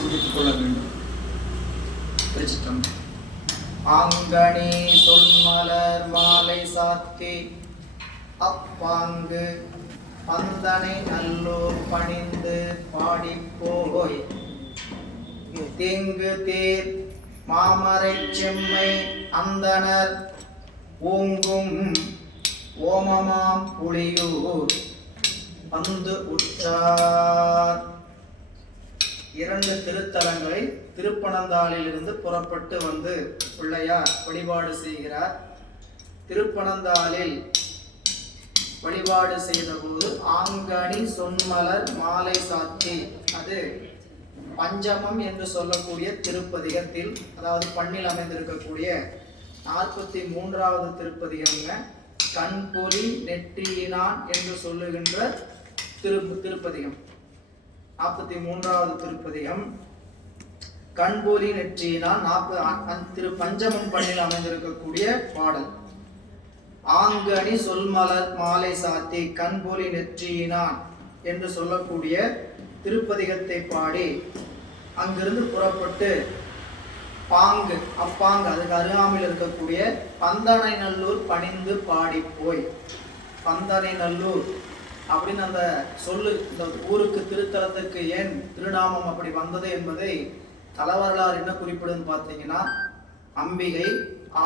சிந்தித்துக் கொள்ள வேண்டும். ஆங்கனி சொல்மலர் மாலை சாத்தி அப்பாங்கு பந்தனை நல்லூர் பணிந்து பாடிப்போய் தேங்கு தேர் மாமரை செம்மை அந்தனர் ஓங்கும் ஓமமாம் புலியூர் வந்து உற்றார். 2 திருத்தலங்களை திருப்பனந்தாளிலிருந்து புறப்பட்டு வந்து பிள்ளையார் வழிபாடு செய்கிறார். திருப்பனந்தாளில் வழிபாடு செய்த போது ஆங்கனி சொன்மலர் மாலை சாத்தி, அது பஞ்சமம் என்று சொல்லக்கூடிய திருப்பதிகத்தில், அதாவது பண்ணில் அமைந்திருக்கக்கூடிய 43வது திருப்பதிகம்ங்க. கண்பொலி நெற்றியினான் என்று சொல்லுகின்ற திருப்பதிகம் 43வது திருப்பதிகம். கண்பொலி நெற்றியினான் பஞ்சமம் பண்ணில் அமைந்திருக்கக்கூடிய பாடல். ஆங்கனி சொல்மலர் மாலை சாத்தி கண்பொலி நெற்றியினான் என்று சொல்லக்கூடிய திருப்பதிகத்தை பாடி அங்கிருந்து புறப்பட்டு பாங்கு அப்பாங்கு அதுக்கு அருகாமையில் இருக்கக்கூடிய பந்தனை நல்லூர் பணிந்து பாடி போய், பந்தனை நல்லூர் அப்படின்னு அந்த சொல்லு இந்த ஊருக்கு திருத்தலத்துக்கு ஏன் திருநாமம் அப்படி வந்தது என்பதை தலவரலாறு என்ன குறிப்பிடுன்னு பார்த்தீங்கன்னா, அம்பிகை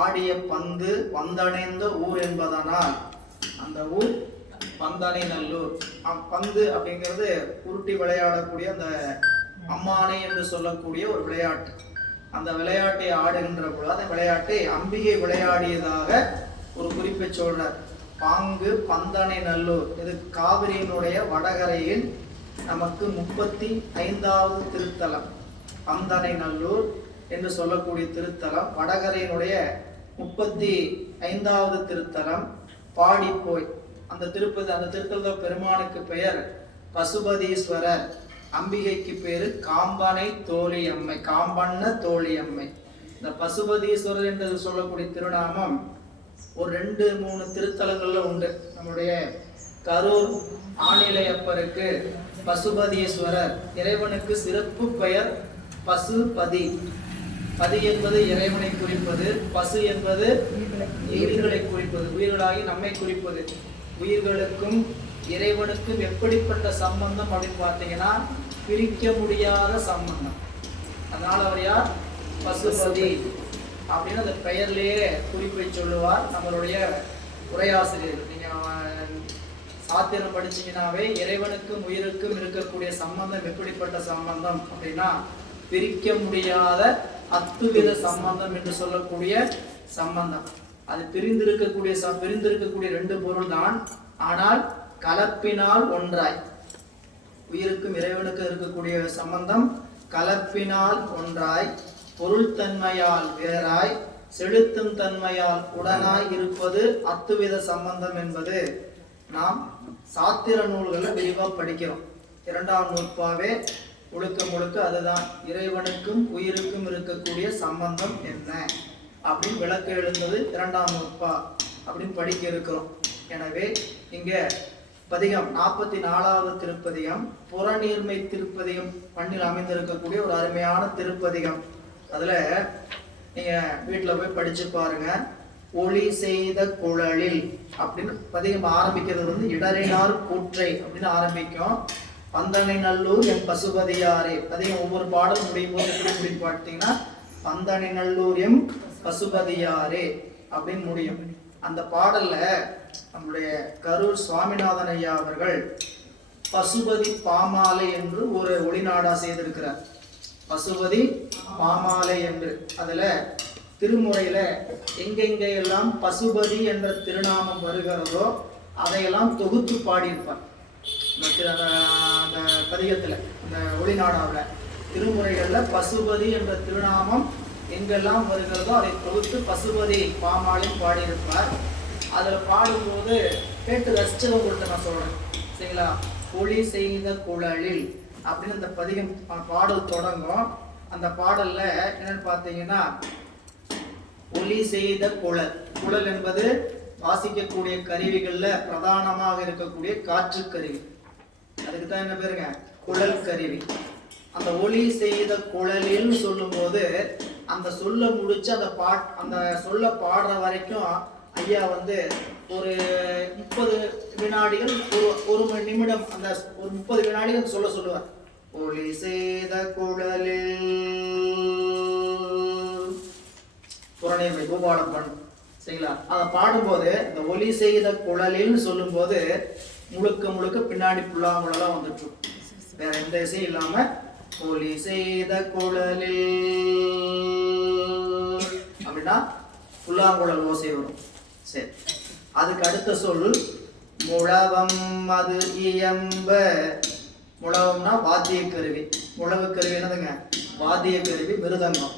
ஆடிய பந்து வந்தடைந்த ஊர் என்பதனால் அந்த ஊர் பந்தனை நல்லூர். பந்து அப்படிங்கிறது உருட்டி விளையாடக்கூடிய அந்த அம்மானை என்று சொல்லக்கூடிய ஒரு விளையாட்டு. அந்த விளையாட்டை ஆடுகின்ற பொழுது அந்த விளையாட்டை அம்பிகை விளையாடியதாக ஒரு குறிப்பை சொல்றார். பாங்கு பந்தனை நல்லூர், இது காவிரியினுடைய வடகரையில் நமக்கு 35வது திருத்தலம். பந்தனை நல்லூர் என்று சொல்லக்கூடிய திருத்தலம் வடகரையினுடைய 35வது திருத்தலம். பாடிப்போய் அந்த திருத்தல பெருமானுக்கு பெயர் பசுபதீஸ்வரர், அம்பிகைக்கு பேரு காம்பனை தோழியம்மை, காம்பண்ண தோழியம்மை. இந்த பசுபதீஸ்வரர் என்று சொல்லக்கூடிய திருநாமம் ஒரு 2-3 திருத்தலங்கள்ல உண்டு. நம்முடைய கரூர் ஆணிலையப்பருக்கு பசுபதீஸ்வரர், இறைவனுக்கு சிறப்பு பெயர் பசுபதி. பதி என்பது இறைவனை குறிப்பது, பசு என்பது உயிர்களை குறிப்பது, உயிர்களாகி நம்மை குறிப்பது. உயிர்களுக்கும் இறைவனுக்கும் எப்படிப்பட்ட சம்பந்தம் அப்படின்னு பார்த்தீங்கன்னா, பிரிக்க முடியாத சம்பந்தம். அதனால அவர் யார்? பசுபதி அப்படின்னு அந்த பெயர்லேயே குறிப்பை சொல்லுவார் நம்மளுடைய உரையாசிரியர். நீங்க சாத்திரம் படிச்சீங்கன்னாவே இறைவனுக்கும் உயிருக்கும் இருக்கக்கூடிய சம்பந்தம் எப்படிப்பட்ட சம்பந்தம் அப்படின்னா, பிரிக்க முடியாத அத்துவித சம்பந்தம் என்று சொல்லக்கூடிய சம்பந்தம். அது பிரிந்திருக்கக்கூடிய 2 பொருள் தான், ஆனால் கலப்பினால் ஒன்றாய். உயிருக்கும் இறைவனுக்கும் இருக்கக்கூடிய சம்பந்தம் கலப்பினால் ஒன்றாய், பொருள் தன்மையால் வேறாய், செலுத்தும் தன்மையால் உடனாய் இருப்பது அத்துவித சம்பந்தம் என்பது நாம் சாத்திர நூல்களில் விரிவாக படிக்கிறோம். 2ஆம் நூற்பாவே முழுக்க அதுதான். இறைவனுக்கும் உயிருக்கும் இருக்கக்கூடிய சம்பந்தம் என்ன அப்படின்னு விளக்க எழுந்தது 2ஆம் நூற்பா அப்படின்னு படிக்க இருக்கிறோம். எனவே இங்க பதிகம் 44வது திருப்பதிகம் புறநீர்மை திருப்பதிகம் பண்ணில் அமைந்திருக்கக்கூடிய ஒரு அருமையான திருப்பதிகம். அதுல நீங்க வீட்டுல போய் படிச்சு பாருங்க. ஒளி செய்த குழலில் அப்படின்னு பதிகம் ஆரம்பிக்கிறது இடறினார் கூற்றை அப்படின்னு ஆரம்பிக்கும். பந்தனை நல்லூர் எம் பசுபதியாரே, பதிகம் ஒவ்வொரு பாடல் முடியும் போது எப்படி முடியும் பார்த்தீங்கன்னா, பந்தனை நல்லூர் எம் பசுபதியாரே அப்படின்னு முடியும். அந்த பாடல்ல நம்முடைய கரூர் சுவாமிநாதன் ஐயா அவர்கள் பசுபதி பாமாலை என்று ஒரு ஒளிநாடா செய்திருக்கிறார். பசுபதி பாமாலை என்று அதுல திருமுறையில எங்கெங்கெல்லாம் பசுபதி என்ற திருநாமம் வருகிறதோ அதையெல்லாம் தொகுத்து பாடியிருப்பார். அந்த பதிகத்துல இந்த ஒளிநாடாவில் திருமுறைகள்ல பசுபதி என்ற திருநாமம் எங்கெல்லாம் வருகிறதோ அதை தொகுத்து பசுபதி பாமாலையும் பாடியிருப்பார். அதில் பாடும்போது கேட்டு ரசிச்சவங்கள்ட்ட நான் சொல்றேன் சரிங்களா. ஒளி செய்த குழலில் அப்படின்னு அந்த பதிகம் பாடல் தொடங்கும். அந்த பாடல்ல என்னன்னு பார்த்தீங்கன்னா, ஒளி செய்த குழல், குழல் என்பது வாசிக்கக்கூடிய கருவிகள்ல பிரதானமாக இருக்கக்கூடிய காற்று கருவி. அதுக்கு தான் என்ன பேருங்க? குழல் கருவி. அந்த ஒலி செய்த குழலில் சொல்லும் போது அந்த சொல்ல முடிச்சு அந்த சொல்ல பாடுற வரைக்கும் ஐயா வந்து ஒரு 30 வினாடிகள் ஒரு மணி நிமிடம் அந்த ஒரு 30 வினாடிகள் சொல்லுவார். ஒலி செய்த குழலில் புறநீர்மை பூபாலம் பண்ணும் சரிங்களா. அதை பாடும்போது இந்த ஒலி செய்த குழலில் சொல்லும் போது முழுக்க முழுக்க பின்னாடி புல்லாங்குழலாம் வந்துட்டு வேற எந்த இசையும் இல்லாம ஒலி செய்த குழலில் அப்படின்னா புல்லாங்குழல் ஓசை வரும். சரி, அதுக்கு அடுத்த சொல் முழவம். அது இயம்ப. முழவம்னா வாத்திய கருவி. முழவு கருவி என்னதுங்க? வாத்திய கருவி, மிருதங்கம்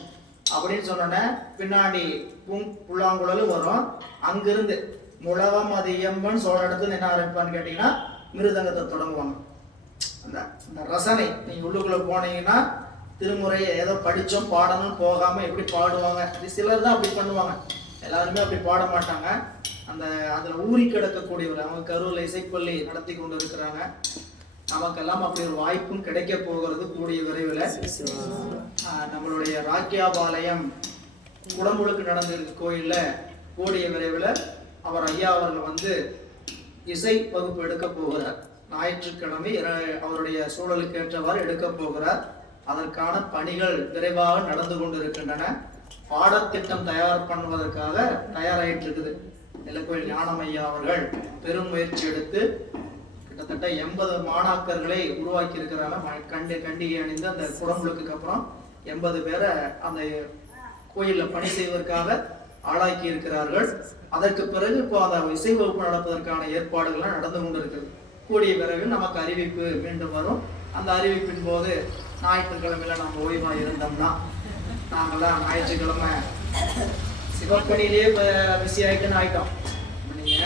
அப்படின்னு சொன்னோன்னே பின்னாடி புல்லாங்குழலும் வரும். அங்கிருந்து முழவம் அது இயம்பன்னு சொல்ற இடத்துல என்ன ஆரம்பிப்பான்னு கேட்டீங்கன்னா மிருதங்கத்தை தொடங்குவாங்க. அந்த ரசனை நீங்க உள்ளுக்குள்ள போனீங்கன்னா திருமுறையை ஏதோ படிச்சோம் பாடணும் போகாம எப்படி பாடுவாங்க. அது சிலர் தான் அப்படி பண்ணுவாங்க, எல்லாருமே அப்படி பாட மாட்டாங்க. அதுல ஊறி கிடக்கக்கூடியவர் அவங்க கரூர்ல இசைப்பள்ளி நடத்தி கொண்டு இருக்கிறாங்க. நமக்கெல்லாம் அப்படி ஒரு வாய்ப்பும் கிடைக்க போகிறது கூடிய விரைவில். நம்மளுடைய ராக்கியாபாளையம் குடமுழுக்கு நடந்திருக்கு கோயில்ல கூடிய விரைவில் அவர் ஐயா அவர்கள் வந்து இசை வகுப்பு எடுக்க போகிறார். ஞாயிற்றுக்கிழமை அவருடைய சூழலுக்கு ஏற்றவாறு எடுக்க போகிறார். அதற்கான பணிகள் விரைவாக நடந்து கொண்டிருக்கின்றன. பாடத்திட்டம் தயார் பண்ணுவதற்காக தயாராகிட்டு இருக்குது. நிலக்கோயில் ஞானமையா அவர்கள் பெரும் முயற்சி எடுத்து கிட்டத்தட்ட 80 மாணாக்கர்களை உருவாக்கி இருக்கிறாங்க. கண்டிகை அணிந்து அந்த குடமுழுக்கு அப்புறம் 80 பேரை அந்த கோயில்ல பணி செய்வதற்காக ஆளாக்கி இருக்கிறார்கள். அதற்கு பிறகு இப்போ அந்த இசை வகுப்பு நடப்பதற்கான ஏற்பாடுகள்லாம் நடந்து கொண்டிருக்கிறது. கூடிய பிறகு நமக்கு அறிவிப்பு மீண்டும் வரும். அந்த அறிவிப்பின் போது ஞாயிற்றுக்கிழமையில நம்ம ஓய்வா இருந்தோம்னா நாங்கள்லாம் ஞாயிற்றுக்கிழமை சிவப்பணியிலேயே பிஸி ஆகிட்டுன்னு ஆகிட்டோம். நீங்க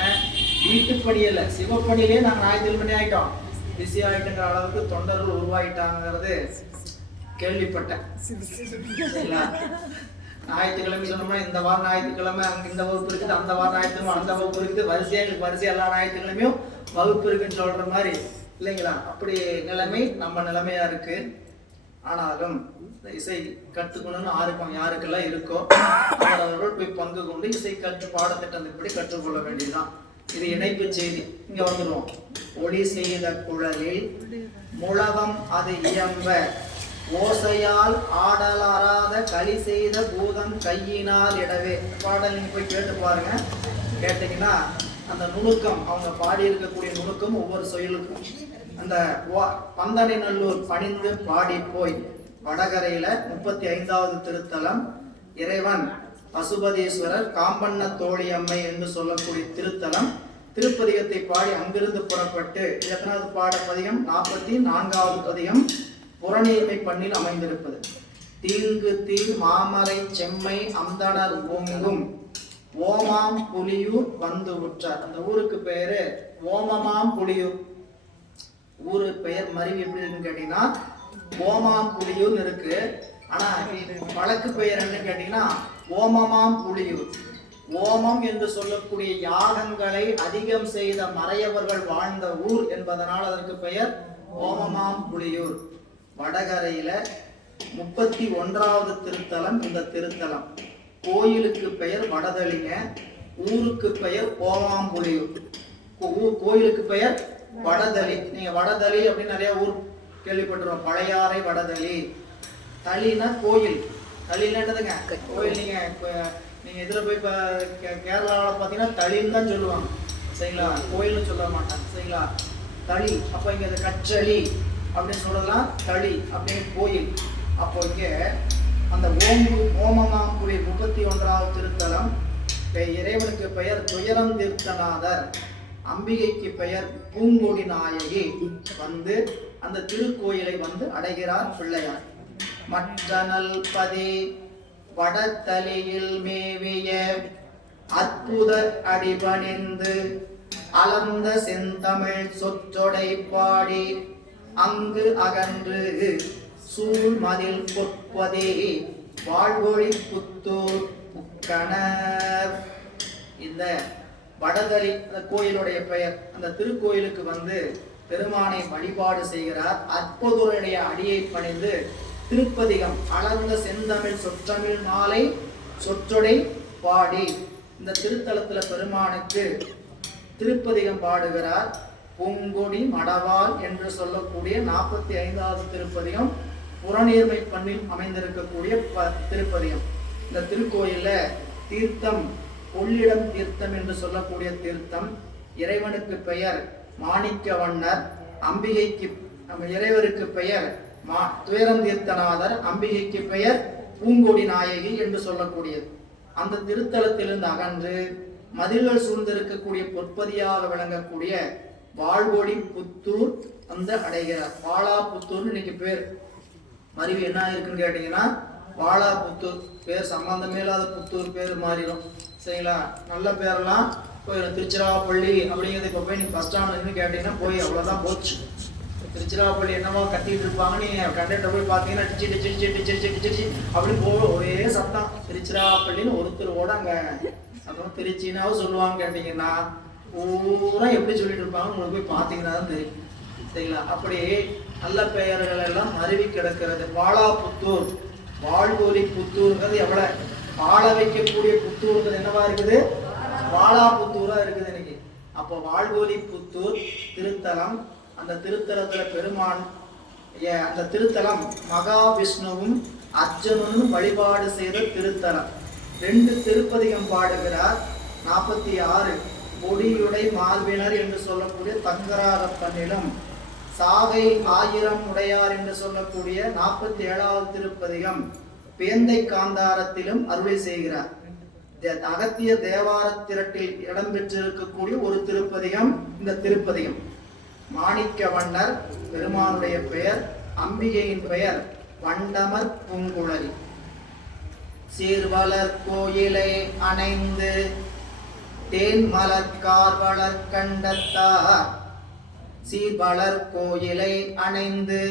வீட்டுப்படி இல்லை சிவப்பணியிலேயே நாங்கள் ஞாயிற்றுக்கிழமை ஆகிட்டோம் பிஸி ஆகிட்டுங்கிற அளவுக்கு தொண்டர்கள் உருவாகிட்டாங்கிறது கேள்விப்பட்டேன். ஞாயிற்றுக்கிழமை சொன்னோம்னா இந்த வாரம் ஞாயிற்றுக்கிழமை அங்கே இந்த வகுப்பு இருக்குது, அந்த வாரம் ஞாயிற்றுக்கிழமை அந்த வகுப்பு இருக்குது, வரிசையாக எல்லா ஞாயிற்றுக்கிழமையும் வகுப்பு இருக்குன்னு சொல்ற மாதிரி இல்லைங்களா. அப்படி நிலைமை நம்ம நிலைமையா இருக்கு. ஆனாலும் இசை கற்றுக்கணும்னு ஆர்வம் யாருக்கெல்லாம் இருக்கோ அவர்கள் போய் பங்கு கொண்டு இசை கற்று பாடத்திட்டத்தின்படி கற்றுக்கொள்ள வேண்டியதுதான். இது இணைப்பு செய்தி. இங்க வந்துடுவோம். ஒளி செய்த குழலில் முழவம் அது இயம்ப ஓசையால் ஆடலாராத களி செய்த பூதம் கையினால் இடவே. பாடல் நீங்க போய் கேட்டு பாருங்க. கேட்டீங்கன்னா அந்த நுணுக்கம் அவங்க பாடி இருக்கக்கூடிய நுணுக்கம் ஒவ்வொரு செயலுக்கும். அந்த பந்தனை நல்லூர் பணிந்து பாடி போய் வடகரையில 35வது திருத்தலம் இறைவன் பசுபதீஸ்வரர் காம்பண்ண தோழியம்மை என்று சொல்லக்கூடிய திருத்தலம். திருப்பதிகத்தை பாடி அங்கிருந்து புறப்பட்டு எத்தனாவது பாட பதிகம்? 44வது பதிகம் புறநீர்மை பண்ணில் அமைந்திருப்பது. தீங்கு தீர் மாமரை செம்மை அந்தனர் ஓங்கும் ஓமாம் புலியூர் வந்து உற்றார். அந்த ஊருக்கு பெயரு ஓமமாம் புலியூர். ஊரு பெயர் மருவி எப்படி இருக்குன்னு கேட்டீங்கன்னா ஓமாம் புலியூர் இருக்கு. ஆனா வழக்கு பெயர் என்ன கேட்டீங்கன்னா ஓமமாம் புலியூர். ஓமம் என்று சொல்லக்கூடிய யாகங்களை அதிகம் செய்த மறையவர்கள் வாழ்ந்த ஊர் என்பதனால் அதற்கு பெயர் ஓமமாம் புலியூர். வடகரையில 31வது திருத்தலம் இந்த திருத்தலம். கோயிலுக்கு பெயர் வடதளிங்க, ஊருக்கு பெயர் ஓமாம்புலியூர். கோயிலுக்கு பெயர் வடதளி. நீங்க வடதளி அப்படின்னு நிறைய ஊர் கேள்விப்பட்டிருவோம். பழையாறை வடதளி. தளினா கோயில். தளினா என்னதுங்க? கோயில். நீங்க இதுல போய் கேரளாவில் பார்த்தீங்கன்னா தளின்னு தான் சொல்லுவாங்க சரிங்களா, கோயில்னு சொல்ல மாட்டாங்க சரிங்களா. தளி. அப்ப இங்க கற்றளி அப்படின்னு சொல்றதுலாம் தளி அப்படின்னு கோயில். அப்போ இங்க அந்த ஓமமாம்புலி 31வது திருத்தலம். இறைவனுக்கு பெயர் துயரம் தீர்த்தநாதர், அம்பிகைக்கு பெயர் பூங்கொடி நாயகி. வந்து அந்த திருக்கோயிலை வந்து அடைகிறார் பிள்ளையார். மற்றனல் பதி வடத்தலியில் மேவிய அற்புத அடிபணிந்து அலர்ந்த செந்தமிழ் சொற்றொடை பாடி அங்கு அகன்று சூழ் மதில் பொற்பதே வாழ்வொழி புத்தூர் புக்கணர். இந்த வடதளி அந்த கோயிலுடைய பெயர். அந்த திருக்கோயிலுக்கு வந்து பெருமானை வழிபாடு செய்கிறார். அற்புதருடைய அடியை பணிந்து திருப்பதிகம் அலர்ந்த செந்தமிழ் சொற்றமிழ் மாலை சொற்றொடை பாடி இந்த திருத்தலத்துல பெருமானுக்கு திருப்பதிகம் பாடுகிறார். பூங்கொடி மடவாள் என்று சொல்லக்கூடிய 45வது திருப்பதிகம் புறநீர்மை பண்ணில் அமைந்திருக்கக்கூடிய திருப்பதிகம். இந்த திருக்கோயில்ல தீர்த்தம் கொள்ளிடம் தீர்த்தம் என்று சொல்லக்கூடிய தீர்த்தம். இறைவனுக்கு பெயர் மாணிக்க வண்ணர், அம்பிகைக்கு இறைவருக்கு பெயர் துயரம் தீர்த்தநாதர், அம்பிகைக்கு பெயர் பூங்கொடி நாயகி என்று சொல்லக்கூடியது. அந்த திருத்தலத்திலிருந்து அகன்று மதில்கள் சூழ்ந்திருக்கக்கூடிய பொற்பதியாக விளங்கக்கூடிய வாழ்கொடி புத்தூர் அந்த அடைகிறார். வாழா புத்தூர் இன்னைக்கு பேர் மருவி என்ன இருக்குன்னு கேட்டீங்கன்னா வாழா புத்தூர் பேர் சம்பந்தமே இல்லாத புத்தூர் பேர் மாறிடும். சரிங்களா? நல்ல பேரெல்லாம் போயிடும். திருச்சிராப்பள்ளி அப்படிங்கிறது இப்போ போய் நீங்க பஸ் ஸ்டாண்ட்னு கேட்டீங்கன்னா போய் அவ்வளவுதான் போச்சு. திருச்சிராப்பள்ளி என்னவோ கட்டிட்டு இருப்பாங்க, நீங்க கண்டக்டர் போய் பார்த்தீங்கன்னா டிச்சி டிச்சி டிச்சி டிச்சி டிச்சி டிச்சி அப்படி ஒரே சத்தம். திருச்சிராப்பள்ளின்னு ஒருத்தர் கூட அங்க அப்புறம் திருச்சினாவும் சொல்லுவாங்க கேட்டீங்கன்னா பூரா எப்படி சொல்லிட்டு இருப்பாங்க உங்களுக்கு போய் பார்த்தீங்கன்னா தான் தெரியும். சரிங்களா? அப்படி நல்ல பெயர்கள் எல்லாம் மருவி கிடக்கிறது. வாழா புத்தூர், வாழ்கோலி புத்தூர்ங்கிறது எவ்வளவு வாழ வைக்கக்கூடிய புத்தூர்ங்கிறது என்னவா இருக்குது? வாழா புத்தூரா இருக்குது இன்னைக்கு. அப்போ வாழ்கோலி புத்தூர் திருத்தலம். அந்த திருத்தலத்துல பெருமான் அந்த திருத்தலம் மகாவிஷ்ணுவும் அர்ஜுனனும் வழிபாடு செய்த திருத்தலம். 2 திருப்பதிகம் பாடுகிறார். 46 பொடியுடை மார்பினர் என்று சொல்லக்கூடிய தங்கராரப்பண்ணிலும், சாகை 1000 உடையார் என்று சொல்லக்கூடிய 47வது திருப்பதிகம் பேந்தை காந்தாரத்திலும் அருளை செய்கிறார். அகத்திய தேவார திரட்டில் இடம்பெற்றிருக்கக்கூடிய ஒரு திருப்பதிகம் இந்த திருப்பதிகம். மாணிக்க வண்ணர் பெருமானுடைய பெயர், அம்பிகையின் பெயர் வண்டமர் பூங்குழலி. சீர்வளர் கோயிலை அணைந்து தேன் மலர் கார்வளர் கண்டத்தார், சீர்வளர் கோயிலை அணைந்து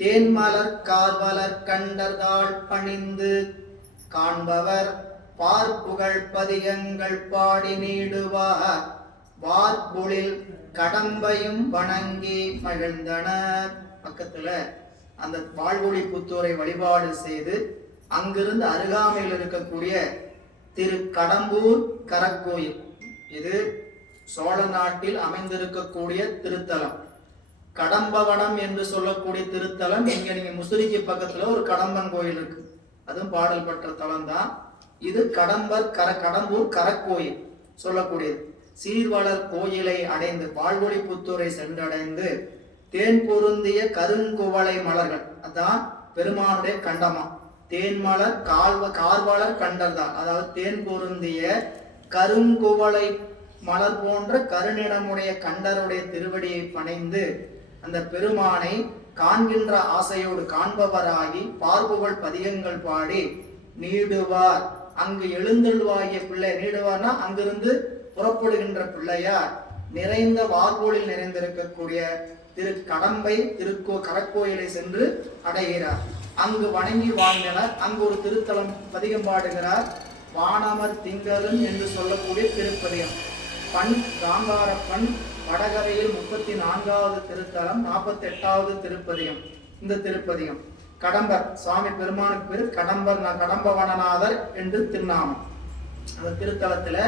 தேன் மலர் கார்வளர் கண்டதாள் பணிந்து காண்பவர் பார்ப்புகழ் பதிகங்கள் பாடி நீடுவார், வார்பொழில் கடம்பையும் வணங்கி மகிழ்ந்தனர். பக்கத்துல அந்த வாழ்வொளி புத்தூரை வழிபாடு செய்து அங்கிருந்து அருகாமையில் இருக்கக்கூடிய திரு கடம்பூர் கரக்கோயில், இது சோழ நாட்டில் அமைந்திருக்கக்கூடிய திருத்தலம். கடம்பவனம் என்று சொல்லக்கூடிய திருத்தலம் இங்க நீங்க முசிறிக்கு பக்கத்துல ஒரு கடம்பன் கோயில் இருக்கு, அதுவும் பாடல் பெற்ற தலம் தான். இது கடம்பூர் கரக்கோயில் சொல்லக்கூடியது. சீர்வளர் கோயிலை அடைந்து வாழ்வொளி புத்தூரை சென்றடைந்து தேன் பொருந்திய கருங்குவளை மலர்கள், அதான் பெருமானுடைய கண்டமா. தேன்மலர் கார்வளர் கண்டர்தான், அதாவது தேன் பொருந்திய கருங்குவளை மலர் போன்ற கருநிறமுடைய கண்டருடைய திருவடியை பணிந்து அந்த பெருமானை காண்கின்ற ஆசையோடு காண்பவராகி பார்ப்புகள் பதிகங்கள் பாடி நீடுவார். அங்கு எழுந்தெழுவாகிய பிள்ளை, நீடுவார்னா அங்கிருந்து புறப்படுகின்ற பிள்ளையார் நிறைந்த வார்போலில் நிறைந்திருக்கக்கூடிய திரு கடம்பை கரக்கோயிலை சென்று அடைகிறார். அங்கு வணங்கி வாழ்ந்தனர். அங்கு ஒரு திருத்தலம் பதிகம் பாடுகிறார். வானமர் திங்களன் என்று சொல்லக்கூடிய திருப்பதிகம். பண் காந்தார பண் வடகரையில் 34வது திருத்தலம், 48வது திருப்பதிகம். இந்த திருப்பதிகம் கடம்பர் சுவாமி பெருமானுக்கு பேரு கடம்பவனநாதர் என்று திருநாமம். அந்த திருத்தலத்துல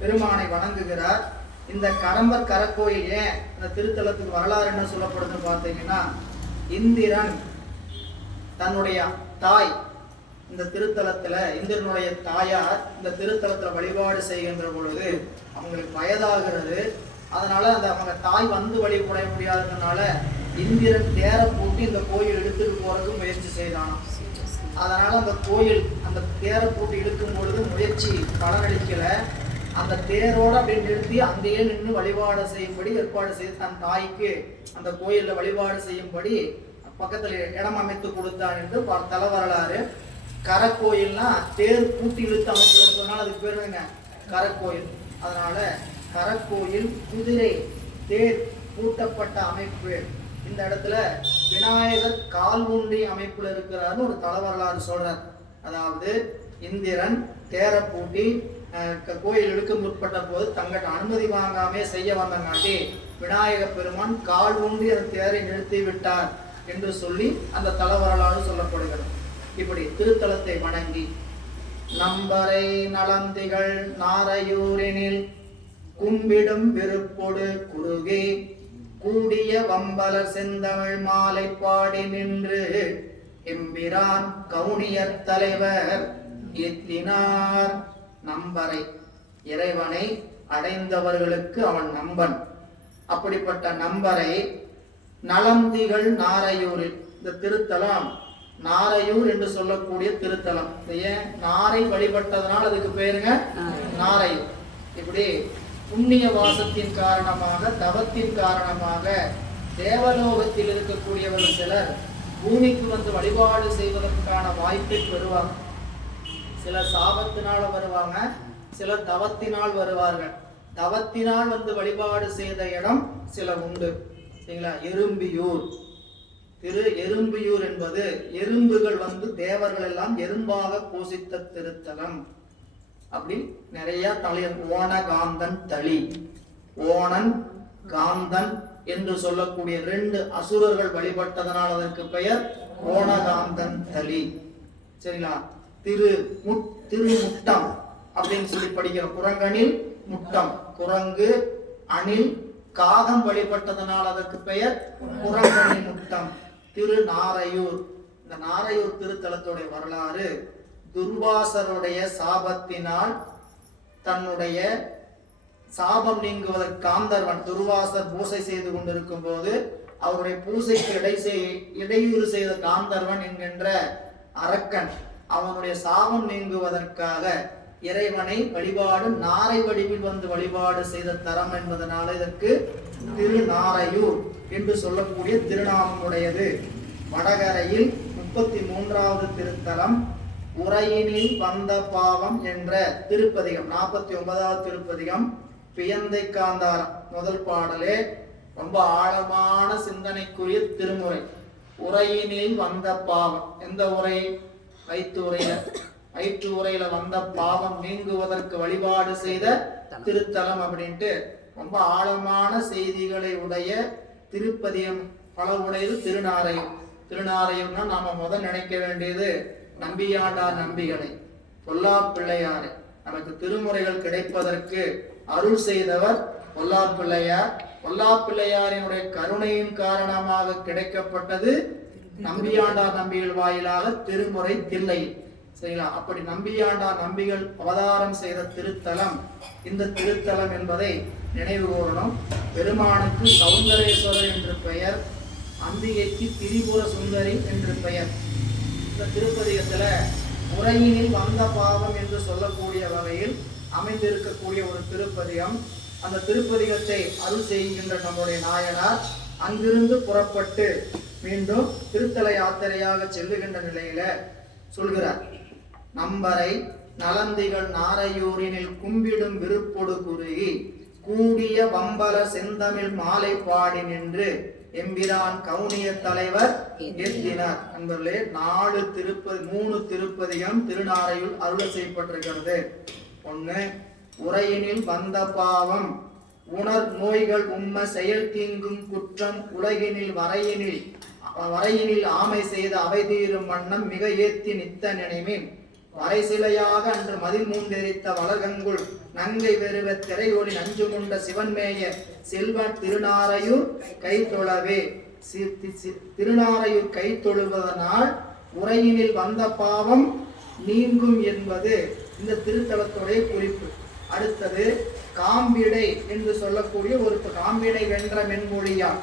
பெருமானை வணங்குகிறார். இந்த கடம்பர் கரக்கோயில் ஏன் இந்த திருத்தலத்துக்கு வரலாறு என்ன சொல்லப்படுதுன்னு பார்த்தீங்கன்னா, இந்திரன் தன்னுடைய தாய் இந்த திருத்தலத்துல, இந்திரனுடைய தாயார் இந்த திருத்தலத்துல வழிபாடு செய்கின்ற பொழுது அவங்களுக்கு வயதாகிறது. அதனால அந்த அவங்க தாய் வந்து வழிபட முடியாததுனால இந்திரன் தேர பூட்டி இந்த கோயில் எடுத்துட்டு போறதுக்கு முயற்சி செய்தானாம். அதனால அந்த கோயில் அந்த தேர பூட்டி இழுக்கும் பொழுது முயற்சி பலனளிக்கல. அந்த தேரோட அப்படி நிறுத்தி அங்கேயே நின்று வழிபாடு செய்யும்படி ஏற்பாடு செய்து தன் தாய்க்கு அந்த கோயில்ல வழிபாடு செய்யும்படி பக்கத்துல இடம் அமைத்து கொடுத்தான் என்று தல வரலாறு. கரக்கோயில்னா தேர் பூட்டி இழுத்து அமைப்பு இருக்கிறதுனால அதுக்கு பேர் என்னங்க கரக்கோயில். அதனால கரக்கோயில் குதிரை தேர் பூட்டப்பட்ட அமைப்பு. இந்த இடத்துல விநாயகர் கால் ஊன்றி அமைப்புல இருக்கிறார்னு ஒரு தல வரலாறு சொல்றார். அதாவது இந்திரன் தேர பூட்டி கோயில் எடுக்க முற்பட்ட போது தங்கிட்ட அனுமதி வாங்காமே செய்ய வந்தங்காட்டி விநாயக பெருமான் கால் ஊன்றி அந்த தேரை நிறுத்தி விட்டார் என்று சொல்லி அந்த தல வரலாறு சொல்லப்படுகிறது. இப்படி திருத்தலத்தை வணங்கி நம்பரை நலந்திகள் நாரையூரினில் கும்பிடும் விருப்பொடு குறுகே கூடிய வம்பல செந்தமிழ் மாலை பாடி நின்று எம்பிரான் கவுனியர் தலைவர் ஏத்தினார். நம்பரை இறைவனை அடைந்தவர்களுக்கு அவன் நம்பன். அப்படிப்பட்ட நம்பரை நலந்திகள் நாரையூரில், இந்த திருத்தலம் நாரையூர் என்று சொல்லக்கூடிய திருத்தலம். ஏன் நாரை வழிபட்டதனால் அதுக்கு பேருங்க நாரையூர். இப்படி புண்ணிய வாசத்தின் காரணமாக, தவத்தின் காரணமாக தேவலோகத்தில் இருக்கக்கூடியவர்கள் சிலர் பூமிக்கு வந்து வழிபாடு செய்வதற்கான வாய்ப்பை பெறுவாங்க. சிலர் சாபத்தினால வருவாங்க, சிலர் தவத்தினால் வருவார்கள். தவத்தினால் வந்து வழிபாடு செய்த இடம் சில உண்டு. சரிங்களா? எறும்பியூர், எறும்பியூர் என்பது எறும்புகள் வந்து தேவர்கள் எல்லாம் எறும்பாக பூசித்த திருத்தலம். அப்படி நிறைய தலைவர் ஓணகாந்தன் தளி, ஓணன் காந்தன் என்று சொல்லக்கூடிய 2 அசுரர்கள் வழிபட்டதனால் அதற்கு பெயர் ஓணகாந்தன் தளி. சரிங்களா? திருமுட்டம் அப்படின்னு சொல்லி படிக்கிறோம். குரங்கனில் முட்டம், குரங்கு அணில் காகம் வழிபட்டதனால் அதற்கு பெயர் குரங்கனில் முட்டம். திருநாரையூர், இந்த நாரையூர் திருத்தலத்துடைய வரலாறு துர்வாசருடைய சாபத்தினால் தன்னுடைய சாபம் நீங்குவதற்கு காந்தர்வன் துர்வாசர் பூசை செய்து கொண்டிருக்கும் போது அவருடைய பூசைக்கு இடையூறு செய்த காந்தர்வன் என்கின்ற அரக்கன் அவனுடைய சாபம் நீங்குவதற்காக இறைவனை வழிபாடு நாரை வடிவில் வந்து வழிபாடு செய்த தரம் என்பதனால இதற்கு திருநாரையூர் என்று சொல்லக்கூடிய திருநாமமுடையது. வடகரையில் 33வது திருத்தலம் உரையினில் வந்த பாவம் என்ற திருப்பதிகம், 49வது திருப்பதிகம், பியந்தை காந்தாரம். முதல் பாடலே ரொம்ப ஆழமான சிந்தனைக்குரிய திருமுறை. உரையினில் வந்த பாவம், எந்த உரை? வயிற்று உரையில வந்த பாவம் நீங்குவதற்கு வழிபாடு செய்த திருத்தலம் அப்படின்ட்டு ரொம்ப ஆழமான செய்திகளை உடைய திருப்பதியம் பல உடையது திருநாரையூர். திருநாரையூர்னா நாம முதல் நினைக்க வேண்டியது நம்பியாண்டார் நம்பிகளை, பொல்லா பிள்ளையாறு. நமக்கு திருமுறைகள் கிடைப்பதற்கு அருள் செய்தவர் பொல்லா பிள்ளையார். பொல்லா பிள்ளையாரினுடைய கருணையின் காரணமாக கிடைக்கப்பட்டது நம்பியாண்டார் நம்பிகள் வாயிலாக திருமுறை தில்லை. சரிங்களா? அப்படி நம்பியாண்டார் நம்பிகள் அவதாரம் செய்த திருத்தலம் இந்த திருத்தலம் என்பதை நினைவு கூறணும். பெருமானுக்கு சௌந்தரேஸ்வரர் என்று பெயர், அம்பிகைக்கு திரிபுர சுந்தரி என்று பெயர். இந்த திருப்பதிகத்துல உரையினில் வந்த பாவம் என்று சொல்லக்கூடிய வகையில் அமைந்திருக்கக்கூடிய ஒரு திருப்பதிகம். அந்த திருப்பதிகத்தை அருள் செய்கின்ற நம்முடைய நாயனார் அங்கிருந்து புறப்பட்டு மீண்டும் திருத்தல யாத்திரையாக செல்லுகின்ற நிலையில சொல்கிறார். நம்பரை நலந்திகள் நாரையூரினில் கும்பிடும் விருப்பொடு குறுகி கூடிய வம்பல செந்தமிழ் மாலை பாடி நின்று எம்பிரான் கவுனிய தலைவர் ஏத்தினார். நண்பர்களே, 3 திருப்பதிகம் திருநாரையூர் அருள் செய்யப்பட்டிருக்கிறது. 1 உரையினில் வந்த பாவம் உணர் நோய்கள் உம்ம செயல் தீங்கும் குற்றம் உலகினில் வரையினில் ஆமை செய்த அவை தீரும் வண்ணம் மிக ஏத்தி நித்த நினைமின் வரை சிலையாக அன்று மதில் மூண்டெரித்த வளர்கங்குள் நங்கை வெறுவ திரையொளி நஞ்சு கொண்ட சிவன்மேய செல்வ திருநாரையூர் கை தொழவே. திருநாரையூர் கை தொழுவதனால் உரையினில் வந்த பாவம் நீங்கும் என்பது இந்த திருத்தலத்துடைய குறிப்பு. அடுத்தது காம்பிடை என்று சொல்லக்கூடிய ஒரு காம்பிடை வென்ற மென்மொழியால்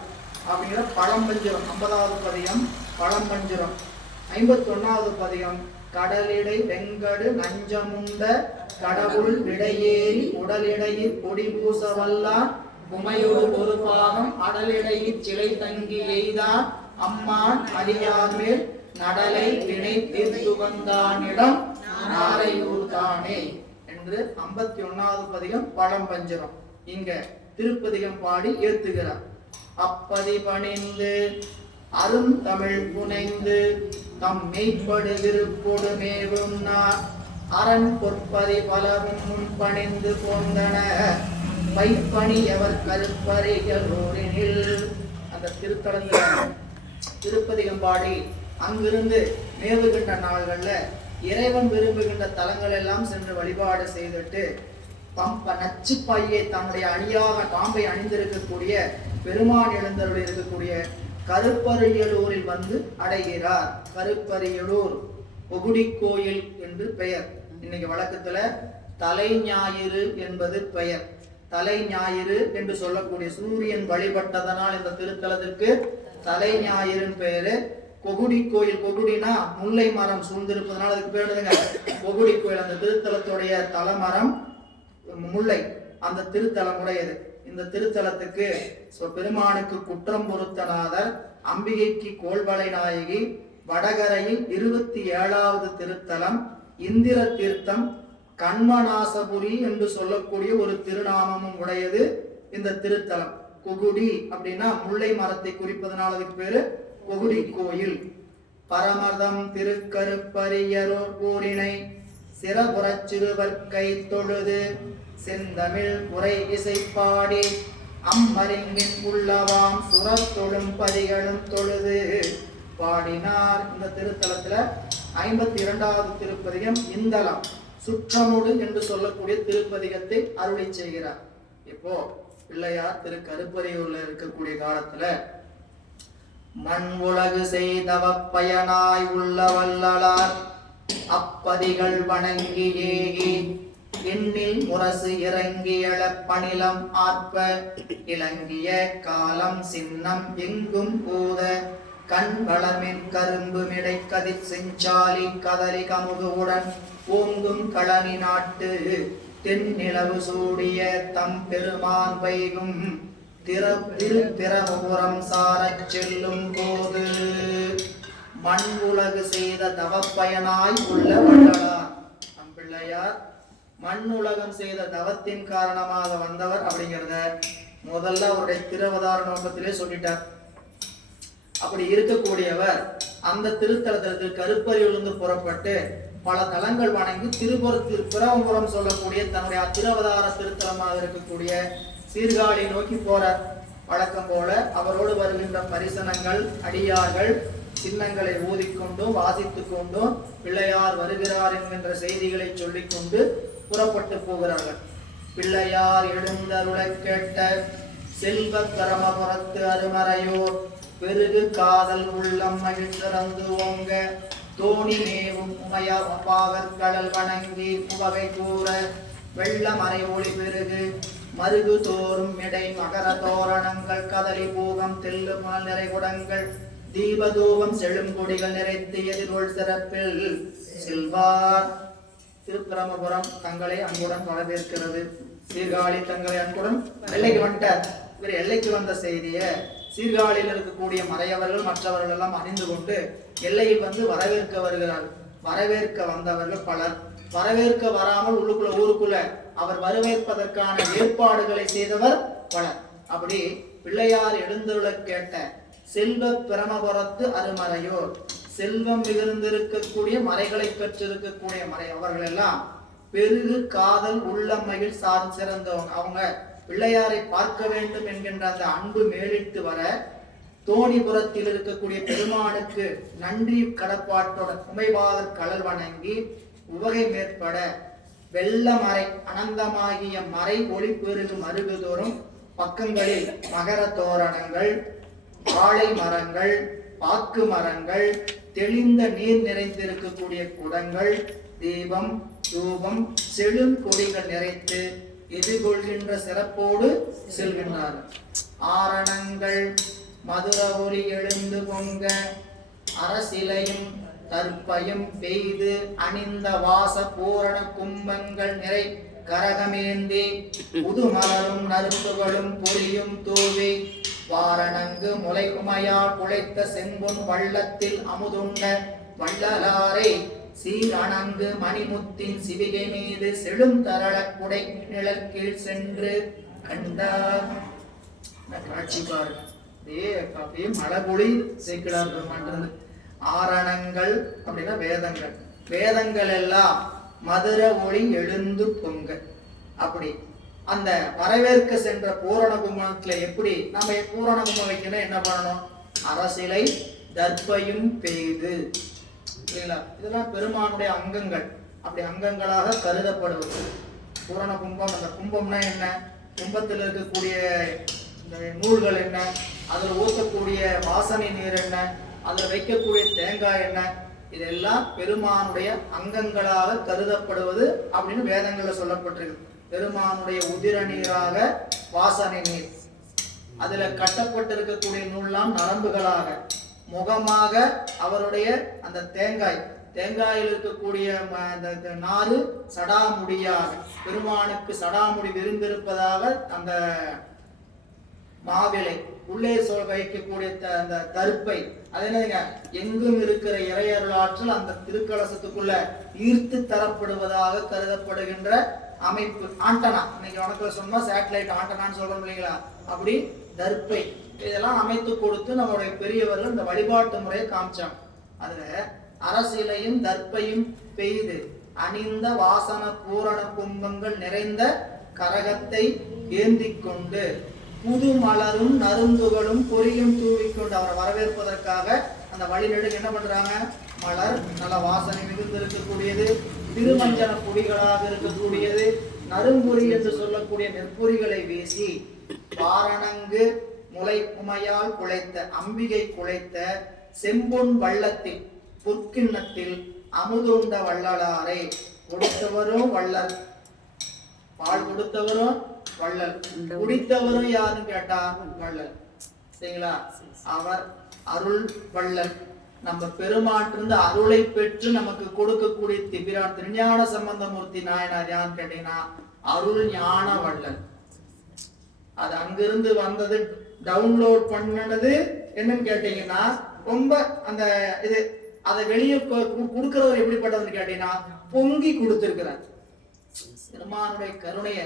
அப்படிங்கிற பழம்பஞ்சுரம் 50வது பதிகம் பழம்பஞ்சுரம். 51வது பதிகம் கடலிடை வெங்கடு நஞ்சமுண்ட கடவுள் விடையேறி உடலிடையில் பொடி பூசவல்லான் உமையோடு ஒரு பாகம் அடலிடையில் சிலை தங்கி எய்தான் அம்மான் அடியார் மேல் நடலை வினை தீர்த்து வந்தானிடம் நாரையூர் தானே என்று 51வது பதிகம் பழம்பஞ்சரம். இங்க திருப்பதிகம் பாடி ஏத்துகிறார். அப்பதி பணிந்து அருந்தமிழ் புனைந்து தம் மெய்ப்படு விருப்பொடு மேவும் அரண் பொற்பதி பலவும் முன் பணிந்து போந்தன மைப்பணியவர் கருப்பறைகளோரினில். அந்த திருத்தலத்தில் திருப்பதிகம் பாடி அங்கிருந்து மேவுகின்ற நாள்கள்ல இறைவன் விரும்புகின்ற தலங்கள் எல்லாம் சென்று வழிபாடு செய்துட்டு நச்சு பையை தன்னுடைய அணியாக பாம்பை அணிந்திருக்கக்கூடிய பெருமான் எழுந்தருள் இருக்கக்கூடிய கருப்பரியலூரில் வந்து அடைகிறார். கருப்பரியலூர் ஒகுடி கோயில் என்று பெயர். இன்னைக்கு வழக்கத்துல தலை ஞாயிறு என்பது பெயர். தலை ஞாயிறு என்று சொல்லக்கூடிய சூரியன் வழிபட்டதனால் இந்த திருத்தலத்திற்கு தலை ஞாயிறுன்னு பெயரு. கொகுடி கோயில், கொகுடினா முல்லை மரம் சூழ்ந்திருப்பதனால அதுக்கு பேருங்க கொகுடி கோயில். அந்த திருத்தலத்துடைய தலமரம் முல்லை, அந்த திருத்தலம் உடையது. இந்த திருத்தலத்துக்கு பெருமானுக்கு குற்றம் பொருத்தநாதர், அம்பிகைக்கு கோல்வளை நாயகி, வடகரையில் 27வது திருத்தலம் இந்திர தீர்த்தம், கண்மநாசபுரி என்று சொல்லக்கூடிய ஒரு திருநாமமும் உடையது இந்த திருத்தலம். கொகுடி அப்படின்னா முல்லை மரத்தை குறிப்பதனால அதுக்கு பேரு கொகுடி கோயில். பரமதம் திருக்கருப்பரியரோர் கூறினை சிறபுறச் சிறுவர் கை தொழுது செந்தமிழ் உரை இசை பாடி அம்மரிங்கின் உள்ளவாம் சுரத்தொழும் பதிகளும் தொழுது பாடினார். இந்த திருத்தலத்துல 52வது திருப்பதிகம் இந்தலம் சுற்றமுடு என்று சொல்லக்கூடிய திருப்பதிகத்தை அருளி செய்கிறார். இப்போ பிள்ளையார் திரு கருப்பறையூர்ல இருக்கக்கூடிய காலத்துல மண் உலகு செய்தவ பயனாய் உள்ள வல்லலார் அப்பதிகள் வணங்கி ஏகி எண்ணில் முரசு இறங்கி எழப்பணிலம் ஆற்ப இலங்கிய காலம் சின்னம் எங்கும் பூத கண் வளமின் கரும்பு மிடை கதிர் செஞ்சாலி கதறி கமுகுவுடன் ஓங்கும் களனி நாட்டு தென்னிலவு சூடிய தம் பெருமான் வைகும் திருப்பிரபுரம் சாரச் செல்லும் போது மண் உலகு செய்த தவப்பயனாய் உள்ள வள்ளலார். பிள்ளையார் மண் உலகம் செய்த தவத்தின் காரணமாக வந்தவர் அப்படிங்கிறத முதல்ல அவருடைய திருவதார நோக்கத்திலே சொல்லிட்டார். அப்படி இருக்கக்கூடியவர் அந்த திருத்தலத்திற்கு கருப்பறையிலிருந்து புறப்பட்டு பல தலங்கள் வணங்கி திருப்பிரபுரம் சொல்லக்கூடிய தன்னுடைய திருவதார திருத்தலமாக இருக்கக்கூடிய சீர்காழி நோக்கி போறார். வழக்கம் போல அவரோடு வருகின்ற பரிசனங்கள், அடியார்கள் சின்னங்களை ஊதிக்கொண்டும் வாசித்துக் கொண்டும் பிள்ளையார் வருகிறார் என்கின்ற செய்திகளை சொல்லிக்கொண்டு புறப்பட்டு போகிறார்கள். பிள்ளையார் எழுந்தருளை கேட்ட செல்வ கரமபுரத்து அருமறையோர் பெருகு காதல் உள்ளம் மகிழ்ந்து ஓங்க தோணி மேவும் உமையாகர் கடல் வணங்கி உவகை கூற வெள்ள மறை ஒளி பெருகு மருகு தோறும் இடை மகர தோரணங்கள் கதலி பூகம் தெல்லு புனல் நிறை குடங்கள் தீபதூபம் செழும் கொடிகள் நிறைத்து எதிர்கொள் சிறப்பில் செல்வார். திருப்பிரமபுரம் தங்களை அன்புடன் வரவேற்கிறது. சீர்காழி தங்களை அன்புடன் எல்லைக்கு வந்துட்டார். இவர் எல்லைக்கு வந்த செய்திய சீர்காழியில் இருக்கக்கூடிய மறையவர்கள் மற்றவர்கள் எல்லாம் அறிந்து கொண்டு எல்லையில் வந்து வரவேற்க வருகிறார்கள். வரவேற்க வந்தவர்கள் பலர், வரவேற்க வராமல் உள்ளுக்குள்ள ஊருக்குள்ள அவர் வரவேற்பதற்கான ஏற்பாடுகளை செய்தவர் பலர். அப்படி பிள்ளையார் எழுந்தருளை கேட்ட செல்வ பிரமபுரத்து அருமறையோர், செல்வம் மிகுந்திருக்கக்கூடிய மறைகளை பெற்றிருக்கக்கூடிய மறை அவர்கள் எல்லாம் பெருகு காதல் உள்ளம்மையில் சார்ந்து சிறந்தவங்க. அவங்க பிள்ளையாரை பார்க்க வேண்டும் என்கின்ற அந்த அன்பு மேலிட்டு வர தோணிபுரத்தில் இருக்கக்கூடிய பெருமானுக்கு நன்றி கடப்பாட்டோட உமைபாகர் கடல் வணங்கி உவகை மேற்பட வெள்ள மறை அனந்தமாகிய மறை ஒளி பெருகு மருகுதோறும் பக்கங்களில் மகர தோரணங்கள், வாழை மரங்கள், பாக்கு மரங்கள், தெளிந்த நீர் நிறைந்திருக்கக்கூடிய குடங்கள், தீபம் தூபம் செழும் கொடிகள் நிறைத்து எதிர்கொள்கின்ற சிறப்போடு செல்கின்றார். ஆரணங்கள் மதுர ஒலி எழுந்து பொங்க அரசிலையும் தற்பையும் பெய்து அணிந்த வாச பூரண கும்பங்கள் நிறை கரகமேந்தி புதுமலரும் நறுப்புகளும் பொலியும் தூவி வாரணங்கு முலை உமையால் குழைத்த செம்பொன் வள்ளத்தில் அமுதுண்ட வள்ளலாரை சீரணங்கு மணிமுத்தின் சிவிகை மீது செழும் தரள குடை நிழல் கீழ் சென்று கண்டார். காட்சி பாருங்க, அப்படியே மழை சேர்க்கிறார் பெருமான்றது. ஆரணங்கள் அப்படின்னா வேதங்கள், வேதங்கள் எல்லாம் மதுர ஒளி எழுந்து பொங்க. அப்படி அந்த வரவேற்க சென்ற பூரண கும்பத்துல எப்படி நம்ம பூரண கும்பம் வைக்கணும், என்ன பண்ணணும்? அரசிலை தர்ப்பையும் பெய்து. சரிங்களா? இதெல்லாம் பெருமானுடைய அங்கங்கள், அப்படி அங்கங்களாக கருதப்படுவது. பூரண கும்பம், அந்த கும்பம்னா என்ன? கும்பத்தில் இருக்கக்கூடிய இந்த நூல்கள் என்ன, அதில் ஊற்றக்கூடிய வாசனை நீர் என்ன, அதில் வைக்கக்கூடிய தேங்காய் என்ன, இதெல்லாம் பெருமானுடைய அங்கங்களாக கருதப்படுவது அப்படின்னு வேதங்கள்ல சொல்லப்பட்டிருக்கு. பெருமானுடைய உதிர நீராக வாசனை நீர், அதுல கட்டப்பட்டிருக்கக்கூடிய நூல்லாம் நரம்புகளாக, முகமாக அவருடைய அந்த தேங்காயில் இருக்கக்கூடிய நாறு சடாமுடியாக, பெருமானுக்கு சடாமுடி விரும்பிருப்பதாக அந்த மாவிலை, உள்ளே வைக்கக்கூடிய அந்த தர்ப்பை, அது என்னதுங்க? எங்கும் இருக்கிற இறையருளாற்றல் அந்த திருக்கலசத்துக்குள்ள ஈர்த்து தரப்படுவதாக கருதப்படுகின்ற அமைப்பு. ஆண்டனா, இன்னைக்கு வணக்கம் சொன்னா சேட்டலைட் ஆண்டனான்னு சொல்றோம் இல்லைங்களா? அப்படி தர்ப்பை இதெல்லாம் அமைத்து கொடுத்து நம்மளுடைய பெரியவர்கள் இந்த வழிபாட்டு முறையை காமிச்சாங்க. அதுல அரசிலையும் தர்ப்பையும் பெய்து அணிந்த வாசன பூரண கும்பங்கள் நிறைந்த கரகத்தை ஏந்தி கொண்டு புது மலரும் நருந்துகளும் பொரியும் தூவிக்கொண்டு அவரை வரவேற்பதற்காக அந்த வழிநெடுங்க என்ன பண்றாங்க? மலர் நல்ல வாசனை மிகுந்து இருக்கக்கூடியது, திருமஞ்சன பொடிகளாக இருக்கக்கூடியது, நறும்பொறி என்று சொல்லக்கூடிய நெற்பொறிகளை வீசி பாரணங்கு முளை உமையால் குழைத்த அம்பிகை குழைத்த செம்பொன் வள்ளத்தில் பொற்கிண்ணத்தில் அமுதுண்ட வள்ளலாரை கொடுத்தவரும் வள்ளல், பால் கொடுத்தவரும் வள்ளல், குடித்தவரும் யாருன்னு கேட்டா வள்ளல். சரிங்களா? அவர் அருள் வள்ளல். நம்ம பெருமாற்றிருந்து அருளை பெற்று நமக்கு கொடுக்கக்கூடிய திபிரான் திருஞான சம்பந்தமூர்த்தி நாயனார் யான்னு கேட்டீங்கன்னா அருள் ஞான வள்ளல். அது அங்கிருந்து வந்தது, டவுன்லோட் பண்ணது என்னன்னு கேட்டீங்கன்னா ரொம்ப அந்த இது அதை வெளியே கொடுக்கிறவர் எப்படிப்பட்டதுன்னு கேட்டீங்கன்னா பொங்கி கொடுத்திருக்கிறார். பெருமானுடைய கருணைய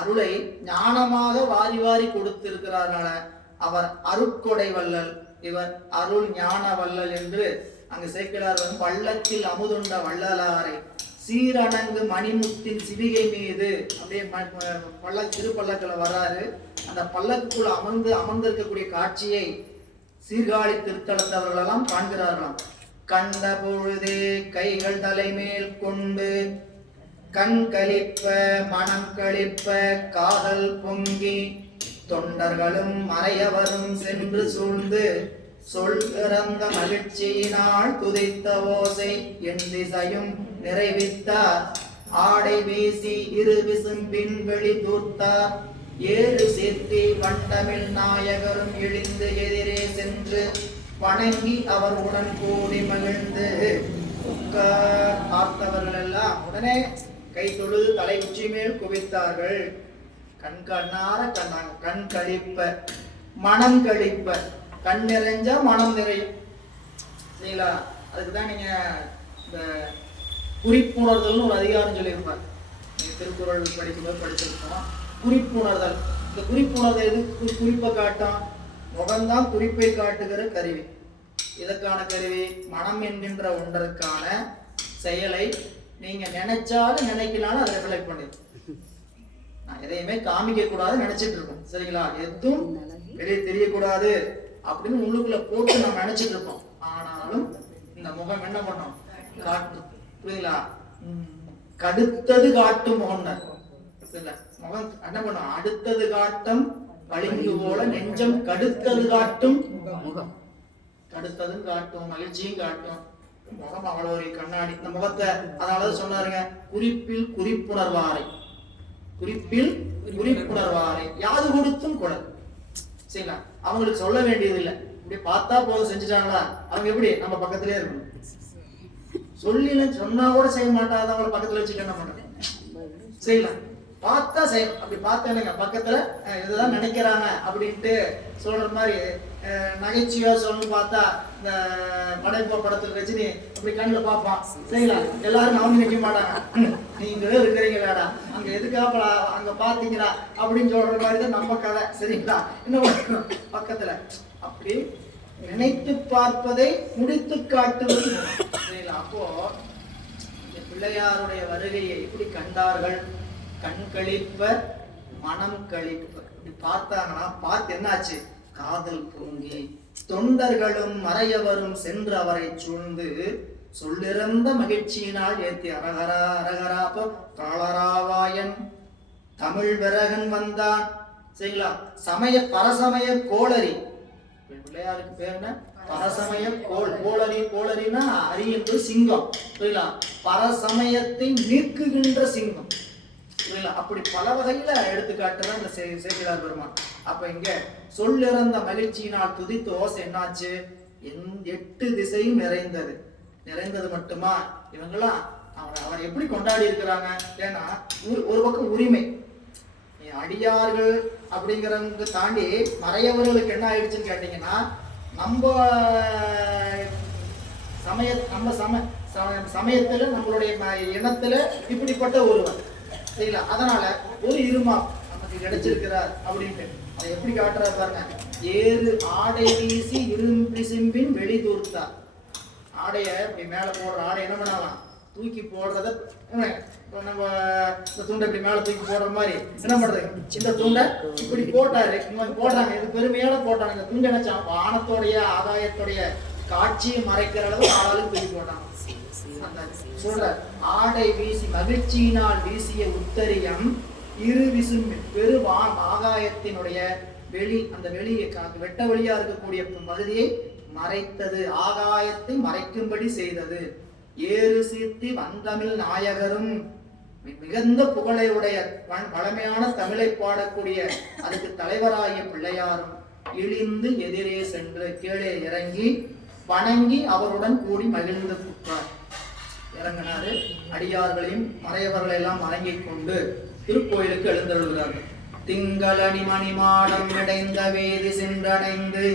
அருளை ஞானமாக வாரி வாரி கொடுத்திருக்கிறார்னால அவர் அருட்கொடை வள்ளல், இவர் அருள் ஞான வள்ளல் என்று அங்கு சேக்கிழார் வள்ளத்தில் அமுதுண்ட வள்ளலாரை சீரணங்கு மணிமுத்தின் சிவிகை மீது அப்படியே திருப்பல்லக்கில் வராரு. அந்த பல்லக்குள் அமர்ந்திருக்கக்கூடிய காட்சியை சீர்காழி திருத்தலத்தவர்களெல்லாம் காண்கிறார்களாம். கண்ட பொழுதே கைகள் தலைமேல் கொண்டு கண் கழிப்ப மனம் கழிப்ப காதல் பொங்கி தொண்டர்களும் மறையவரும் சென்று சூழ்ந்து சொல் இறந்த மகிழ்ச்சியினால் துதித்த ஓசை என் திசையும் நிறைவித்தார். ஆடை வீசி இரு விசும்பின் வெளி தூர்த்தார். ஏழு சேர்த்தி வண்டமிழ் நாயகரும் இழிந்து எதிரே சென்று வணங்கி அவர் உடன் கூடி மகிழ்ந்து பார்த்தவர்கள் எல்லாம் உடனே கை தொழுது தலை உச்சி மேல் குவித்தார்கள். கண்ணார கண்ணாங்க, கண் கழிப்ப மனம் கழிப்ப, கண் நிறைஞ்சா மனம் நிறையும். சரிங்களா? அதுக்குதான் நீங்க இந்த குறிப்புணர்தல்னு ஒரு அதிகாரம் சொல்லியிருப்பார். நீங்க திருக்குறள் படிக்கும்போது படிச்சிருக்கோம். குறிப்புணர்தல். இந்த குறிப்புணர்தல் எது? குறிப்பை காட்டும். முகம்தான் குறிப்பை காட்டுகிற கருவி. இதற்கான கருவி மனம் என்கின்ற ஒன்றற்கான செயலை நீங்க நினைச்சாலும் நினைக்கலாலும் அதை ரிஃப்ளெக்ட் பண்ணிடும். நான் எதையுமே காமிக்க கூடாது நினைச்சிட்டு இருக்கோம். சரிங்களா? எதுவும் வெளியே தெரியக்கூடாது அப்படின்னு உள்ளுக்குள்ள போட்டு நம்ம நினைச்சிட்டு இருக்கோம். ஆனாலும் இந்த முகம் என்ன பண்ணோம்? காட்டும். புரியுங்களா? கடுத்தது காட்டும் முகம். முகம் என்ன பண்ணும்? அடுத்தது காட்டும் பளிங்கு போல நெஞ்சம் கடுத்தது காட்டும் முகம். கடுத்ததும் காட்டும், மகிழ்ச்சியும் காட்டும். முகம் அவ்வளவு ஒரு கண்ணாடி. இந்த முகத்தை அதனால சொன்னாருங்க, குறிப்பில் குறிப்புணர்வாரை, குறிப்பில் குறிப்புணர்வாரை யாது கொடுத்தும் குடல். சரிங்களா? அவங்களுக்கு சொல்ல வேண்டியது இல்லை. இப்படி பார்த்தா போதும், செஞ்சுட்டாங்களா அவங்க எப்படி நம்ம பக்கத்திலே இருக்கணும். சொல்லில சொன்னா கூட செய்ய மாட்டாத அவங்களை பக்கத்துல வச்சுக்க என்ன பண்றது? செய்யலாம், பார்த்தா செய்யணும். அப்படி பார்த்தேனுங்க பக்கத்துல இதுதான் நினைக்கிறாங்க அப்படின்ட்டு சொல்ற மாதிரி நகைச்சுவையா சொல்லணும்னு பார்த்தா இந்த படைப்பா படத்துல ரஜினி அப்படி கண்ணில் பார்ப்பான். சரிங்களா? எல்லாரும் அவங்க நினைக்க மாட்டாங்க, நீங்களே இருக்கிறீங்களாடா அங்க எதுக்காக அங்க பாத்தீங்களா அப்படின்னு சொல்ற மாதிரி தான் நம்ம கதை. சரிங்களா? என்ன பக்கத்துல அப்படி நினைத்து பார்ப்பதை முடித்து காட்டுவது. சரிங்களா? அப்போ பிள்ளையாருடைய வருகையை எப்படி கண்டார்கள்? கண் கழிப்ப மனம் கழிப்பு. இப்படி பார்த்தாங்கன்னா பார்த்து என்னாச்சு, காதல் பொங்கி தொண்டர்களும் மறையவரும் சென்று அவரை சூழ்ந்து சொல்லிறந்த மகிழ்ச்சியினால் ஏத்தி அரகரா அரகரா. அப்போ காளராவாயன் தமிழ் விரகன் வந்தான். சரிங்களா? சமய பரசமய கோளரி, பிள்ளையாருக்கு பேர் என்ன, பரசமய கோளரி. கோளரினா அரி என்று சிங்கம். புரியலா? பரசமயத்தை நீக்குகின்ற சிங்கம். புரியலா? அப்படி பல வகையில எடுத்துக்காட்டுதான் இந்த சேக்கிழார் பெருமான். அப்ப இங்க சொல்லிறந்த மகிழ்ச்சியினால் துதித்த ஓசை என்னாச்சு, 8 திசையும் நிறைந்தது. நிறைந்தது மட்டுமா, இவங்கெல்லாம் அவர் எப்படி கொண்டாடி இருக்கிறாங்க. ஏன்னா ஒரு பக்கம் உரிமை, அடியார்கள் அப்படிங்கிறவங்க தாண்டி மறையவர்களுக்கு என்ன ஆயிடுச்சுன்னு கேட்டீங்கன்னா, நம்ம சமயத்துல நம்மளுடைய இனத்துல இப்படிப்பட்ட ஒருவர். சரிங்களா? அதனால ஒரு இருமா நமக்கு கிடைச்சிருக்கிறார் அப்படின்ட்டு அதை எப்படி காட்டுறாரு பாருங்க. ஏறு ஆடை வீசி இரும்பி சிம்பின் வெளி தூர்த்தார். ஆடைய இப்படி மேல போடுற ஆடை என்ன பண்ணலாம், தூக்கி போடுறத நம்ம இந்த துண்டை இப்படி மேல தூக்கி போடுற மாதிரி என்ன பண்றது, இந்த துண்டை இப்படி போட்டாரு, போடுறாங்க. இது பெருமையால போட்டாங்க. இந்த துண்டை நினைச்சா வானத்தோடைய ஆதாயத்தோடைய காட்சியை மறைக்கிற அளவு ஆளாலும் தூக்கி போட்டாங்க. சொல்ற ஆடை வீசி மகிழ்ச்சியினால் வீசிய உத்தரியம் இரு விசும்பி பெருவான் ஆகாயத்தினுடைய வெளி, அந்த வெளியை வெட்ட வெளியா இருக்கக்கூடிய பகுதியை மறைத்தது, ஆகாயத்தை மறைக்கும்படி செய்தது. ஏறு சீர்த்தி வந்தமிழ் நாயகரும், மிகுந்த புகழை உடைய பழமையான தமிழை பாடக்கூடிய அதுக்கு தலைவராகிய பிள்ளையாரும் இழிந்து எதிரே சென்று கீழே இறங்கி வணங்கி அவருடன் கூடி மகிழ்ந்து புற்றார். இறங்கினாரு. அடியார்களையும் மறையவர்களை எல்லாம் வணங்கிக் கொண்டு திருக்கோயிலுக்கு எழுந்தருள்கிறார்கள். திங்களணி மணிமாடம் இடைந்த வேதி சென்றடைந்து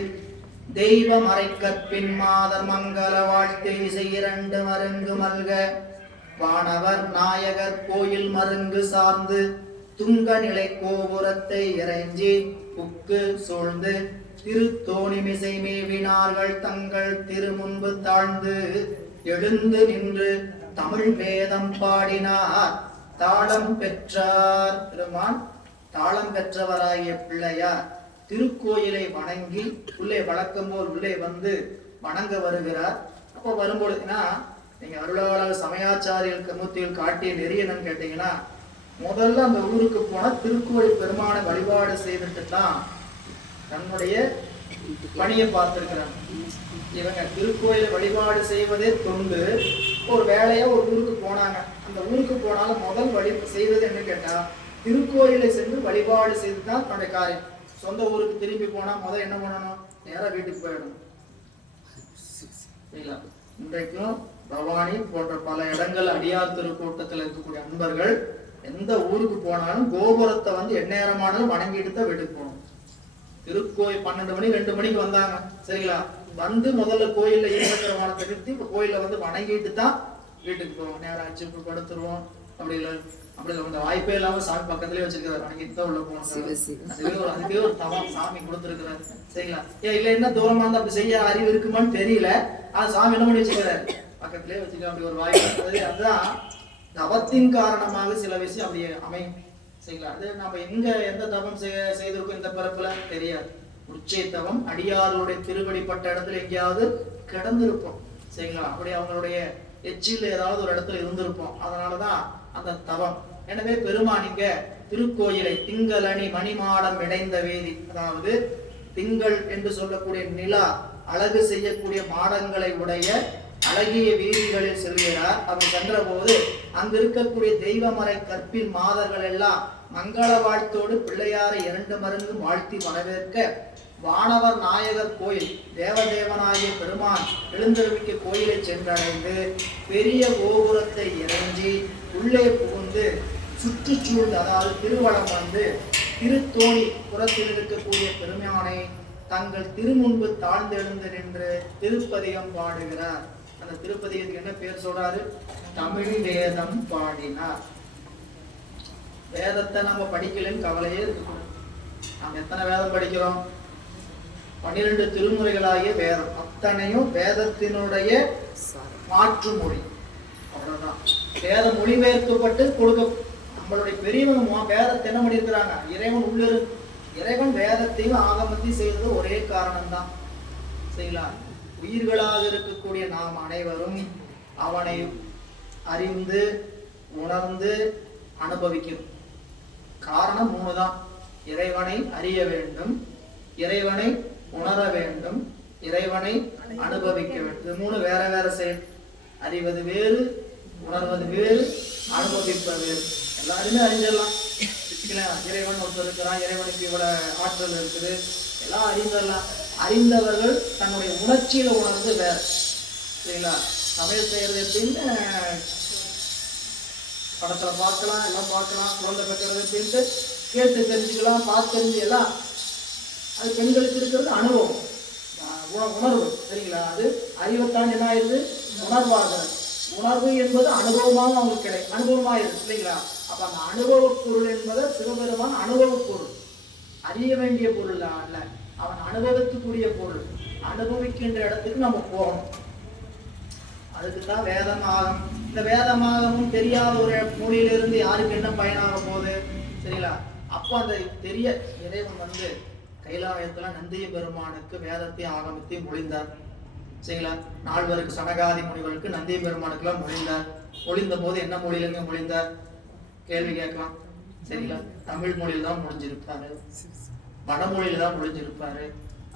தெய்வ மறைக்கற்பின் மாதர் மங்கள வாழ்த்தை செய்யிரண்டு மருங்கு மல்க வானவர் நாயகர் கோயில் மருங்கு சார்ந்து துங்க நிலை கோபுரத்தை இறைஞ்சி புக்கு சூழ்ந்து திருத்தோணிமிசை மேவினார்கள் தங்கள் திருமுன்பு தாழ்ந்து எழுந்து நின்று தமிழ் வேதம் பாடினார் தாளம் பெற்றார். பெருமான் தாளம் பெற்றவராகிய பிள்ளையார் திருக்கோயிலை வணங்கி உள்ளே வழக்கம் போல் உள்ளே வந்து வணங்க வருகிறார். அப்போ வரும்பொழுதுனா நீங்க அருளாளர் சமயாச்சாரியர்களுக்கு மூர்த்தியில் காட்டிய நெறி என்னன்னு கேட்டீங்கன்னா, முதல்ல அந்த ஊருக்கு போன திருக்கோயில் பெருமான வழிபாடு செய்துட்டு தான் தன்னுடைய பணியை பார்த்திருக்கிறாங்க. இவங்க திருக்கோயிலை வழிபாடு செய்வதே தொண்டு. ஒரு வேலையா ஒரு ஊருக்கு போனாங்க. அந்த ஊருக்கு போனாலும் முதல் வழி செய்வது என்ன கேட்டா, திருக்கோயிலை சென்று வழிபாடு செய்து தான் தன்னுடைய காரியம். சொந்த ஊருக்கு திரும்பி போனா முதல் என்ன பண்ணணும், நேரா வீட்டுக்கு போயிடணும். இன்றைக்கும் பவானி போன்ற பல இடங்கள் அடியார் திருக்கூட்டத்தில் இருக்கக்கூடிய அன்பர்கள் எந்த ஊருக்கு போனாலும் கோபுரத்தை வந்து எந்நேரமானாலும் வணங்கிட்டு தான் வீட்டுக்கு போகணும். திருக்கோயில் 12 மணி 2 மணிக்கு வந்தாங்க, சரிங்களா, வந்து முதல்ல கோயில்ல ஈரக்கிரமானத்தை நிறுத்தி இப்ப கோயில வந்து வணங்கிட்டு தான் வீட்டுக்கு போவோம். நேரம் ஆச்சு இப்ப படுத்துருவோம். அப்படி இல்லை அந்த வாய்ப்பே இல்லாம சாமி பக்கத்திலே வச்சிருக்காரு, வணங்கிட்டு தான் உள்ள போகணும். அதுக்கே ஒரு தவம் சாமி கொடுத்துருக்கிறாரு, சரிங்களா. ஏன் இல்ல என்ன தூரமா இருந்தா அப்படி செய்ய அறிவு இருக்குமான்னு தெரியல. அது சாமி என்ன பண்ணி வச்சுக்கிறாரு, பக்கத்திலே வச்சுக்க. அப்படி ஒரு வாய்ப்பு. அதுதான் தவத்தின் காரணமாக சில விஷயம் அப்படி அமையும், சரிங்களா. அது நம்ம எந்த தவம் செய்திருக்கோம் இந்த பிறப்புல தெரியாது. உச்சை தவம் அடியாருடைய திருவடிப்பட்ட இடத்துல எங்கேயாவது கிடந்திருப்போம், சரிங்களா. அப்படி அவங்களுடைய எச்சில் ஏதாவது ஒரு இடத்துல இருந்திருப்போம். அதனாலதான் அந்த தவம். எனவே பெருமானிங்க திருக்கோயிலை திங்களணி மணிமாடம் இடைந்த வேதி, அதாவது திங்கள் என்று சொல்லக்கூடிய நிலா அழகு செய்யக்கூடிய மாடங்களை உடைய அழகிய வீதிகளில் செல்கிறார். அப்படி சென்ற போது அங்கு இருக்கக்கூடிய தெய்வமறை கற்பின் மாதர்கள் எல்லாம் மங்கள வாழ்த்தோடு பிள்ளையாரை 2 மருங்கு வாழ்த்தி வரவேற்க வானவர் நாயகர் கோயில் தேவதேவனாகிய பெருமான் எழுந்தருளிக்க கோயிலை சென்றடைந்து பெரிய கோபுரத்தை இறங்கி உள்ளே புகுந்து சுற்றுச்சூழ்ந்து, அதாவது திருவளம் வந்து திருத்தோணி புறத்தில் இருக்கக்கூடிய பெருமானை தங்கள் திருமுன்பு தாழ்ந்தெழுந்து நின்று திருப்பதிகம் பாடுகிறார். அந்த திருப்பதிகத்துக்கு என்ன பேர் சொல்றாரு, தமிழ் வேதம் பாடினார். வேதத்தை நம்ம படிக்கலன்னு கவலையே இருக்கக்கூடாது. நம்ம எத்தனை வேதம் படிக்கிறோம், 12 திருமுறைகளாகிய வேதம், அத்தனையும் வேதத்தினுடைய மாற்று மொழி. அவ்வளவுதான். வேத மொழிபெயர்க்கப்பட்டு நம்மளுடைய பெரியவங்க வேதத்தை என்ன பண்ணியிருக்கிறாங்க, இறைவன் உள்ளிரு, இறைவன் வேதத்தையும் ஆகமத்தையும் செய்தது ஒரே காரணம் தான். செய்யலாம், உயிர்களாக இருக்கக்கூடிய நாம் அனைவரும் அவனை அறிந்து உணர்ந்து அனுபவிக்கும். காரணம் 3 தான். இறைவனை அறிய வேண்டும், இறைவனை உணர வேண்டும், இறைவனை அனுபவிக்க வேண்டும். 3 வேற வேற செயல். அறிவது வேறு, உணர்வது வேறு, அனுபவிப்பது வேறு. எல்லாருமே அறிஞ்சிடலாம். இறைவன் ஒருத்தர் இருக்கிறான், இறைவனுக்கு இவ்வளவு ஆற்றல் இருக்குது, எல்லாம் அறிந்தரலாம். அறிந்தவர்கள் தன்னுடைய உணர்ச்சியில உணர்ந்து வேற. சரிங்களா? சமையல் செய்யறது எப்படின்னு படத்துல பார்க்கலாம், எல்லாம் பார்க்கலாம். குழந்தை பெற்றது எப்படின்ட்டு கேட்டு தெரிஞ்சுக்கலாம், பார்த்து தெரிஞ்சு எல்லாம். அது பெண்களுக்கு இருக்கிறது அனுபவம், உணர்வு. சரிங்களா? அது அறிவைத்தான் என்ன ஆயிருது, உணர்வாகிறது. உணர்வு என்பது அனுபவமாக அவங்களுக்கு கிடைக்கும், அனுபவமாயிருது. இல்லைங்களா? அப்ப அந்த அனுபவ பொருள் என்பது சிவபெருமான் அனுபவ பொருள், அறிய வேண்டிய பொருள் அல்ல, அவன் அனுபவத்துக்குரிய பொருள். அனுபவிக்கின்ற இடத்துக்கு நம்ம போகணும். அதுக்குதான் வேதமாகும். இந்த வேதமாகமும் தெரியாத ஒரு மொழியிலிருந்து யாருக்கு என்ன பயனாக போகுது? சரிங்களா? அப்போ அந்த தெரிய இறைவன் கைலாயத்துல நந்திய பெருமானுக்கு வேதத்தையும் ஆகமத்தையும் மொழிந்தார். சரிங்களா? 4 சனகாதி முனிவர்களுக்கு நந்திய பெருமானுக்குலாம் மொழிந்தார். மொழிந்த போது என்ன மொழியிலங்க மொழிந்தார்? கேள்வி கேட்கலாம். சரிங்களா? தமிழ் மொழியில தான் மொழிஞ்சிருப்பாரு, வடமொழியில தான் மொழிஞ்சிருப்பாரு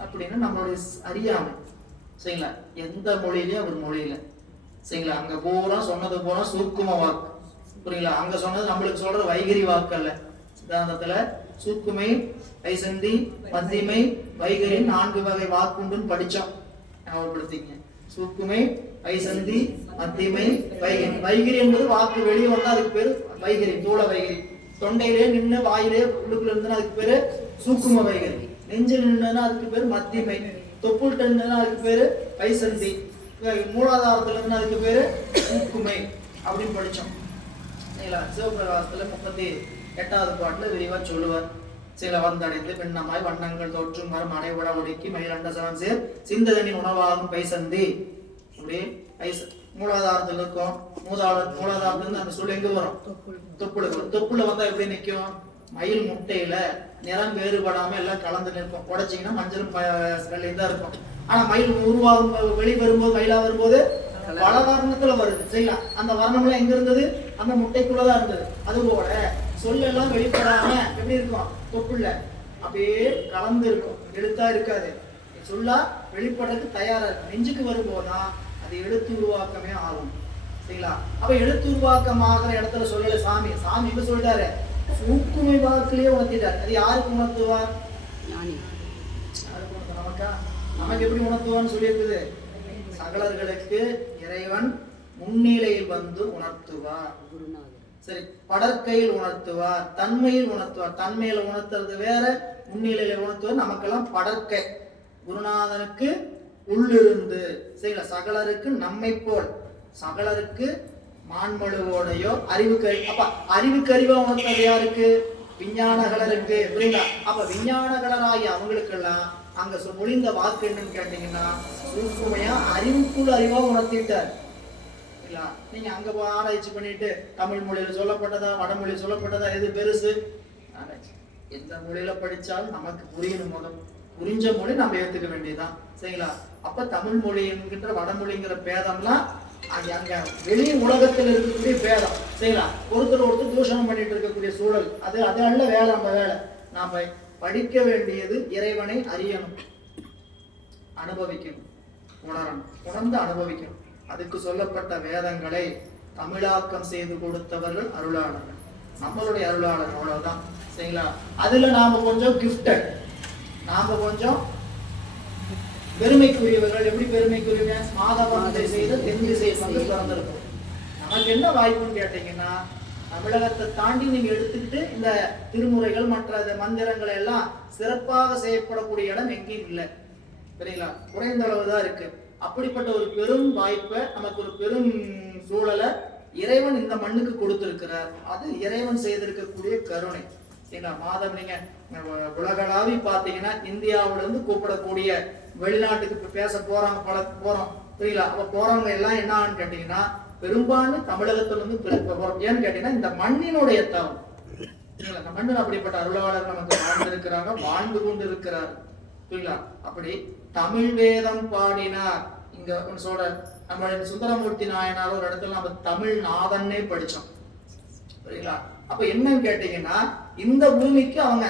அப்படின்னு நம்மளுடைய அறியாமை. சரிங்களா? எந்த மொழியிலயும் அவர் மொழியில. சரிங்களா? அங்க பூரா சொன்னது போனா சூக்கும வாக்கு. புரியுங்களா? அங்க சொன்னது நம்மளுக்கு சொல்ற வைகரி வாக்கு அல்ல. சித்தாந்தத்துல சூக்குமை, கைசந்தி, மத்தியமை, வைகரி 4 வகை வாக்குண்டுன்னு படிச்சோம். ஞாபகப்படுத்திங்க. சூக்குமை, கைசந்தி, மத்தியமை, வைகரி. வைகரி என்பது வாக்கு வெளியே வந்தா அதுக்கு பேரு வைகரி, தூள வைகரி. தொண்டையிலே நின்று வாயிலே உள்ளுக்குள்ள இருந்துன்னா அதுக்கு பேரு சூக்கும வைகரி. நெஞ்சில் நின்றுனா அதுக்கு பேரு மத்தியமை. தொப்புள்கிட்ட நின்றுனா அதுக்கு பேரு கைசந்தி. மூலாதாரத்துல இருந்து அதுக்கு பேரு சூக்குமை அப்படின்னு படிச்சோம். சிவபிரகாசத்துல 38வது பாட்டுல விரிவா சொல்லுவார். சில வந்தடைந்து பெண்ணமாய் வண்ணங்கள் தோற்றும் மரம் அடைவிட ஒடுக்கி மயிலண்ட சவன் சேர் சிந்ததனி உணவாகும் பைசந்தி. அப்படி மூலாதாரத்துல இருக்கும். மூலாதாரத்துல இருந்து அந்த சொல் எங்க வரும்? தொப்புளுக்கு வரும். தொப்புல வந்தா எப்படி நிற்கும்? மயில் முட்டையில நிறம் வேறுபடாம எல்லாம் கலந்து நிற்கும். உடைச்சிங்கன்னா மஞ்சளும் வெள்ளையும் தான் இருக்கும். ஆனா மயில் உருவாகும் வெளி வரும்போது, மயிலா வரும்போது பல வர்ணத்துல வருது. சரிங்களா? அந்த வர்ணம்லாம் எங்க இருந்தது? அந்த முட்டைக்குள்ளதான் இருந்தது. அதுபோல சொல்லெல்லாம் வெளிப்படாம எப்படி இருக்கும்? தொப்புள்ள அப்படியே கலந்து இருக்கும், எழுத்தா இருக்காது. சொல்லா வெளிப்படுறதுக்கு தயாரா இருக்கும். நெஞ்சுக்கு வரும்போதுதான் அது எழுத்து உருவாக்கமே ஆகும். சரிங்களா? அப்ப எழுத்து உருவாக்கம் ஆகிற இடத்துல சொல்லல சாமி. சாமி என்ன சொல்லிட்டாரு? சூக்குமை வாக்குலயே உணர்த்திட்டார். அது யாருக்கு உணர்த்துவார்? நமக்கா? நமக்கு எப்படி உணர்த்துவான்னு சொல்லியிருக்குது? சகலர்களுக்கு இறைவன் முன்னிலையில் வந்து உணர்த்துவார். சரி, படற்கையில் உணர்த்துவார், தன்மையில் உணர்த்துவார். தன்மையில உணர்த்துறது வேற, முன்னிலையில உணர்த்துவார். நமக்கெல்லாம் படற்கை. குருநாதனுக்கு உள்ளிருந்து. சரிங்களா? சகலருக்கு நம்மை போல், சகலருக்கு மான்மழுவோடையோ அறிவுக்கறி. அப்ப அறிவுக்கறிவா உணர்த்தது யாருக்கு? விஞ்ஞானகலருக்கு. புரியுங்களா? அப்ப விஞ்ஞானகலராகி அவங்களுக்கெல்லாம் அங்க மொழிந்த வாக்கு என்னன்னு கேட்டீங்கன்னா சூக்குமையா அறிவுக்குள் அறிவா உணர்த்திட்டார். நீங்க அங்க ஆராய்ச்சி பண்ணிட்டு தமிழ் மொழியில சொல்லப்பட்டதா வடமொழியில சொல்லப்பட்டதா எது பெருசு? எந்த மொழியில படிச்சாலும் நமக்கு புரியணும். முதல் புரிஞ்ச மொழி நம்ம ஏத்துக்க வேண்டியதுதான். சரிங்களா? அப்ப தமிழ் மொழி என்கின்ற வடமொழிங்கிற பேதம்லாம் அங்க வெளி உலகத்தில் இருக்கக்கூடிய பேதம். சரிங்களா? ஒருத்தர் தூஷணம் பண்ணிட்டு இருக்கக்கூடிய சூழல் அது அல்ல வேலை. நம்ம வேலை நாம படிக்க வேண்டியது இறைவனை அறியணும், அனுபவிக்கணும், உணரணும், உணர்ந்து அனுபவிக்கணும். அதுக்கு சொல்லப்பட்ட வேதங்களை தமிழாக்கம் செய்து கொடுத்தவர்கள் அருளாளர்கள், நம்மளுடைய அருளாளர். அவ்வளவுதான். சரிங்களா? அதுல நாம கொஞ்சம் கிஃப்டட், நாம கொஞ்சம் பெருமைக்குரியவர்கள். எப்படி பெருமைக்குரிய? மாதவத்தை செய்த தென் திசை வந்து பிறந்திருக்கும். நமக்கு என்ன வாய்ப்புன்னு கேட்டீங்கன்னா, தமிழகத்தை தாண்டி நீங்க எடுத்துக்கிட்டு இந்த திருமுறைகள் மற்ற மந்திரங்களை எல்லாம் சிறப்பாக செய்யப்படக்கூடிய இடம் எங்கேயும் இல்லை. சரிங்களா? குறைந்த அளவுதான் இருக்கு. அப்படிப்பட்ட ஒரு பெரும் வாய்ப்பை, நமக்கு ஒரு பெரும் சூழலை இறைவன் இந்த மண்ணுக்கு கொடுத்திருக்கிறார். அது இறைவன் செய்திருக்கக்கூடிய கருணை. சரிங்களா? மாதம் நீங்க உலகளாவி பார்த்தீங்கன்னா இந்தியாவில இருந்து கூப்பிடக்கூடிய வெளிநாட்டுக்கு பேச போறோம். புரியல? அப்ப போறவங்க எல்லாம் என்னன்னு கேட்டீங்கன்னா பெரும்பான்மை தமிழகத்துல இருந்து ஏன்னு கேட்டீங்கன்னா இந்த மண்ணினுடைய தவம். இந்த மண்ணில் அப்படிப்பட்ட அருளாளர் நமக்கு வாழ்ந்திருக்கிறாங்க, வாழ்ந்து கொண்டு இருக்கிறார். புரியுங்களா? அப்படி தமிழ் வேதம் பாடினார். இங்க சொல்ற நம்ம சுந்தரமூர்த்தி நாயனார் ஒரு இடத்துல நம்ம தமிழ் நாதன்னே படிச்சோம். புரியுங்களா? அப்ப என்னன்னு கேட்டீங்கன்னா இந்த பூமிக்கு அவங்க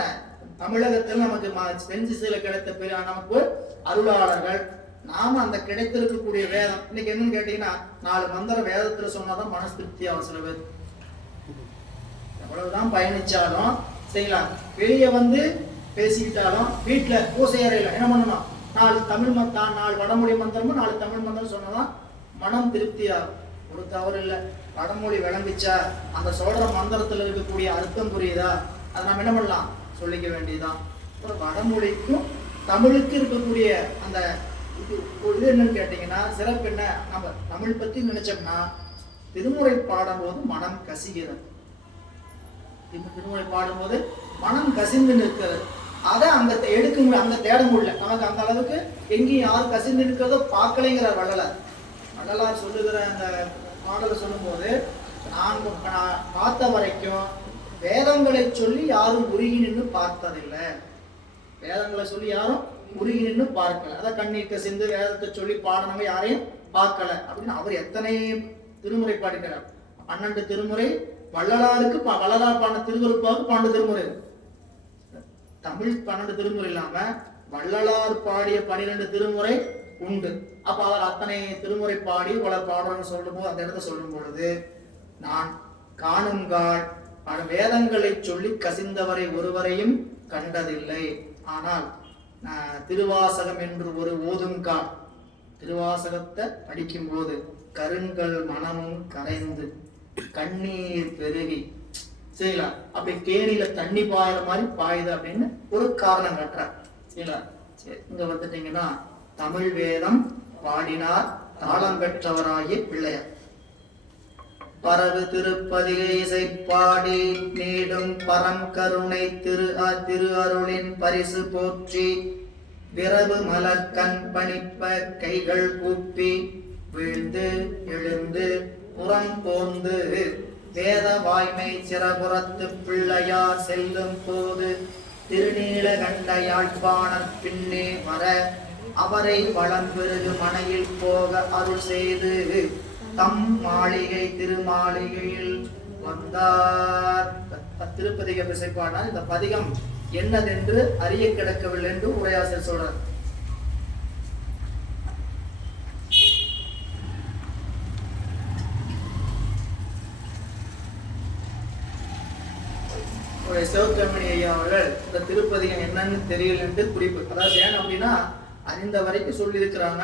தமிழகத்தில் நமக்கு செஞ்சிசில கிடைத்த பேர் நமக்கு அருளாளர்கள். நாம அந்த கிடைத்திருக்கக்கூடிய வேதம் இன்னைக்கு என்னன்னு கேட்டீங்கன்னா 4 மந்திரம் வேதத்துல சொன்னாதான் மனசு திருப்தி ஆகும். சில பேர் எவ்வளவுதான் பயணிச்சாலும் செய்யலாம், வெளியே வந்து பேசிக்கிட்டாலும் வீட்டுல பூசை அறையில என்ன பண்ணணும், 4 தமிழ் 4 வடமொழி மந்திரமும் 4 தமிழ் மந்திரம் சொன்னதான் மனம் திருப்தியாகும். ஒரு தவறு இல்லை. வடமொழி விளங்குச்சா, அந்த சொல்ற மந்திரத்துல இருக்கக்கூடிய அர்த்தம் புரியுதா, அதை நம்ம என்ன பண்ணலாம் சொல்லிக்க வேண்டியதுதான். அப்புறம் வடமொழிக்கும் தமிழுக்கு இருக்கக்கூடிய அந்த இது என்னன்னு கேட்டீங்கன்னா சிறப்பு என்ன, நம்ம தமிழ் பத்தி நினைச்சோம்னா திருமுறை பாடும்போது மனம் கசிகிறது. திருமுறை பாடும்போது மனம் கசிந்து நிற்கிறது. அதை அங்க எடுக்க அங்க தேட முடியல நமக்கு. அந்த அளவுக்கு எங்கேயும் யாரும் கசிந்து இருக்கிறதோ பார்க்கலைங்கிறார் வள்ளலார். வள்ளலார் சொல்லுகிற அந்த பாடலை சொல்லும் போது நான் பார்த்த வரைக்கும் வேதங்களை சொல்லி யாரும் உருகி நின்று பார்த்ததில்லை. வேதங்களை சொல்லி யாரும் உருகி நின்று பார்க்கல. அதான் கண்ணீர் கசிந்து வேதத்தை சொல்லி பாடினவங்க யாரையும் பார்க்கல அப்படின்னு அவர் எத்தனை திருமுறை பாடிக்கிறார். 12 திருமுறை வள்ளலாருக்கு வள்ளலார் பாடின திருவருப்பாவுக்கு 12 திருமுறை. தமிழ் 12 திருமுறை இல்லாம வள்ளலார் பாடிய 12 திருமுறை உண்டு. அப்ப அவர் அத்தனை திருமுறை பாடி பாடுறன்னு சொல்லும் போது அந்த இடத்த சொல்லும் பொழுது நான் காணுங்கால் வேதங்களை சொல்லி கசிந்தவரை ஒருவரையும் கண்டதில்லை. ஆனால் திருவாசகம் என்று ஒரு ஓதுங்கால், திருவாசகத்தை படிக்கும் போது கருங்கல் மனமும் கரைந்து கண்ணீர் பெருகி செய்யலாம். அப்படி கேணியில தண்ணி பாயிற மாதிரி பாயுது அப்படின்னு ஒரு காரணம் கட்டுறார். சரிங்களா? சரி, இங்க வந்துட்டீங்கன்னா தமிழ் வேதம் பாடினார் தாளம் பெற்றவராகிய பிள்ளையார். பரவு திருப்பதிகை இசைப்பாடி நீடும் பரம் கருணை திரு அருளின் பரிசு போற்றி விரவு மலர் கண் பணிப்ப கைகள் கூப்பி வீழ்ந்து எழுந்து புறம் போந்து வேத வாய்மை சிறபுறத்து பிள்ளையார் செல்லும் போது திருநீலகண்ட யாழ்ப்பாணர் பின்னே வர அவரை வளம் பெருகு மனையில் போக அருள் செய்து தம் மாளிகை திருமாளிகையில் வந்தார். திருப்பதிக இசைப்பாடினார். இந்த பதிகம் என்னதென்று அறிய கிடக்கவில்லை என்று உரையாசிரியர் சொல்றார். சிவகமணி ஐயா அவர்கள் இந்த திருப்பதிகம் என்னன்னு தெரியல என்று குறிப்பு. அதாவது ஏன் அப்படின்னா அறிந்த வரைக்கும் சொல்லி இருக்கிறாங்க.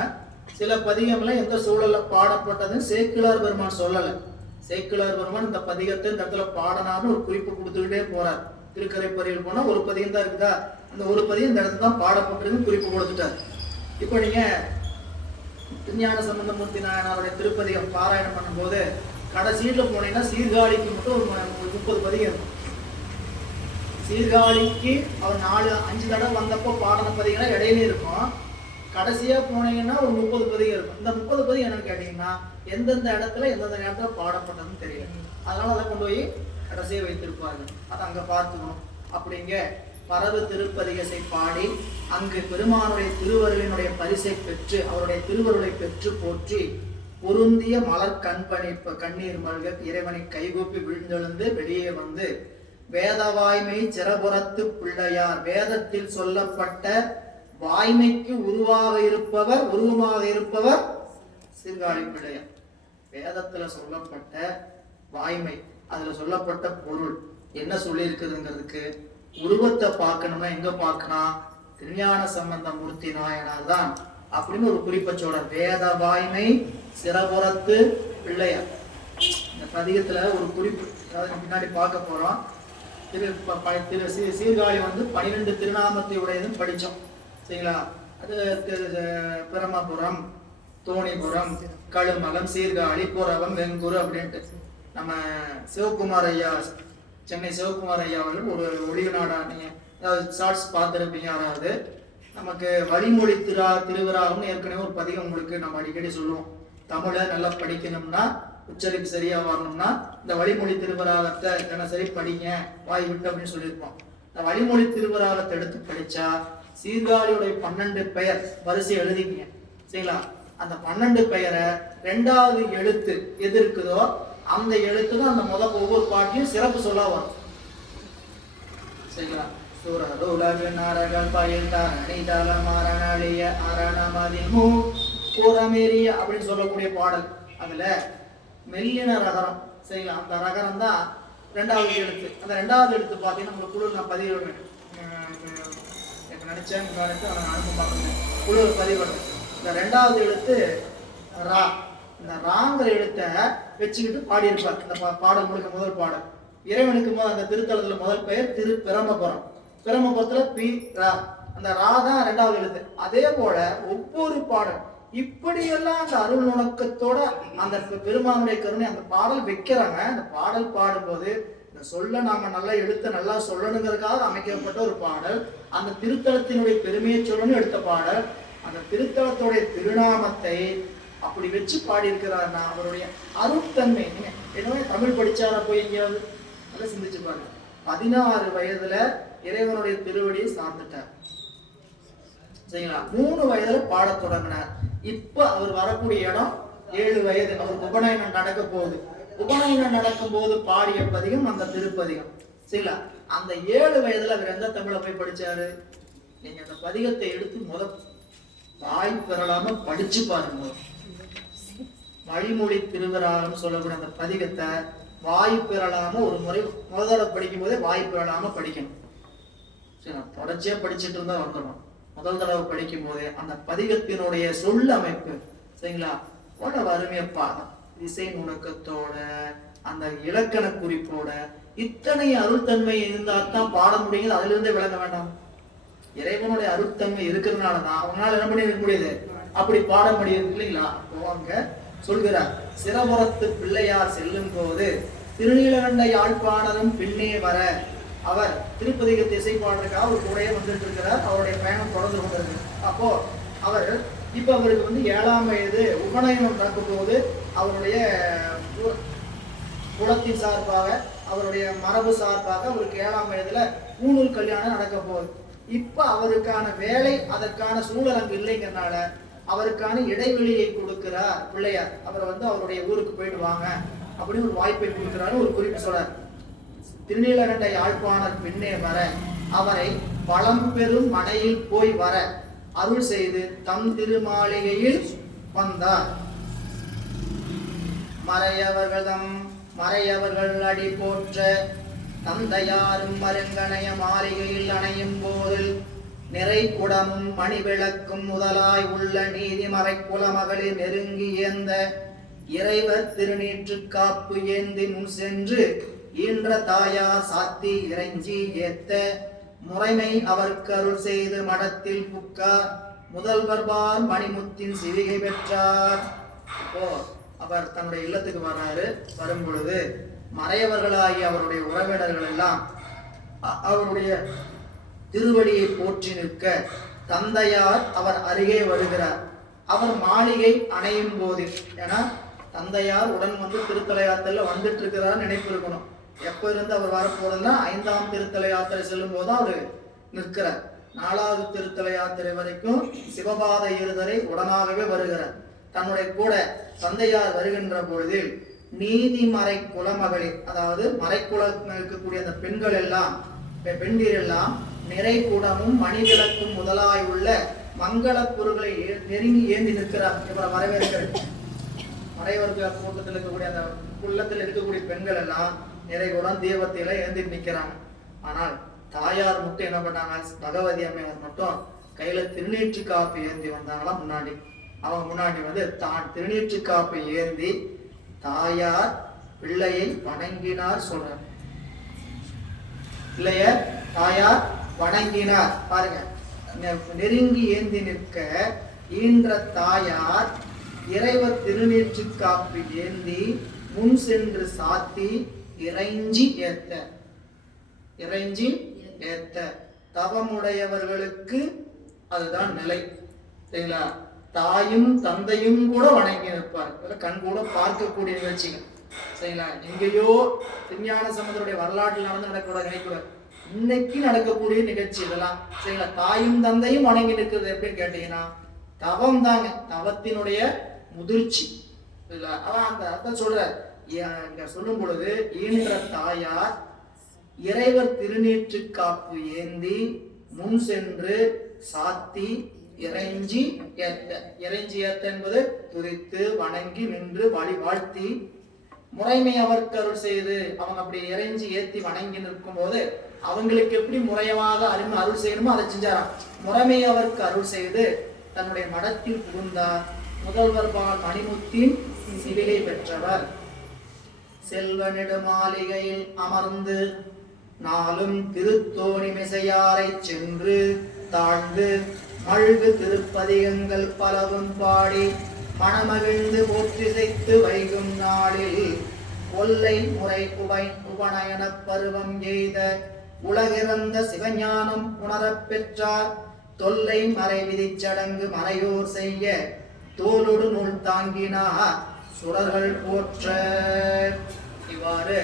சில பதிகம்ல எந்த சூழல்ல பாடப்பட்டதுன்னு சேக்கிழார் பெருமான் சொல்லல. சேக்கிழார் பெருமான் இந்த பதிகத்தை இந்த இடத்துல பாடனான்னு ஒரு குறிப்பு கொடுத்துக்கிட்டே போறார். திருக்கரைப்பறையில் போனா ஒரு பதிகம் தான் இருக்குதா, அந்த ஒரு பதிகம் இந்த இடத்துல தான் பாடப்பட்டிருக்கு குறிப்பு கொடுத்துட்டார். இப்போ நீங்க திருஞான சம்பந்தமூர்த்தி நாயனாருடைய திருப்பதிகம் பாராயணம் பண்ணும்போது கடைசியில போனீங்கன்னா சீர்காழிக்கு மட்டும் ஒரு 30 பதிகம் இருக்கும். சீர்காழிக்கு அவர் 4-5 தடவை வந்தப்போ பாடின பதிகம்னா இடையிலே இருக்கும். கடைசியா போனீங்கன்னா ஒரு 30 பதிகம் இருக்கும். இந்த 30 பதிகம் என்னன்னு கேட்டீங்கன்னா எந்தெந்த இடத்துல எந்தெந்த நேரத்துல பாடப்பட்டதுன்னு தெரியல. அதனால அதை கொண்டு போய் கடைசியை வைத்திருப்பாங்க. அதை அங்க பார்த்துக்கணும். அப்படிங்க பரவு திருப்பதிகை பாடி அங்கு பெருமானுடைய திருவருளினுடைய பரிசை பெற்று அவருடைய திருவருளை பெற்று போற்றி பொருந்திய மலர் கண்பணிப்ப கண்ணீர் மல்க இறைவனை கைகூப்பி விழுந்தெழுந்து வெளியே வந்து வேத வாய்மை சிறபுறத்து பிள்ளையார், வேதத்தில் சொல்லப்பட்ட வாய்மைக்கு உருவமாக இருப்பவர் சீர்காழி பிள்ளையார். வேதத்துல சொல்லப்பட்ட வாய்மை, அதுல சொல்லப்பட்ட பொருள் என்ன சொல்லி இருக்குதுங்கிறதுக்கு உருவத்தை பார்க்கணும்னா எங்க பார்க்கணும், திருஞான சம்பந்தமூர்த்தி நாயனார் தான் அப்படின்னு ஒரு குறிப்பை சொல்ற. வேத வாய்மை சிறபுறத்து பிள்ளையார். இந்த பதிகத்துல ஒரு குறிப்பு, அதாவது பின்னாடி பார்க்க போறோம். சீர்காழி 12 திருநாமத்தை உடையதுன்னு படிச்சோம். சரிங்களா? அது பிரமபுரம், தோணிபுரம், கழுமலம், சீர்காழி, புறவம், வெங்குரு அப்படின்ட்டு நம்ம சிவகுமார் ஐயா, சென்னை சிவகுமார் ஐயா அவர்கள் ஒரு ஒளிவு நாடா, நீங்க அதாவது ஷார்ட்ஸ் பார்த்துருப்பீங்க. யாராவது நமக்கு வழிமொழி திருவிழாவுன்னு ஏற்கனவே ஒரு பதிகம் உங்களுக்கு நம்ம அடிக்கடி சொல்லுவோம். தமிழை நல்லா படிக்கணும்னா உச்சரிப்பு சரியா வரணும்னா இந்த வழிமொழி திருவராகத்தை தினசரி படிங்க வாய் விட்டு அப்படின்னு சொல்லியிருப்போம். இந்த வழிமொழி திருவராகத்தை எடுத்து படிச்சா சீர்காழியுடைய 12 பெயர் வரிசை எழுதிங்க சரிங்களா. அந்த 12 பெயரை 2வது எழுத்து எது இருக்குதோ அந்த எழுத்து தான் அந்த ஒவ்வொரு பாட்டியும் சிறப்பு சொல்ல வரும் சரிங்களா. சுரர் உலகு நரகல் பயில்தான் அணிதல மரணழிய அரணமதிமு புறமேறிய அப்படின்னு சொல்லக்கூடிய பாடல். அதுல மெல்லின ரகரம் சரிங்களா. அந்த ரகரம் தான் 2வது எழுத்து. அந்த 2வது எழுத்து பார்த்தீங்கன்னா உங்களுக்கு குழு நான் பதிவு நினைச்சேன் அனுப்ப பார்க்கணும் குழு பதிவு. இந்த 2வது எழுத்து ரா. இந்த ராங்கிற எழுத்தை வச்சுக்கிட்டு பாடியிருப்பார் இந்த பாடல் முழுக்க. முதல் பாடல் இறைவனுக்கு அந்த திருத்தலத்துல முதல் பெயர் திரு பிரம்மபுரம். பிரம்மபுரத்துல பி ரா. அந்த ரா தான் 2வது எழுத்து. அதே போல ஒவ்வொரு பாடல் இப்படியெல்லாம் அந்த அருள் நுணக்கத்தோட அந்த பெருமானுடைய கருணை அந்த பாடல் வைக்கிறாங்க. அந்த பாடல் பாடும்போது இந்த சொல்ல நாம நல்லா எழுத்த நல்லா சொல்லணுங்கிறதுக்காக அமைக்கப்பட்ட ஒரு பாடல். அந்த திருத்தலத்தினுடைய பெருமையை சொல்லணும்னு எடுத்த பாடல். அந்த திருத்தலத்துடைய திருநாமத்தை அப்படி வச்சு பாடியிருக்கிறாருன்னா அவருடைய அருட்தன்மை. எனவே தமிழ் படிச்சார போய் எங்கேயாவது நல்லா சிந்திச்சு பாருங்க. 16 வயதுல இறைவனுடைய திருவடியை சார்ந்துட்டார் சரிங்களா. 3 வயதுல பாட தொடங்கினார். இப்ப அவர் வரக்கூடிய இடம் 7 வயது. அவருக்கு உபநயனம் நடக்க போகுது. உபநயனம் நடக்கும் போது பாடிய பதிகம் அந்த திருப்பதிகம் சரிங்களா. அந்த 7 வயதுல அவர் எந்த தமிழை போய் படிச்சாரு? நீங்க அந்த பதிகத்தை எடுத்து வாய் பெறலாம படிச்சு பாருங்க. வழிமொழி திருவராகம் சொல்லக்கூடிய அந்த பதிகத்தை வாய் பெறலாம ஒரு முறை முதல்ல படிக்கும் போதே வாய் பெறலாம படிக்கணும் சரி. தொடர்ச்சியா படிச்சுட்டு இருந்தா வந்துடும். முதல் தடவை படிக்கும் போதே அந்த பதிகத்தினுடைய சொல் அமைப்பு சரிங்களா அவ்வளவு அருமையா பாடம். இசை நுணுக்கத்தோட அந்த இலக்கண குறிப்போட இத்தனை அருள்தன்மை இருந்தால்தான் பாட முடியுது. அதுல இருந்தே விளங்க வேண்டாம். இறைவனுடைய அருள்தன்மை இருக்கிறதுனாலதான் அவங்களால என்ன பண்ணி இருக்க முடியுது அப்படி பாட முடியுது இல்லைங்களா. அப்போ அங்க சொல்கிறார் சிறபுறத்து பிள்ளையார் செல்லும் போது திருநீலகண்ட யாழ்ப்பாணரும் பின்னே வர. அவர் திருப்பதிகத்தை இசை பாடுறதுக்காக ஒரு கூடையே வந்துட்டு இருக்கிறார். அவருடைய பயணம் தொடர்ந்து கொண்டிருக்கு. அப்போ அவர் இப்ப அவருக்கு 7ஆம் வயது உபநயனம் நடக்கும் போது அவருடைய குலத்தின் சார்பாக அவருடைய மரபு சார்பாக அவருக்கு 7ஆம் வயதுல பூணூல் கல்யாணம் நடக்க போகுது. இப்ப அவருக்கான வேலை அதற்கான சூழல் அங்கு இல்லைங்கிறனால அவருக்கான இடைவெளியை கொடுக்கிறார் பிள்ளையார். அவர் அவருடைய ஊருக்கு போயிட்டு வாங்க அப்படின்னு ஒரு வாய்ப்பை கொடுக்கிறாரு. ஒரு குறிப்பு சொல்றார். திருநீலகண்ட யாழ்ப்பாணர் பின்னே வர அவரை பழம்பெரும் மனையில் போய் வர அருள் செய்து தம் திருமாளிகையில் வந்தார். மறையவர்கள் அடி போற்ற தந்தையாரும் மருங்கணைய மாளிகையில் அணையும் போது நிறை குடமும் மணிவிளக்கும் முதலாய் உள்ள நீதிமறை குலமகளிர் நெருங்கி ஏந்த இறைவர் திருநீற்று காப்பு ஏந்தி முன் சென்று ஈன்ற தாயார் சாத்தி இறைஞ்சி ஏத்த முறைமை அவருக்கு அருள் செய்து மடத்தில் புக்கார் முதல்வர்பால் மணிமுத்தின் சிவிகை பெற்றார். அப்போ அவர் தன்னுடைய இல்லத்துக்கு வர்றாரு. வரும் பொழுது மறையவர்களாகிய அவருடைய உறவினர்கள் எல்லாம் அவருடைய திருவடியை போற்றி நிற்க தந்தையார் அவர் அருகே வருகிறார். அவர் மாளிகை அணையும் போது ஏன்னா தந்தையார் உடன் திருத்தல யாத்திரையில வந்துட்டு இருக்கிறார் நினைப்பு இருக்கணும். எப்ப இருந்து அவர் வரப்போறதுன்னா 5ஆம் திருத்தல யாத்திரை செல்லும் போது அவரு நிற்கிறார். 4வது திருத்தல யாத்திரை வரைக்கும் சிவபாத இருதரை உடனாகவே வருகிறார். தன்னுடைய கூட தந்தையார் வருகின்ற பொழுது நீதிமறை குலமகளிர் அதாவது மறைக்குளம் இருக்கக்கூடிய அந்த பெண்கள் எல்லாம் பெண்கள் எல்லாம் நிறை கூடமும் மணிவிளக்கும் முதலாய் உள்ள மங்கள பொருட்களை நெருங்கி ஏந்தி நிற்கிறார். இவரை வரவேற்கிறது. மறைவர்கள் கூட்டத்தில் இருக்கக்கூடிய அந்த குள்ளத்தில் இருக்கக்கூடிய பெண்கள் எல்லாம் நிறைகுடம் தீபத்தில ஏந்தி நிற்கிறாங்க. ஆனால் தாயார் மட்டும் என்ன பண்ணாங்க? பகவதி அம்மையார் மட்டும் கையில திருநீற்று காப்பு ஏந்தி வந்தாங்களாம். முன்னாடி அவங்க முன்னாடி தான் திருநீற்று காப்பை ஏந்தி தாயார் பிள்ளையை வணங்கினார் சொல்றார். பிள்ளைய தாயார் வணங்கினார் பாருங்க. நெருங்கி ஏந்தி நிற்க ஈன்ற தாயார் இறைவர் திருநீற்று காப்பு ஏந்தி முன் சென்று சாத்தி இறைஞ்சி ஏத்த. இறைஞ்சி ஏத்த தவமுடையவர்களுக்கு அதுதான் நிலை சரிங்களா. தாயும் தந்தையும் கூட வணங்கி நிற்பார். கண் கூட பார்க்கக்கூடிய நிகழ்ச்சிகள். சரிங்களா? எங்கேயோ திருஞான சம்பந்தருடைய வரலாற்றில் நடக்கக்கூட நினைக்கிறார். இன்னைக்கு நடக்கக்கூடிய நிகழ்ச்சி இதெல்லாம். சரிங்களா? தாயும் தந்தையும் வணங்கி நிற்கிறது எப்படின்னு கேட்டீங்கன்னா தவம் தாங்க. தவத்தினுடைய முதிர்ச்சி. அவன் அந்த அர்த்தம் சொல்ற சொல்லும் பொழுது ஈன்ற தாயார் இறைவர் திருநீற்று காப்பு ஏந்தி முன் சென்று சாத்தி இறைஞ்சி ஏத்த. இறைஞ்சி ஏத்த என்பது துதித்து வணங்கி நின்று வழி வாழ்த்தி முறைமை அவருக்கு அருள் செய்து அவங்க அப்படி இறைஞ்சி ஏத்தி வணங்கி நிற்கும் போது அவங்களுக்கு எப்படி முறையாக அருள் செய்யணுமோ அதை செஞ்சாராம். முறைமை அவருக்கு அருள் செய்து தன்னுடைய மடத்தில் புகுந்தார். முதல்வர் பால் மணிமுத்தின் சிவிலை பெற்றவர். செல்வ நெடு மாளிகையில் அமர்ந்து நாளும் திருத்தோணி மிசையாரை சென்று தாழ்ந்து மழ்கு திருப்பதிகங்கள் பலவும் பாடி மணமகிழ்ந்து போற்றிசைத்து வைகும் நாளில் ஒல்லை முறை உபநயன பருவம் எய்த உலகிறந்த சிவஞானம் உணரப் பெற்றார். தொல்லை மறை விதிச்சடங்கு மறையோர் செய்ய தோலொடு நூல் தாங்கினார் சுரர்கள் போற்ற. இவ்வாறு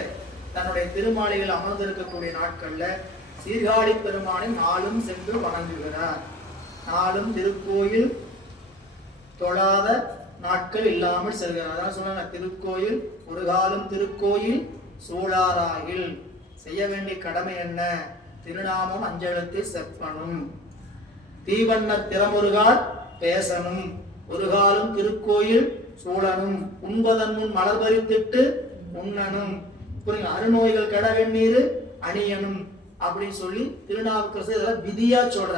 தன்னுடைய திருமாளிகள் அமர்ந்திருக்கக்கூடிய நாட்கள்ல சீர்காழி பெருமானை நாளும் சென்று வணங்குகிறார். நாளும் திருக்கோயில் தொழாத நாட்கள் இல்லாமல் செல்கிறார். அதான் சொன்ன திருக்கோயில் ஒரு காலம் திருக்கோயில் சூழாராகில். செய்ய வேண்டிய கடமை என்ன? திருநாமம் அஞ்செழுத்தை செப்பனும், தீவண்ணர் திறமுருகால் பேசணும், ஒரு காலம் திருக்கோயில் சூழனும், உண்பதன் முன் மலர் பறித்திட்டு உண்ணனும், புரியுங்க, அருநோய்கள் கெட வெந்நீர் அணியணும் அப்படின்னு சொல்லி திருநாவுக்கரசு இதெல்லாம் விதியா சொல்ற.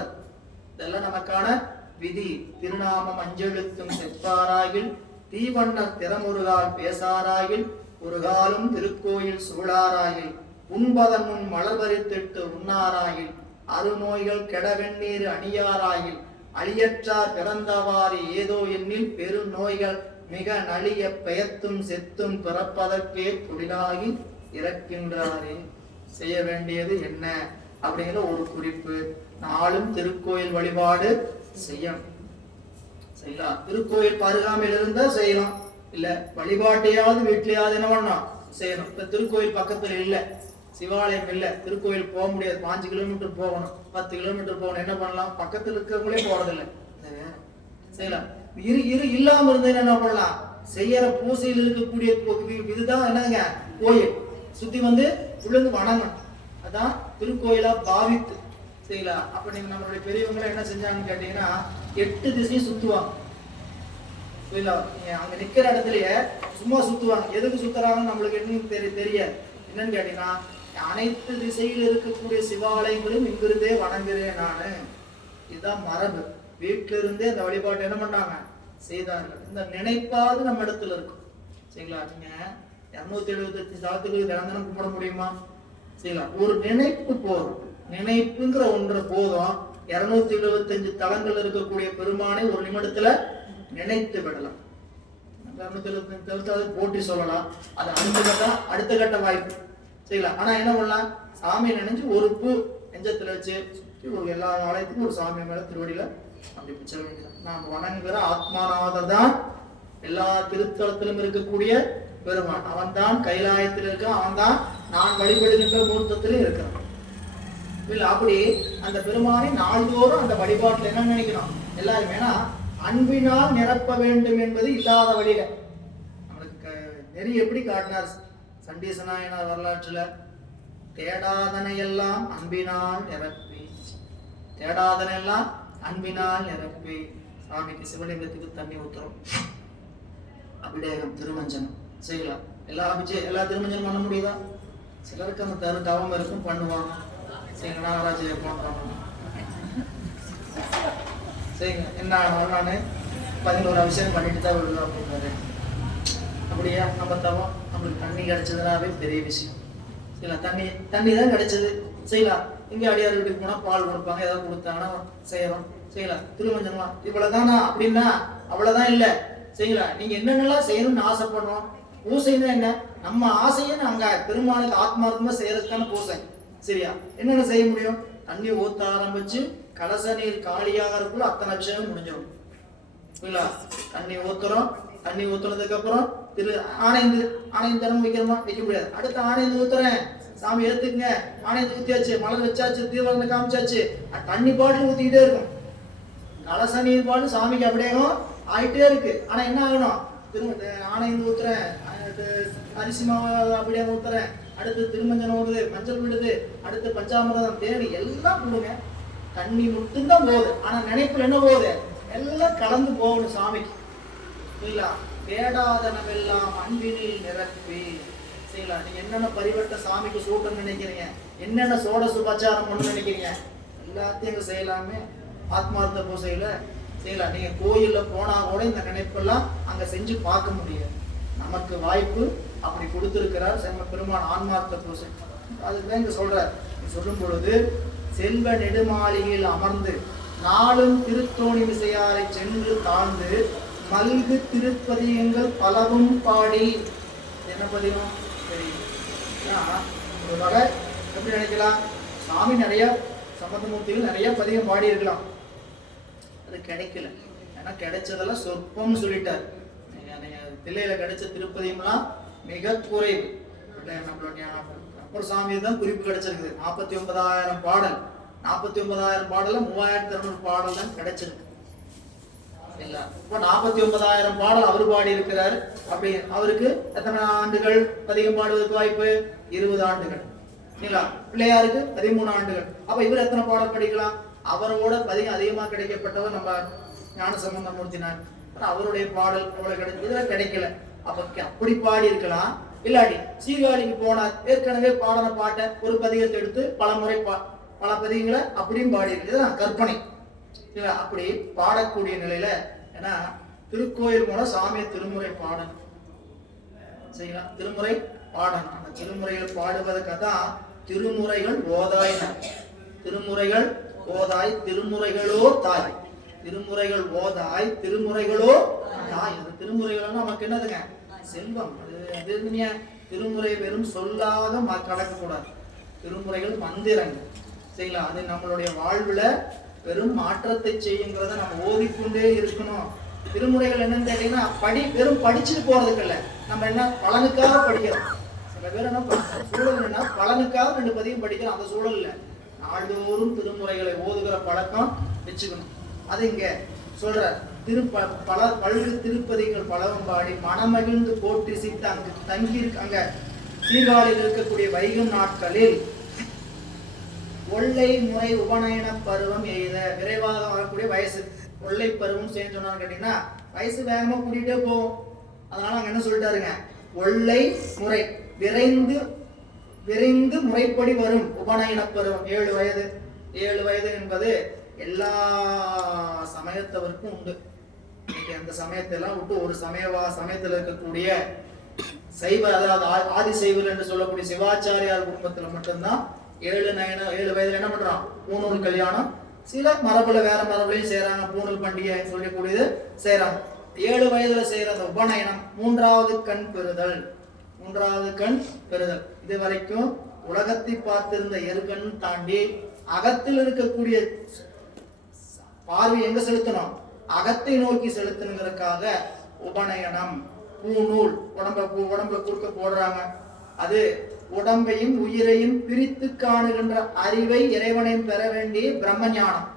இதெல்லாம் நமக்கான விதி. திருநாமம் அஞ்செழுத்தும் செப்பாராகில் தீவண்ணர் திறமுருகால் பேசாராகில் ஒரு காலம் திருக்கோயில் சூழாராகில் உண்பதன் முன் மலர் பறித்திட்டு உண்ணாராகில் அருநோய்கள் கெட வெந்நீர் அணியாராகில் அழியற்றார் பிறந்தவாறு ஏதோ எண்ணில் பெரு நோய்கள் மிக நலிய பெயர்த்தும் செத்தும் பிறப்பதற்கே தொழிலாகி இறக்கின்றாரே. செய்ய வேண்டியது என்ன அப்படிங்கிற ஒரு குறிப்பு. நாளும் திருக்கோயில் வழிபாடு செய்யணும். செய்யலாம். திருக்கோயில் பருகாமையில் இருந்தா செய்யலாம். இல்ல வழிபாட்டையாவது வீட்லயாவது என்ன பண்ணணும் செய்யணும். இப்ப திருக்கோயில் பக்கத்துல இல்ல, சிவாலயம் இல்ல, திருக்கோயில் போக முடியாது, 5 கிலோமீட்டர் போகணும், 10 கிலோமீட்டர் போகணும். என்ன பண்ணலாம்? பக்கத்துல இருக்கிறவங்களே போறதில்லை, செய்யலாம். இல்லாம இருந்தது என்ன பண்ணலாம்? செய்யற பூசையில் இருக்கக்கூடிய இதுதான் என்னங்க கோயில். சுத்தி வந்து விழுந்து வணங்கணும். அதான் திருக்கோயிலா பாவித்து செய்யலாம். அப்ப நீங்க நம்மளுடைய பெரியவங்க என்ன செஞ்சாங்கன்னு கேட்டீங்கன்னா 8 திசையும் சுத்துவாங்க. அங்க நிக்கிற இடத்துலயே சும்மா சுத்துவாங்க. எதுக்கு சுத்துறாங்கன்னு நம்மளுக்கு என்ன தெரியாது. என்னன்னு கேட்டீங்கன்னா அனைத்து திசையில் இருக்கக்கூடிய சிவாலயங்களும் இங்கிருந்தே வணங்குறேன் நானு. இதுதான் மரபு. வீட்டில இருந்தே அந்த வழிபாட்டை என்ன பண்ணாங்க செய்தார்கள். இந்த நினைப்பாவது நம்ம இடத்துல இருக்கும். சரிங்களா? நீங்க 275 தலத்துக்கு தினம் கும்பிட முடியுமா? செய்யலாம். ஒரு நினைப்பு போதும். நினைப்புங்கிற ஒன்று போதும். 275 தலங்கள் இருக்கக்கூடிய பெருமானை ஒரு நிமிடத்துல நினைத்து விடலாம். 275 போட்டி சொல்லலாம். அது அடுத்த கட்ட வாய்ப்பு செய்யலாம். ஆனா என்ன பண்ணலாம்? சாமியை நினைச்சு ஒரு பூ நெஞ்சத்துல வச்சு எல்லா ஆலயத்துக்கும் ஒரு சாமி மேல திருவடியில அப்படி பிச்சை வேண்டியதான். நாம் வணங்குகிற ஆத்மாநாதர் தான் எல்லா திருத்தலத்திலும் இருக்கக்கூடிய பெருமான். அவன் தான் கைலாயத்தில் இருக்கான். அவன் தான் நான் வழிபடுகின்ற மூர்த்தத்திலும் இருக்கிறான். இல்ல அப்படி அந்த பெருமானை நாள்தோறும் அந்த வழிபாட்டுல என்ன நினைக்கணும் எல்லாரும்? ஏன்னா அன்பினால் நிரப்ப வேண்டும் என்பது இல்லாத வழியில நம்மளுக்கு நெறி எப்படி காட்டினார் சண்டீசநாயனார் வரலாற்றுல? தேடாதனை எல்லாம் அன்பினால் நிரப்பி, தேடாதனை எல்லாம் அன்பினால் நிரப்பி. சாமிக்கு சிவலிங்கத்துக்கு தண்ணி ஊத்துறோம், அபிடேகம், திருமஞ்சனம் செய்யலாம். எல்லா திருமஞ்சனம் பண்ண முடியுதா? சிலருக்கு அந்த தவம் இருக்கும், பண்ணுவாங்க. சரிங்க, நாகராஜ சரிங்க, என்ன நான் 11 விஷயம் பண்ணிட்டு தான் விடுவேன் அப்படின்னாரு. அப்படியா? நம்ம தவம் நம்மளுக்கு தண்ணி கிடைச்சதுனாவே பெரிய விஷயம். செய்யலாம். தண்ணி தான் கிடைச்சது செய்யலாம். இங்கே அடியார் வீட்டுக்கு போனா பால் கொடுப்பாங்க, ஏதாவது கொடுத்தாங்கன்னா செய்யலாம். செய்யலாம். திருமஞ்சனமா இவ்வளவுதானா அப்படின்னா அவ்வளவுதான் இல்ல. செய்யலாம். நீங்க என்னென்னலாம் செய்யணும்னு ஆசைப்படுறோம். பூசைன்னா என்ன? நம்ம ஆசையை நாங்க பெருமாளுக்கு ஆத்மார்த்தமா செய்யறதுக்கான பூசை. சரியா? என்னென்ன செய்ய முடியும்? தண்ணி ஊத்த ஆரம்பிச்சு கலச நீர் காலியாக இருக்குள்ள அத்தனை விஷயம் முடிஞ்சிடும். தண்ணி ஊத்துறோம். தண்ணி ஊத்துனதுக்கு அப்புறம் ஆணைந்து தினம் வைக்கிறோமா? வைக்க முடியாது. அடுத்து ஆணைந்து ஊத்துறேன், சாமி எடுத்துக்கங்க, ஆணைந்து ஊத்தியாச்சு, மலர் வச்சாச்சு, தீவிரம் காமிச்சாச்சு, தண்ணி பாட்டில் ஊத்திக்கிட்டே இருக்கும். கலச நீர் பாட்டு சாமிக்கு அப்படியே ஆயிட்டே இருக்கு. ஆனா என்ன ஆகணும்? திரும்ப ஆணைந்து ஊத்துறேன், அரிசி மாவை அப்படியே ஊத்துறேன், அடுத்து திருமஞ்சனம் ஓடுது, மஞ்சள் விடுது, அடுத்து பஞ்சாமிரதம், தேனி எல்லாம் கொடுங்க. தண்ணி மட்டும்தான் போகுது. ஆனா நினைப்புல என்ன போகுது? எல்லாம் கலந்து போகணும் சாமிக்கு. சரிங்களா? வேடாதனவெல்லாம் அன்பினில் நிரப்பி. சரிங்களா? நீங்க என்னென்ன பரிவட்ட சாமிக்கு சூட்டன்னு நினைக்கிறீங்க, என்னென்ன சோட சுபச்சாரம் பண்ணு நினைக்கிறீங்க, எல்லாத்தையும் செய்யலாமே ஆத்மார்த்த பூசையில செய்யலாம். நீங்க கோயில்ல போனா கூட இந்த நினைப்பெல்லாம் அங்க செஞ்சு பார்க்க முடியாது. நமக்கு வாய்ப்பு அப்படி கொடுத்திருக்கிறார் செம்ம பெருமான் ஆன்மார்த்த பூசை. அதுதான் இங்க சொல்றார். சொல்லும் பொழுது செல்வ நெடுமாளிகையில் அமர்ந்து நாளும் திருத்தோணி விசையாரை சென்று தாழ்ந்து மல்கு திருப்பதியங்கள் பலவும் பாடி. என்ன பதியம்? சரி, ஒரு வகை எப்படி நினைக்கலாம், சாமி நிறைய சம்பந்தமூர்த்திகள் நிறைய பதியம் பாடி இருக்கலாம். அது கிடைக்கல. ஏன்னா கிடைச்சதெல்லாம் சொற்பம்னு சொல்லிட்டார். தில்லையில கிடைச்ச திருப்பதியம்லாம் மிக குறைவு. நம்மளுடைய அப்பர் சாமி தான் குறிப்பு கிடைச்சிருக்குது. 49,000 பாடல். 49,000 பாடல 3,200 பாடல் தான் கிடைச்சிருக்கு. இல்ல, இப்ப 49,000 பாடல் அவரு பாடி இருக்கிறாரு. அப்படி அவருக்கு எத்தனை ஆண்டுகள் பதிகம் பாடுவதற்கு வாய்ப்பு? 20 ஆண்டுகள். இல்லைங்களா? பிள்ளையாருக்கு 13 ஆண்டுகள். அப்ப இவர் எத்தனை பாடல் படிக்கலாம்? அவரோட பதிகம் அதிகமா கிடைக்கப்பட்டவர் நம்ம ஞானசம்பந்த மூர்த்தினார். அவருடைய பாடல் எவ்வளவு கிடைச்சது? இதுல கிடைக்கல. அப்ப அப்படி பாடி இருக்கலாம். இல்லாட்டி சீர்காழிக்கு போனார், ஏற்கனவே பாடின பாட்டை ஒரு பதிகத்தை எடுத்து பல முறை பல பதிகங்களை அப்படியும் பாடி இருக்கு. இதுதான் கற்பனை. அப்படி பாடக்கூடிய நிலையில, ஏன்னா திருக்கோயில் மூலம் சாமியை திருமுறை பாடணும். சரிங்களா? திருமுறை பாடணும். அந்த திருமுறைகள் பாடுவதற்காக தான் திருமுறைகள் ஓதாய். திருமுறைகள் ஓதாய், திருமுறைகளோ தாய். திருமுறைகள் ஓதாய், திருமுறைகளோ தாய். அந்த திருமுறைகள் நமக்கு என்னதுங்க? செல்வம். அது திருமுறை வெறும் சொல்லாத கலக்க கூடாது. திருமுறைகள் மந்திரங்கள். சரிங்களா? அது நம்மளுடைய வாழ்வுல பெரும் மாற்றத்தை செய்யுங்கிறத நம்ம ஓதிக்கொண்டே இருக்கணும். திருமுறைகள் என்னன்னு கேட்டீங்கன்னா வெறும் படிச்சுட்டு போறதுக்கு இல்ல, நம்ம என்ன பலனுக்காக படிக்கிறோம். சில பேர் என்ன சூழல் என்ன பலனுக்காக 2 பதியம் படிக்கிறோம். அந்த சூழல் இல்ல, நாள்தோறும் திருமுறைகளை ஓதுகிற பழக்கம் வச்சுக்கணும். அது இங்க சொல்ற பல்கு திருப்பதிகள் பலவும் பாடி மனமகிழ்ந்து போற்றி சித்து அங்கு தங்கி அங்க சீர்காழியில் இருக்கக்கூடிய வைகும் நாட்களில் ஒல்லை முறை உபநயன பருவம் எய்த. விரைவாக வரக்கூடிய வயசு ஒல்லை பருவம் சேர்ந்து கேட்டீங்கன்னா வயசு வேகமா கூட்டிகிட்டே போகும். அதனால அங்க என்ன சொல்லிட்டாருங்க? ஒல்லை முறை விரைந்து முறைப்படி வரும் உபநயன பருவம் 7 வயது. 7 வயது என்பது எல்லா சமயத்தவருக்கும் உண்டு. இன்னைக்கு அந்த சமயத்தெல்லாம் விட்டு ஒரு சமயத்துல இருக்கக்கூடிய சைவ, அதாவது ஆதி சைவர் என்று சொல்லக்கூடிய சிவாச்சாரியார் குடும்பத்துல மட்டும்தான் 7 வயதுல என்ன பண்றான்? பூணூல் கல்யாணம். சில மரபுல வேற மரபுலையும் செய்யறாங்க. பூணூல் பண்டிகை சொல்லக்கூடியது செய்யறாங்க. 7 வயதுல செய்யற அந்த உபநயனம் 3வது கண் பெறுதல். 3வது கண் பெறுதல். இது வரைக்கும் உலகத்தை பார்த்திருந்த எருகண் தாண்டி அகத்தில் இருக்கக்கூடிய பார்வை எங்க செலுத்தணும்? அகத்தை நோக்கி செலுத்தணுங்கிறதுக்காக உபநயனம். பூநூல் உடம்ப குறுக்க போடுறாங்க. அது உடம்பையும் உயிரையும் பிரித்து காணுகின்ற அறிவை இறைவனையும் பெற வேண்டிய பிரம்மஞானம்.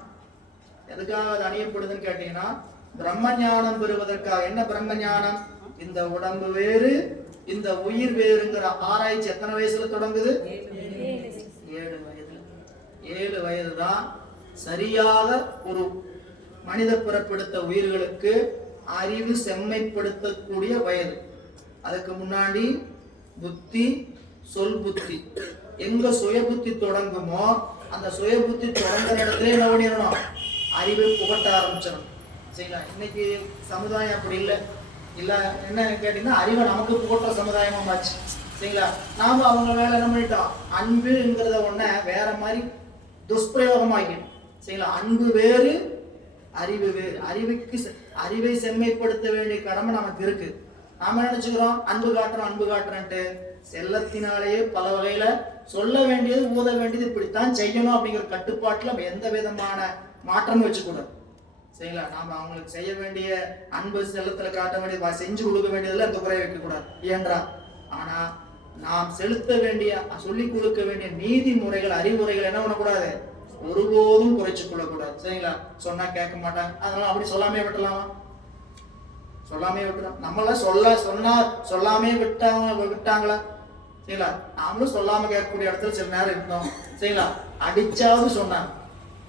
எதுக்காக அது அணியப்படுதுன்னு கேட்டீங்கன்னா, பிரம்மஞானம் பெறுவதற்காக. என்ன பிரம்மஞானம்? இந்த உடம்பு வேறு, இந்த உயிர் வேறுங்கிற ஆராய்ச்சி எத்தனை வயசுல தொடங்குது? 7 வயதுல. 7 வயது தான் சரியாக ஒரு மனித பிறப்பெடுத்த உயிர்களுக்கு அறிவு செம்மைப்படுத்தக்கூடிய வயது. அதுக்கு முன்னாடி புத்தி, சொல் புத்தி. எங்க சுய புத்தி தொடங்குமோ அந்த சுய புத்தி தொடங்குற இடத்துல என்ன பண்ணிடணும்? அறிவை புகட்ட ஆரம்பிச்சிடணும். சரிங்களா? இன்னைக்கு சமுதாயம் அப்படி இல்லை. என்ன கேட்டீங்கன்னா, அறிவை நமக்கு புகட்டுற சமுதாயமா மாச்சு. சரிங்களா? நாம அவங்க வேலை என்ன பண்ணிட்டோம்? அன்புங்கிறத ஒன்ன வேற மாதிரி துஷ்பிரயோகமாக்கிடும். சரிங்களா? அன்பு வேறு, அறிவு வேறு. அறிவை செம்மைப்படுத்த வேண்டிய கடமை நமக்கு இருக்கு. நாம நினைச்சுக்கிறோம் அன்பு காட்டுறேன்ட்டு. செல்லத்தினாலேயே பல வகையில சொல்ல வேண்டியது, ஊத வேண்டியது இப்படித்தான் செய்யணும் அப்படிங்கிற கட்டுப்பாட்டுல நம்ம எந்த விதமான மாற்றமும் வச்சுக்கூடாது. சரிங்களா? நாம அவங்களுக்கு செய்ய வேண்டிய அன்பு செலுத்தல காட்ட வேண்டிய செஞ்சு கொடுக்க வேண்டியதுல அந்த குறை வைக்க கூடாது ஏன்றா. ஆனா நாம் செலுத்த வேண்டிய சொல்லிக் கொடுக்க வேண்டிய நீதிமுறைகள் அறிவுரைகள் என்ன பண்ணக்கூடாது, ஒருபோதும் குறைச்சு கொள்ளக்கூடாது. சரிங்களா? சொன்னா கேட்க மாட்டாங்க, அதனால அப்படி சொல்லாமே விட்டலாமா? சொல்லாமே விட்டுறோம். நம்மள சொல்லாமே விட்டாங்களா? சரிங்களா? நாமளும் சொல்லாம கேட்கக்கூடிய இடத்துல சில நேரம் இருந்தோம். சரிங்களா? அடிச்சாவது சொன்னாங்க.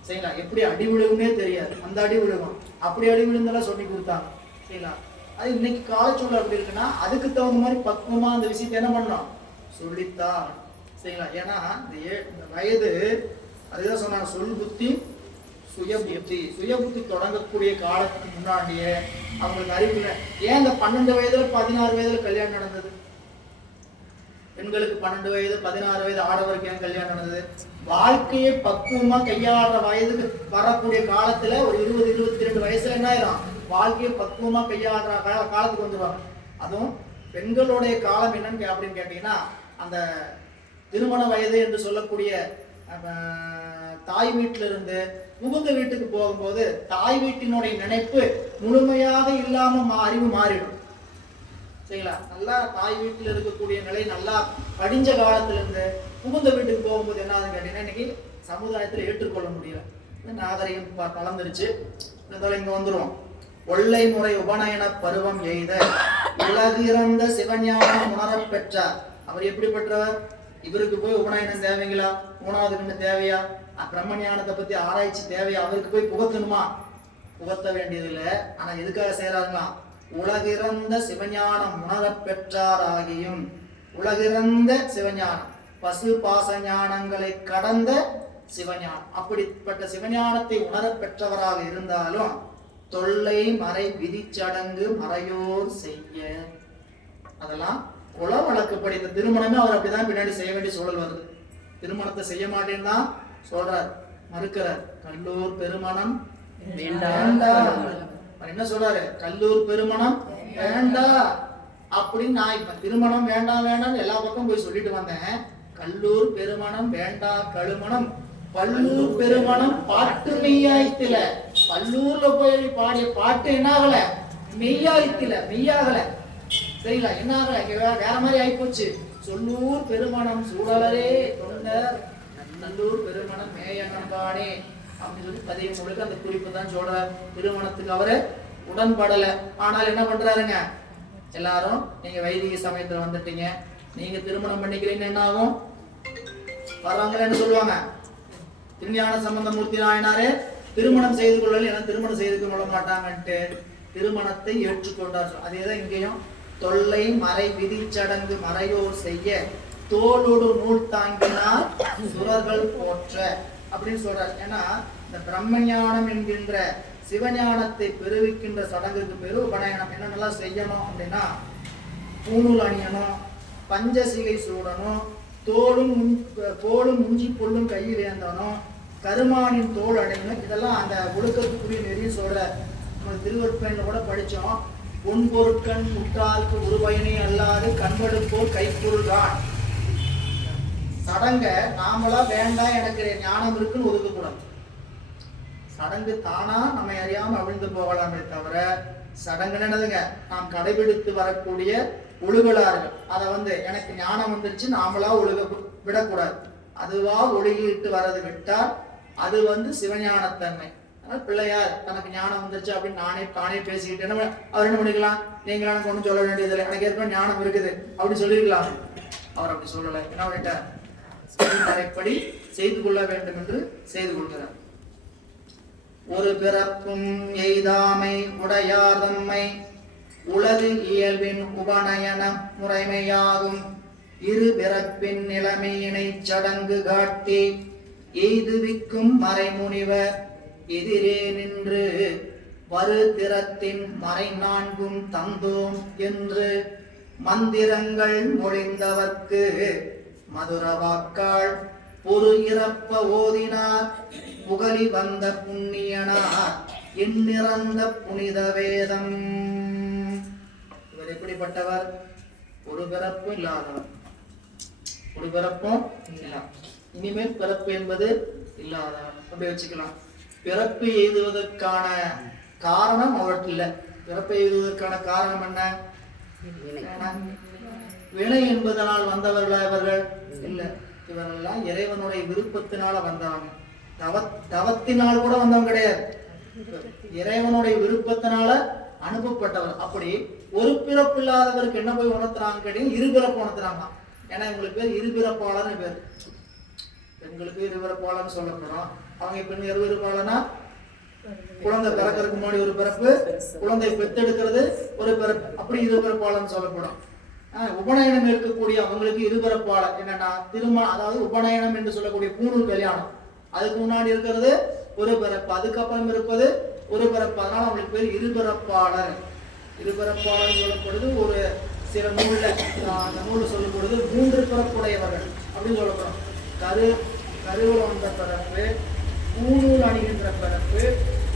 சரிங்களா? எப்படி அடி விழுவுன்னே தெரியாது, அந்த அடி விழுவும். அப்படி அடி விழுந்தெல்லாம் சொல்லி கொடுத்தாங்க. சரிங்களா? அது இன்னைக்கு காலச்சூழல் அப்படி இருக்குன்னா அதுக்கு தகுந்த மாதிரி பக்குவமா அந்த விஷயத்தை என்ன பண்ணோம், சொல்லித்தான். சரிங்களா? ஏன்னா இந்த வயது அதுதான் சொன்னாங்க, சொல் புத்தி சுய புத்தி தொடங்கக்கூடிய காலத்துக்கு முன்னாடியே அவங்களுக்கு அறிவு இல்லை. ஏன் இந்த 12 வயதுல 16 வயதுல கல்யாணம் நடந்தது? பெண்களுக்கு 12 வயது 16 வயது ஆடவருக்கு ஏன் கல்யாணம் நடந்தது? வாழ்க்கையை பக்குவமா கையாடுற வயதுக்கு வரக்கூடிய காலத்துல ஒரு 20-22 வயசுல என்ன ஆயிரும், வாழ்க்கையை பக்குவமா கையாடுற காலத்துக்கு வந்துருவாங்க. அதுவும் பெண்களுடைய காலம் என்னன்னு அப்படின்னு கேட்டீங்கன்னா, அந்த திருமண வயது என்று சொல்லக்கூடிய தாய் வீட்டில இருந்து புகுந்த வீட்டுக்கு போகும்போது தாய் வீட்டினுடைய நினைப்பு முழுமையாக இல்லாம அறிவு மாறிடும். சரிங்களா? நல்லா தாய் வீட்டில் இருக்கக்கூடிய நிலை நல்லா படிஞ்ச காலத்துல இருந்து புகுந்த வீட்டுக்கு போகும்போது என்ன ஆகுதுன்னு கேட்டீங்கன்னா, இன்னைக்கு சமுதாயத்துல ஏற்றுக்கொள்ள முடியல. நாகரிகம் வளர்ந்துருச்சு. இருந்தாலும் இங்க வந்துருவோம். ஒல்லை முறை உபநயன பருவம் எய்த உலகிறந்த சிவஞானம் உணரப் பெற்றார். அவர் எப்படி பெற்றவர்? இவருக்கு போய் உபநயனம் தேவைங்களா? 3வது கண்ணு தேவையா? பிரம்ம ஞானத்தை பத்தி ஆராய்ச்சி தேவையா? அவருக்கு போய் புகத்தணுமா? புகத்த வேண்டியது இல்லை. ஆனா எதுக்காக செய்யறாங்களா? உலகிறந்த சிவஞானம் உணரப் பெற்றார் ஆகியும், உலகிறந்த சிவஞானம் பசு பாச ஞானங்களை கடந்த சிவஞானம், அப்படிப்பட்ட சிவஞானத்தை உணரப் பெற்றவராக இருந்தாலும் தொல்லை மறை விதிச்சடங்கு மறையோர் செய்ய, அதெல்லாம் குல வழக்குப்படி இந்த திருமணமே அவர் அப்படிதான் பின்னாடி செய்ய வேண்டிய சூழல் வருது. திருமணத்தை செய்ய மாட்டேன்னு தான் சொல்றார், மறுக்கிறார். கல்லூர் பெருமணம் வேண்டாம். என்ன சொல்றாரு? கல்லூர் பெருமணம் வேண்டாம் அப்படின்னு நான் இப்ப திருமணம் வேண்டாம் வேண்டாம் எல்லா பக்கம் போய் சொல்லிட்டு வந்தேன். கல்லூர் பெருமணம் வேண்டா கழுமணம் பல்லூர் பெருமணம் பாட்டு மெய்யாய்த்தில. பல்லூர்ல போய் பாடிய பாட்டு என்ன ஆகல, மெய்யாய்த்தில, மெய்யாகல. சரிங்களா? என்ன ஆகல, வேற மாதிரி ஆயிப்போச்சு. சொல்லூர் பெருமணம் சூழலரே தொண்டர் நல்லூர் பெருமணம் மேயனம்பானே அப்படின்னு சொல்லி பதியம் முழுக்க அந்த குறிப்பு தான் சொல்றார். திருமணத்துக்கு அவரு உடன்படல. ஆனால் என்ன பண்றாருங்க, எல்லாரும் நீங்க வைதிக சமயத்துல வந்துட்டீங்க, நீங்க திருமணம் பண்ணிக்கிறீங்கன்னு என்ன ஆகும், வர்றவங்க என்ன சொல்லுவாங்க, திருஞான சம்பந்த மூர்த்தி நாயனாரே திருமணம் செய்து கொள்ளல, ஏன்னா திருமணம் செய்து கொள்ள மாட்டாங்கன்ட்டு திருமணத்தை ஏற்றுக்கொண்டார். அதேதான் இங்கேயும் தொல்லை மறை விதி சடங்கு மறையோர் செய்ய தோளோடு நூல் தாங்கினார் சுரர்கள் போற்ற அப்படின்னு சொல்றார். ஏன்னா இந்த பிரம்மஞானம் என்கின்ற சிவஞானத்தை பெருவிக்கின்ற சடங்குக்கு பெரு உபநயனம் என்னென்னலாம் செய்யணும் அப்படின்னா, பூணூல் அணியணும், பஞ்சசிகை சூடணும், தோளும் முஞ்சி பொல்லும் கையில் ஏந்தணும், கருமானின் தோல் அடையணும். இதெல்லாம் அந்த ஒழுக்கத்துக்குரிய நெறிய சொல்ற. நம்ம திருவருட்பயன்ல கூட படிச்சோம். பொன்பொருட்கண் முற்றாருக்கு உருவயனே அல்லாது கண்படுப்போர் கைப்பொருள் தான். சடங்க நாமளா வேண்டாம் எனக்கு ஞானம் இருக்குன்னு ஒதுக்கக்கூடாது. சடங்கு தானா நம்ம அறியாம அவிழ்ந்து போகலாமே தவிர, சடங்கு என்னதுங்க, நாம் கடைபிடித்து வரக்கூடிய ஒழுகலார்கள். அதை எனக்கு ஞானம் வந்துருச்சு நாமளா ஒழுக விடக்கூடாது. அதுவா ஒழுகிட்டு வர்றது விட்டால் அது சிவஞானத்தன்மை. அதனால பிள்ளையார் தனக்கு ஞானம் வந்துருச்சு அப்படின்னு தானே பேசிக்கிட்டு என்ன அவர் என்ன பண்ணிக்கலாம், நீங்களா எனக்கு ஒன்றும் சொல்ல வேண்டியதில்லை, எனக்கு ஏற்கனவே ஞானம் இருக்குது அப்படின்னு சொல்லிருக்கலாம். அவர் அப்படி சொல்லலை. என்ன பண்ணிட்டார், முறைப்படி செய்து கொள்ள வேண்டும் என்று செய்து கொள்கிறார். ஒரு பிறப்பும் எய்தாமை உடையார் தம்மை உலகு இயல்பின் உபநயன முறைமையாகும். இரு பிறப்பின் நிலைமையினை சடங்கு காட்டி எய்துவிக்கும் மறைமுனிவர் எதிரே நின்று வரு திறத்தின் மறை நான்கும் தந்தோம் என்று மந்திரங்கள் மொழிந்தவர்க்கு மதுரவாக்காள் பொரு இறப்ப ஓதினார் புகழி வந்த புண்ணியனார் எண்ணிறந்த புனித வேதம். இவர் எப்படிப்பட்டவர், ஒரு பிறப்பும் இல்லாதவர், ஒரு பிறப்பும் இல்ல, இனிமேல் பிறப்பு என்பது இல்லாதவர் அப்படி வச்சுக்கலாம். பிறப்பு எய்துவதற்கான காரணம் அவற்றில் இல்லை. பிறப்பு எய்துவதற்கான காரணம் என்ன? வினை என்பதனால் வந்தவர்களா இவர்கள்? இல்லை, இவர்கள்லாம் இறைவனுடைய விருப்பத்தினால வந்தவங்க. தவத்தினால் கூட வந்தவங்க கிடையாது, இறைவனுடைய விருப்பத்தினால அனுப்பப்பட்டவர். அப்படி ஒரு பிறப்பு இல்லாதவருக்கு என்ன போய் உணர்த்துறாங்க கேட்டீங்க? இருபிறப்பு உணர்த்துறாங்க. ஏன்னா இவங்களுக்கு பேர் இருபிறப்பாளர்னு பேர். பெண்களுக்கு இருபிறப்பாளர்னு சொல்லப்படும். அவங்க பெண் இருபிறப்பாளர்னா குழந்தை பிறக்கிறதுக்கு முன்னாடி ஒரு பிறப்பு, குழந்தை பெத்தெடுக்கிறது ஒரு பிறப்பு, அப்படி இருபிறப்பாளர்னு சொல்லப்படும். உபநயனம் இருக்கக்கூடிய அவங்களுக்கு இருபிறப்பாளர் என்னன்னா திருமணம், அதாவது உபநயனம் என்று சொல்லக்கூடிய பூணூல் கல்யாணம், அதுக்கு முன்னாடி இருக்கிறது ஒரு பிறப்பு, அதுக்கப்புறம் இருப்பது ஒரு பிறப்பு. அதனால அவங்களுக்கு பேர் இருபிறப்பாளர். இருபிறப்பாளர் சொல்லப்படுது. ஒரு சில நூல்ல அந்த நூல் சொல்லப்படுது 3 பிறப்புடையவர்கள் அப்படின்னு சொல்லப்படும். கருவில் வந்த பிறப்பு, பூணூல் அணிகின்ற பிறப்பு,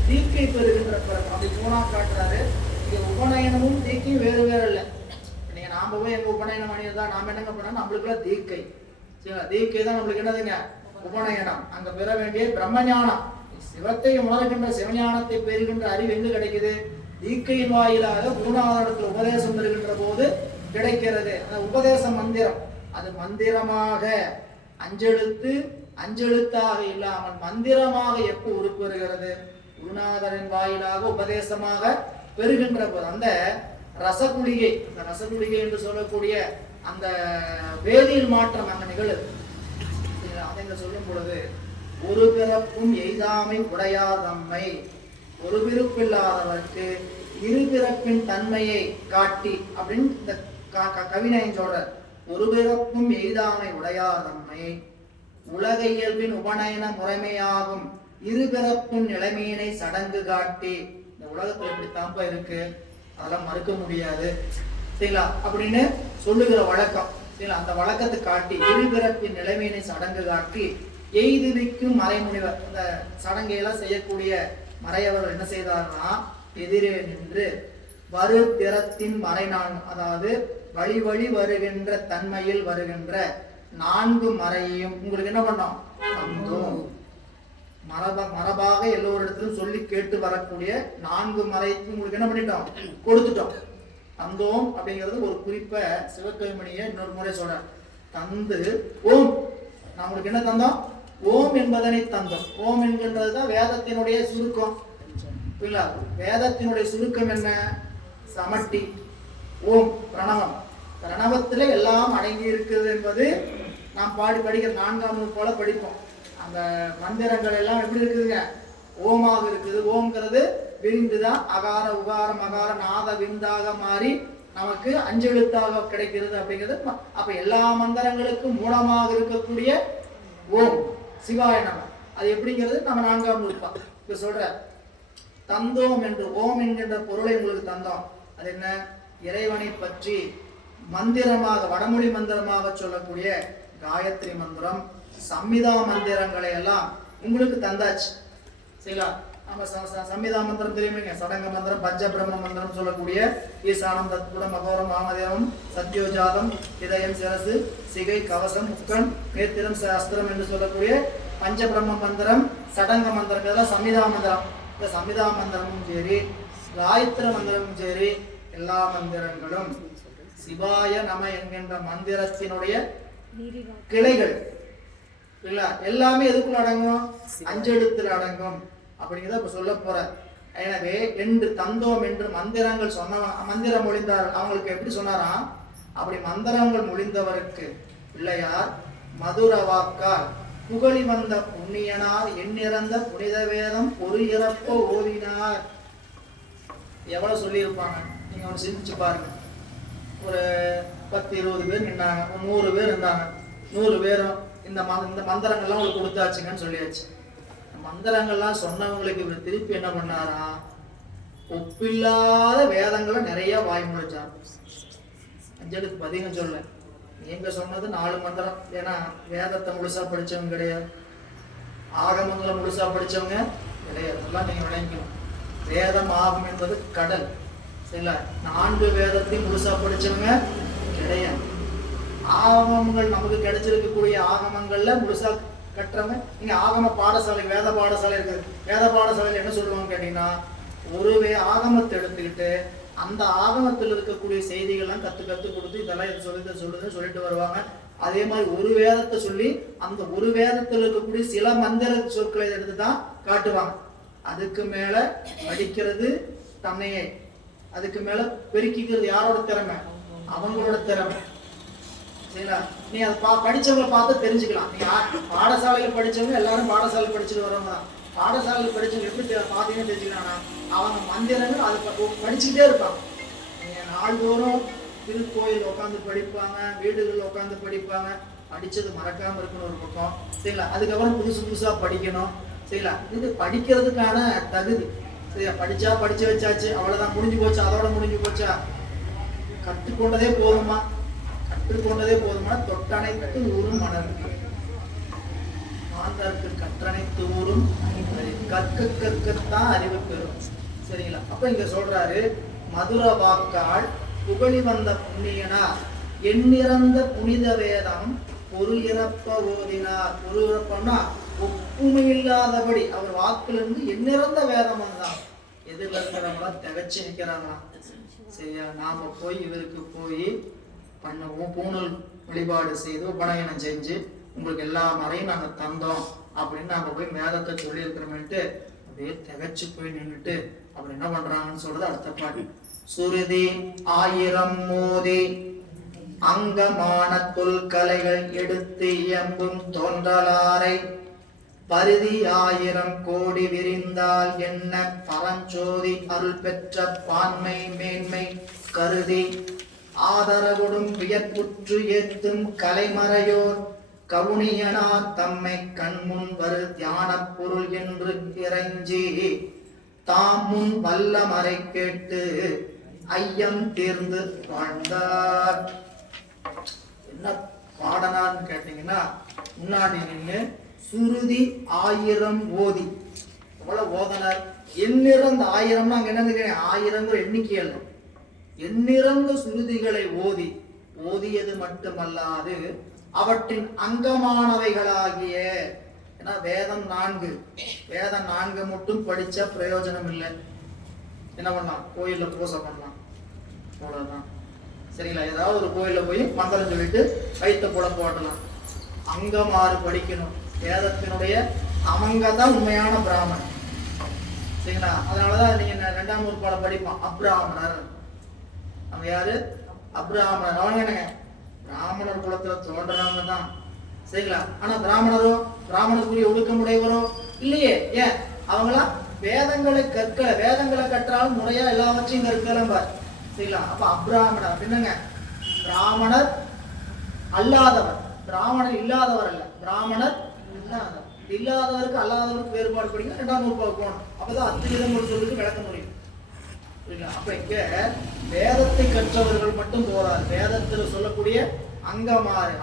தீக்கை பெறுகின்ற பிறப்பு, அப்படி மூணா காட்டுறாரு. இங்க உபநயனமும் தீக்கையும் வேறு வேறு இல்லை. நீங்க நாம போய் எங்க உபநயனம் அணியதான் நாம என்னங்க பண்ணா நம்மளுக்குலாம் தீக்கை, சரிங்களா? தீக்கை தான் நம்மளுக்கு என்னதுங்க? உபநயனம். அங்க பெற வேண்டிய பிரம்மஞானம், சிவத்தை உணர்கின்ற சிவஞானத்தை பெறுகின்ற அறிவு எங்கு கிடைக்குது? தீக்கையின் வாயிலாக குருநாதனத்தில் உபதேசம் பெறுகின்ற போது கிடைக்கிறது. அந்த உபதேச மந்திரம், அது மந்திரமாக அஞ்செழுத்தாக இல்லாமல் மந்திரமாக எப்போ உருப்பெறுகிறது? குருநாதரின் வாயிலாக உபதேசமாக பெறுகின்ற போது அந்த ரசகுளிகை, அந்த ரசகுளிகை என்று சொல்லக்கூடிய அந்த வேதியில் மாற்றம் அங்க நிகழுது. அதை சொல்லும் பொழுது ஒரு பிறப்பும் எய்தாமை உடையார் தம்மை, ஒரு பிறப்பில்லாதவருக்கு இரு பிறப்பின் தன்மையை காட்டி அப்படின்னு இந்த கவிஞன் சொல்ற. ஒரு பிறப்பும் எய்தாமை உடையார் தம்மை உலக இயல்பின் உபநயன முறைமையாகும் இரு பிறப்பின் நிலைமையினை சடங்கு காட்டி. இந்த உலகத்துல இப்படித்தான்ப்பா இருக்கு, அதெல்லாம் மறுக்க முடியாது, சரிங்களா அப்படின்னு சொல்லுகிற வழக்கம், சரிங்களா? அந்த வழக்கத்தை காட்டி இரு பிறப்பின் நிலைமையினை சடங்கு காட்டி எய்துவிக்கும் மறைமுனிவர். இந்த சடங்கையெல்லாம் செய்யக்கூடிய மறையவர் என்ன செய்தார்னா எதிரே நின்று வரு திறத்தின் மறைநான், அதாவது வழி வழி வருகின்ற தன்மையில் வருகின்ற 4 மறையையும் உங்களுக்கு என்ன பண்ணோம்? தந்தோம். மரபாக எல்லோரிடத்திலும் சொல்லி கேட்டு வரக்கூடிய 4 மறைக்கு உங்களுக்கு என்ன பண்ணிட்டோம்? கொடுத்துட்டோம். தந்தோம் அப்படிங்கிறது ஒரு குறிப்பை சிவகவிமணியை இன்னொரு முறை சொல்ற. தந்து ஓம், நான் உங்களுக்கு என்ன தந்தோம்? ஓம் என்பதனை தந்தோம். ஓம் என்கின்றதுதான் வேதத்தினுடைய சுருக்கம், புரியல? வேதத்தினுடைய சுருக்கம் என்ன? சமட்டி ஓம் பிரணவம். பிரணவத்துல எல்லாம் அடங்கி இருக்குது என்பது நாம் படிக்கிற 4ஆம் வகுப்பு போல படிப்போம். அந்த மந்திரங்கள் எல்லாம் எப்படி இருக்குதுங்க? ஓமாக இருக்குது. ஓம்ங்கிறது விரிந்துதான் அகார உகார மகார நாத விந்தாக மாறி நமக்கு 5 எழுத்தாக கிடைக்கிறது அப்படிங்கிறது. அப்ப எல்லா மந்திரங்களுக்கும் மூலமாக இருக்கக்கூடிய ஓம் சிவாய நம, அது எப்படிங்கிறது நம்ம 4ஆம் வகுப்பா இப்ப சொல்ற. தந்தோம் என்று ஓம் என்கின்ற பொருளை உங்களுக்கு தந்தோம். அது என்ன? இறைவனை பற்றி மந்திரமாக, வடமொழி மந்திரமாக சொல்லக்கூடிய காயத்ரி மந்திரம், சம்மிதா மந்திரங்களை எல்லாம் உங்களுக்கு தந்தாச்சு, சரிங்களா? நம்ம சம்மிதா மந்திரம் தெரியுமேங்க, சடங்க மந்திரம், பஞ்சபிரம்ம மந்திரம் சொல்லக்கூடிய ஈசானம் தத்புடம் அகோரம் வாமதேவம் சத்யோஜாதம் இதயம் சிரசு சிகை கவசம் முக்கன் நேத்திரம் அஸ்திரம் என்று சொல்லக்கூடிய பஞ்சபிரம்ம மந்திரம், சடங்க மந்திரம், இதெல்லாம் சம்மிதா மந்திரம். இந்த சம்மிதா மந்திரமும் சரி, காயத்ரி மந்திரமும் சரி, எல்லா மந்திரங்களும் சிவாய நம என்கின்ற மந்திரத்தினுடைய கிளைகள், எல்லாமே எதுக்குள்ள அடங்கும்? 5 எழுத்துல அடங்கும் அப்படிங்கிறத இப்ப சொல்ல போற. எனவே என்று தந்தோம் என்று மந்திரங்கள் மந்திரம் மொழிந்தார். அவங்களுக்கு எப்படி சொன்னாராம்? அப்படி மந்திரங்கள் மொழிந்தவருக்கு பிள்ளையார் மதுர வாக்கால் புகழி வந்த புண்ணியனார் எண்ணிறந்த புனித வேதம் ஒரு இறப்ப ஓதினார். எவ்வளவு சொல்லியிருப்பாங்க நீங்க ஒன்று சிந்திச்சு பாருங்க. ஒரு 10-20 பேர் நின்னாங்க, 100 பேர் இருந்தாங்க. 100 பேரும் இந்த மந்திரங்கள்லாம் உங்களுக்கு கொடுத்தாச்சுங்கன்னு சொல்லியாச்சு. மந்திரங்கள்லாம் சொன்னவங்களுக்கு இவர் திருப்பி என்ன பண்ணாரா? ஒப்பில்லாத வேதங்களை நிறைய வாய் முழிச்சார். 5 எழுத்து பதிங்க சொல்ல, நீங்க சொன்னது 4 மந்திரம். ஏன்னா வேதத்தை முழுசா படிச்சவங்க கிடையாது, ஆகமங்களை முழுசா படிச்சவங்க கிடையாது. அதெல்லாம் நீங்க நினைக்கணும். வேதம் ஆகும் என்பது கடல், சரிங்களா? 4 வேதத்தையும் முழுசா படிச்சவங்க கிடையாது. ஆகமங்கள் நமக்கு கிடைச்சிருக்கக்கூடிய ஆகமங்கள்ல முழுசா கற்றவங்க. நீங்க ஆகம பாடசாலை, வேத பாடசாலை இருக்குது. வேத பாடசாலையில் என்ன சொல்லுவாங்க கேட்டீங்கன்னா, ஒரு ஆகமத்தை எடுத்துக்கிட்டு அந்த ஆகமத்தில் இருக்கக்கூடிய செய்திகள்லாம் கத்து கொடுத்து இதெல்லாம் இது சொல்லுதுன்னு சொல்லிட்டு வருவாங்க. அதே மாதிரி ஒரு வேதத்தை சொல்லி அந்த ஒரு வேதத்தில் இருக்கக்கூடிய சில மந்திர சொற்களை எடுத்து தான் காட்டுவாங்க. அதுக்கு மேல படிக்கிறது தன்னையே, அதுக்கு மேல பெருக்கிக்கிறது யாரோட திறமை? அவங்களோட திறமை. சரிங்களா? நீ அதை படிச்சவங்களை பார்த்து தெரிஞ்சுக்கலாம். நீ பாடசாலையில் படிச்சவங்க எல்லாரும் பாடசாலை படிச்சுட்டு வரவங்க தான். பாடசாலையில் படிச்சவங்க எப்படி பார்த்தீங்கன்னு தெரிஞ்சுக்கலாம்னா, அவங்க மந்திரங்கள் அதை படிச்சுக்கிட்டே இருப்பாங்க. நீங்க நாள்தோறும் திருக்கோயில் உட்காந்து படிப்பாங்க, வீடுகளில் உட்காந்து படிப்பாங்க. படிச்சது மறக்காம இருக்கணும் ஒரு பக்கம். சரிங்களா? அதுக்கப்புறம் புதுசா படிக்கணும். சரிங்களா? இது படிக்கிறதுக்கான தகுதி. சரியா? படிச்சு வச்சாச்சு, அவ்வளவுதான், முடிஞ்சு போச்சு, அதோட முடிஞ்சு போச்சா? கற்றுக்கொண்டதே போதுமா? கற்றுக்கொண்டதே போதுமா? தொட்டனைத்து ஊரும் மணர்ந்து மாந்தருக்கு கற்றனைத்து ஊரும் கற்கத்தான் அறிவு பெறும். சரிங்களா? அப்ப இங்க சொல்றாரு, மதுர வாக்கால் புகழி வந்த புண்ணியனா எண்ணிறந்த புனித வேதம் பொருள் இறப்ப ஓதினார். பொருள் இறப்பம்னா ஒப்புமை இல்லாதபடி அவர் வாக்குல எண்ணிறந்த வேதம் தான். எதிர்ல இருக்கிறவங்களா திகச்சு நிக்கிறாங்களாம். சரியா? நாம போய் இவருக்கு போய் பண்ணுவோம், பூணல் வழிபாடு செய்து உபநயனம் செஞ்சு உங்களுக்கு எல்லா மறையும் நாங்க தந்தோம் அப்படின்னு நாம போய் வேதத்தை சொல்லி இருக்கிறோம்ட்டு அப்படியே திகச்சு போய் நின்றுட்டு அப்படி என்ன பண்றாங்கன்னு சொல்றது அடுத்த பாட்டு. சுருதி 1000 மோதி அங்கமான தொல்கலைகள் எடுத்து இயம்பும் தோன்றலாரை பருதி 1000 கோடி விரிந்தால் என்ன பரஞ்சோதி அருள் பெற்ற பான்மை மேன்மை கருதி ஆதரவுடும் வியப்புற்று ஏத்தும் கலைமறையோர் கவுனியனார் தம்மை கண்முன் வரு தியான பொருள் என்று இறைஞ்சி தாம் முன் வல்லமறை கேட்டு ஐயம் தீர்ந்து வாழ்ந்தார். என்ன பாடனான்னு கேட்டீங்கன்னா, முன்னாடி நின்று சுருதி 1000 ஓதி எவ்வளவு ஓதனார்? எண்ணிறந்த 1000 அங்க என்னன்னு 1000 எண்ணிக்கை அல்ல, எண்ணிறந்த சுருதிகளை ஓதியது மட்டுமல்லாது அவற்றின் அங்கமானவைகளாகிய, ஏன்னா வேதம் 4, வேதம் 4 மட்டும் படிச்சா பிரயோஜனம் இல்லை. என்ன பண்ணலாம்? கோயில்ல பூசை பண்ணலாம், அவ்வளவுதான். சரிங்களா? ஏதாவது ஒரு கோயில்ல போய் மந்திரம் சொல்லிட்டு வைத்த போட போடலாம். அங்கமாறு படிக்கணும். வேதத்தினுடைய அவங்கதான் உண்மையான பிராமணன். சரிங்களா? அதனாலதான் நீங்க 2ஆம் நூற்பாலை படிப்பான் அப்ராமணர். நம்ம யாரு? அப்ராமணர். அவங்க என்னங்க? பிராமணர் குலத்துல தோன்றவங்க தான். சரிங்களா? ஆனா பிராமணருக்குரிய ஒழுக்கமுடையவரோ இல்லையே. ஏன்? அவங்களாம் வேதங்களை வேதங்களை கற்றாலும் முறையா எல்லாவற்றையும் கற்கலாம் பார். சரிங்களா? அப்ப அப்ராமணர் அப்படின்னுங்க பிராமணர் அல்லாதவர். பிராமணர் இல்லாதவர் அல்ல, பிராமணர் இல்லாதவர். இல்லாதவருக்கு அல்லாதவருக்கு வேறுபாடு படிங்க. 2ஆம் நூற்பாலை போகணும். அப்பதான் அத்திவிதம் ஒரு சொல்லுக்கு விளக்க முடியும். அப்ப இங்க வேதத்தை கற்றவர்கள் மட்டும் போறார். வேதத்தில் சொல்லக்கூடிய அங்கமாறு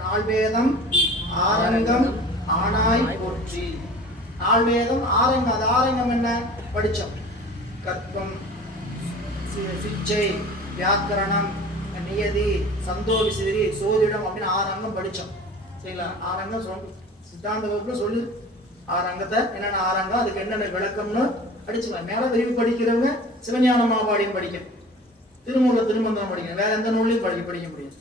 நால்வேதம் ஆரங்கம் ஆனாய் போற்றி. நால்வேதம் ஆரங்கம். அது ஆரங்கம் என்ன? படிச்சோம். கற்பம், சிச்சை, வியாக்கரணம், நியதி, சந்தோபிசிரி, சோதிடம் அப்படின்னு 6 அங்கம் படிச்சோம். சரிங்களா? 6 அங்கம் சித்தாந்த வகுப்புல சொல்லு. 6 அங்கத்தை என்னென்ன 6 அங்கம், அதுக்கு என்னென்ன விளக்கம்னு படிச்சுக்கலாம். மேல விரிவு படிக்கிறவங்க சிவஞான மாபாடியும் படிக்கணும், திருமூல திருமந்திரம் படிக்கணும். வேற எந்த நூலையும் படிக்க முடியாது.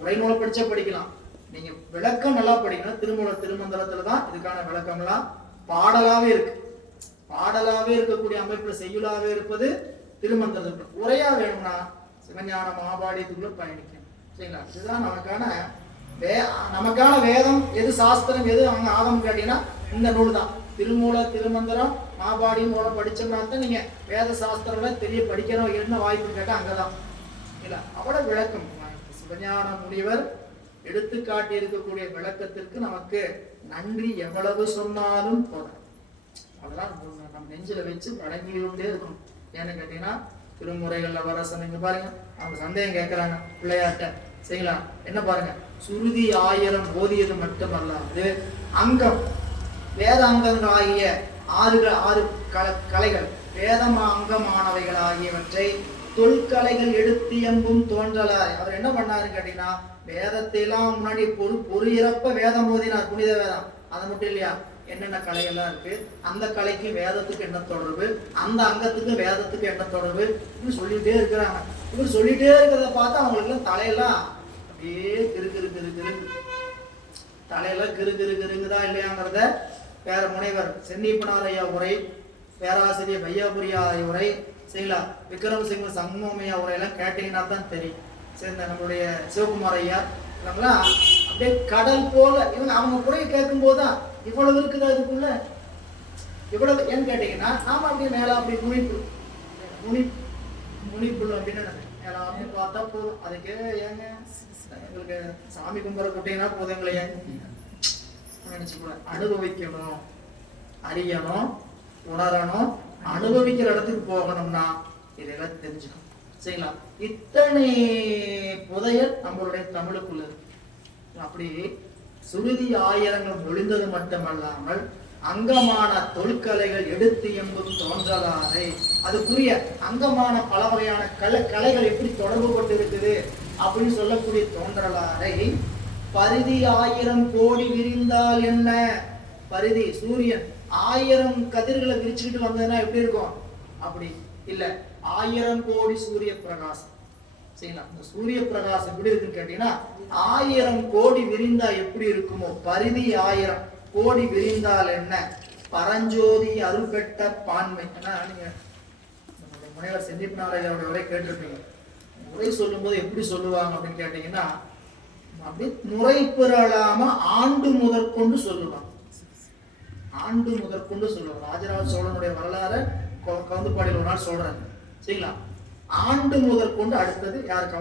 உரை நூலை படிச்சா படிக்கலாம். நீங்க விளக்கம் நல்லா படிக்கணும். திருமூல திருமந்திரத்துல தான் இதுக்கான விளக்கம் எல்லாம் பாடலாவே இருக்கு. பாடலாவே இருக்கக்கூடிய அமைப்புல செய்யுளாவே இருப்பது திருமந்திரத்துல. உரையா வேணும்னா சிவஞான மாபாடியத்துக்குள்ள பயணிக்கணும். சரிங்களா? இதுதான் நமக்கான வேதம். எது சாஸ்திரம், எது அவங்க ஆகமம் கேட்டீங்கன்னா இந்த நூல் தான். திருமூல திருமந்திரம் மாபாடி மூலம் படிச்சோம்னா தான் நீங்க வேத சாஸ்திரம் தெரிய படிக்கணும். என்ன வாய்ப்பு கேட்டா அங்கதான் இல்ல. அவ்வளவு விளக்கம் சிவஞான முனிவர் எடுத்து காட்டி இருக்கக்கூடிய விளக்கத்திற்கு நமக்கு நன்றி எவ்வளவு சொன்னாலும் போதும். அதெல்லாம் நம்ம நெஞ்சில வச்சு வழங்கிக்கிட்டே இருக்கணும். ஏன்னு கேட்டீங்கன்னா திருமுறைகள்ல வர சொன்னீங்க பாருங்க, அவங்க சந்தேகம் கேட்கறாங்க பிள்ளையார்ட்ட. சரிங்களா? என்ன பாருங்க, சுருதி 1000 ஓதியது மட்டுமல்லாது அங்கம் வேத அங்கங்கள் ஆகிய 6 கலைகள் வேதம் அங்கமானவைகள் ஆகியவற்றை தொல்கலைகள் எடுத்து எம்பும் தோன்றலார். அவர் என்ன பண்ணாரு கேட்டீங்கன்னா, வேதத்தை எல்லாம் முன்னாடி பொரு இறப்ப வேதம் ஓதினார், புனித வேதம். அது மட்டும் இல்லையா, என்னென்ன கலையெல்லாம் இருக்கு, அந்த கலைக்கு வேதத்துக்கு என்ன தொடர்பு, அந்த அங்கத்துக்கு வேதத்துக்கு என்ன தொடர்பு, இப்படி சொல்லிட்டே இருக்கிறாங்க. இப்படி சொல்லிட்டே இருக்கிறத பார்த்தா அவங்களுக்கு தலையெல்லாம் அப்படியே கிரு கிரு கிரு கிரு, தலையெல்லாம் கிரு கிரு கிருங்குதா இல்லையாங்கிறத வேற முனைவர் சென்னிப்பனார் ஐயா உரை, பேராசிரியர் வையாபுரியா உரை, செய்யலாம் விக்ரம் சிங் சங்கோமையா உரையெல்லாம் கேட்டீங்கன்னா தான் தெரியும். சேர்ந்த நம்மளுடைய சிவகுமார் ஐயா இவங்கெல்லாம் அப்படியே கடல் போல, இவங்க அவங்க குறையை கேட்கும் போதுதான் இவ்வளவு இருக்குதா இதுக்குள்ள, இவ்வளவு ஏன்னு கேட்டீங்கன்னா நாம அப்படியே மேல அப்படி முனிப்புள்ள அப்படின்னு மேல அப்படின்னு பார்த்தா போதும். அதுக்கே ஏங்க எங்களுக்கு சாமி கும்பிட கூட்டீங்கன்னா போதும், எங்களை நினைச்சு கூட அனுபவிக்கணும், அறியணும், உணரணும், அனுபவிக்கிற இடத்துக்கு போகணும்னா இதெல்லாம் தெரிஞ்சுக்கணும். செய்யலாம். இத்தனை புதையல் நம்மளுடைய தமிழுக்குள்ள இருக்கு. அப்படி சுருதி ஆயிரங்கள் ஒளிந்தது மட்டுமல்லாமல் அங்கமான தொல்கலைகள் எடுத்து என்பது தோன்றலாரை, அதுக்குரிய அங்கமான பல வகையான கலைகள் எப்படி தொடர்பு கொண்டு இருக்குது அப்படின்னு சொல்லக்கூடிய தோன்றலாரை பரிதி 1000 கோடி விரிந்தால் என்ன, பரிதி சூரியன் 1000 கதிர்களை விரிச்சுக்கிட்டு வந்ததுன்னா எப்படி இருக்கும், அப்படி இல்ல 1000 கோடி சூரிய பிரகாசம். சரிங்களா, இந்த சூரிய பிரகாசம் எப்படி இருக்குன்னு கேட்டீங்கன்னா 1000 கோடி விரிந்தா எப்படி இருக்குமோ, பரிதி 1000 கோடி விரிந்தால் என்ன, பரஞ்சோதி அருள் பெற்ற பான்மை. நீங்க முனைவர் செந்திப்பனாரையோட உரை கேட்டிருப்பீங்க. உரை சொல்லும் போது எப்படி சொல்லுவாங்க அப்படின்னு கேட்டீங்கன்னா, அப்படி முறை பெறலாம ஆண்டு முதற்கொண்டு சொல்லுவாங்க. ஆண்டு முதற்கொண்டு சொல்லுவாங்க. ராஜராஜ சோழனுடைய வரலாறு கவுந்துப்பாடியில் ஒரு நாள் சொல்றாங்க. சரிங்களா, ஆண்டு முதற்கொண்டு அடுத்தது யாருக்கு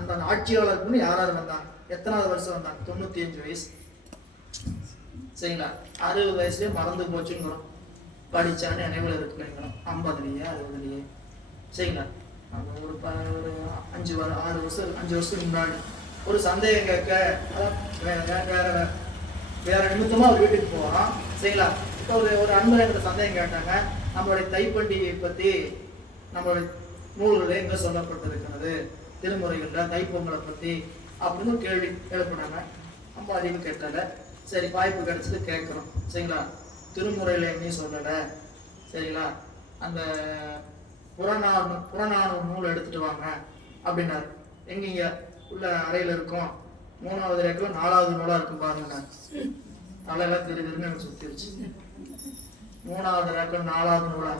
அந்த ஆட்சியாளருக்கு யார் யார் வந்தாங்க, எத்தனாவது வருஷம் வந்தாங்க, 95 வயசு. சரிங்களா, 60 வயசுலயே மறந்து போச்சுங்கிறோம், படிச்சான்னு நினைவுல இருக்குங்கிறோம், 50லயே 60லயே. சரிங்களா, ஒரு 5 வருஷத்துக்கு முன்னாடி ஒரு சந்தேகம் கேட்க வேற நிமித்தமா ஒரு வீட்டுக்கு போறோம். சரிங்களா, இப்போ ஒரு அன்பர் என்கிட்ட சந்தேகம் கேட்டாங்க, நம்மளுடைய தைப்பண்டிகையை பத்தி நம்மளுடைய நூல்களே எங்க சொல்லப்பட்டிருக்கிறது, திருமுறைகள்ல தைப்பொங்கலை பத்தி அப்படின்னு கேள்வி எழுப்பினாங்க. நம்ம அதிகம் கேட்கல. சரி, வாய்ப்பு கிடைச்சது கேட்கிறோம். சரிங்களா, திருமுறையில எங்கேயும் சொல்லல. சரிங்களா, அந்த புறநானூறு நூல் எடுத்துட்டு வாங்க அப்படின்னாரு. எங்கீங்க, உள்ள அறையில இருக்கும், 3வது ரேக்கில் 4வது நூலா இருக்கும் பாருங்க. தலையெல்லாம் திருதுன்னு எனக்கு சுத்திருச்சு. 3வது ரேக்கில் 4வது நூலா,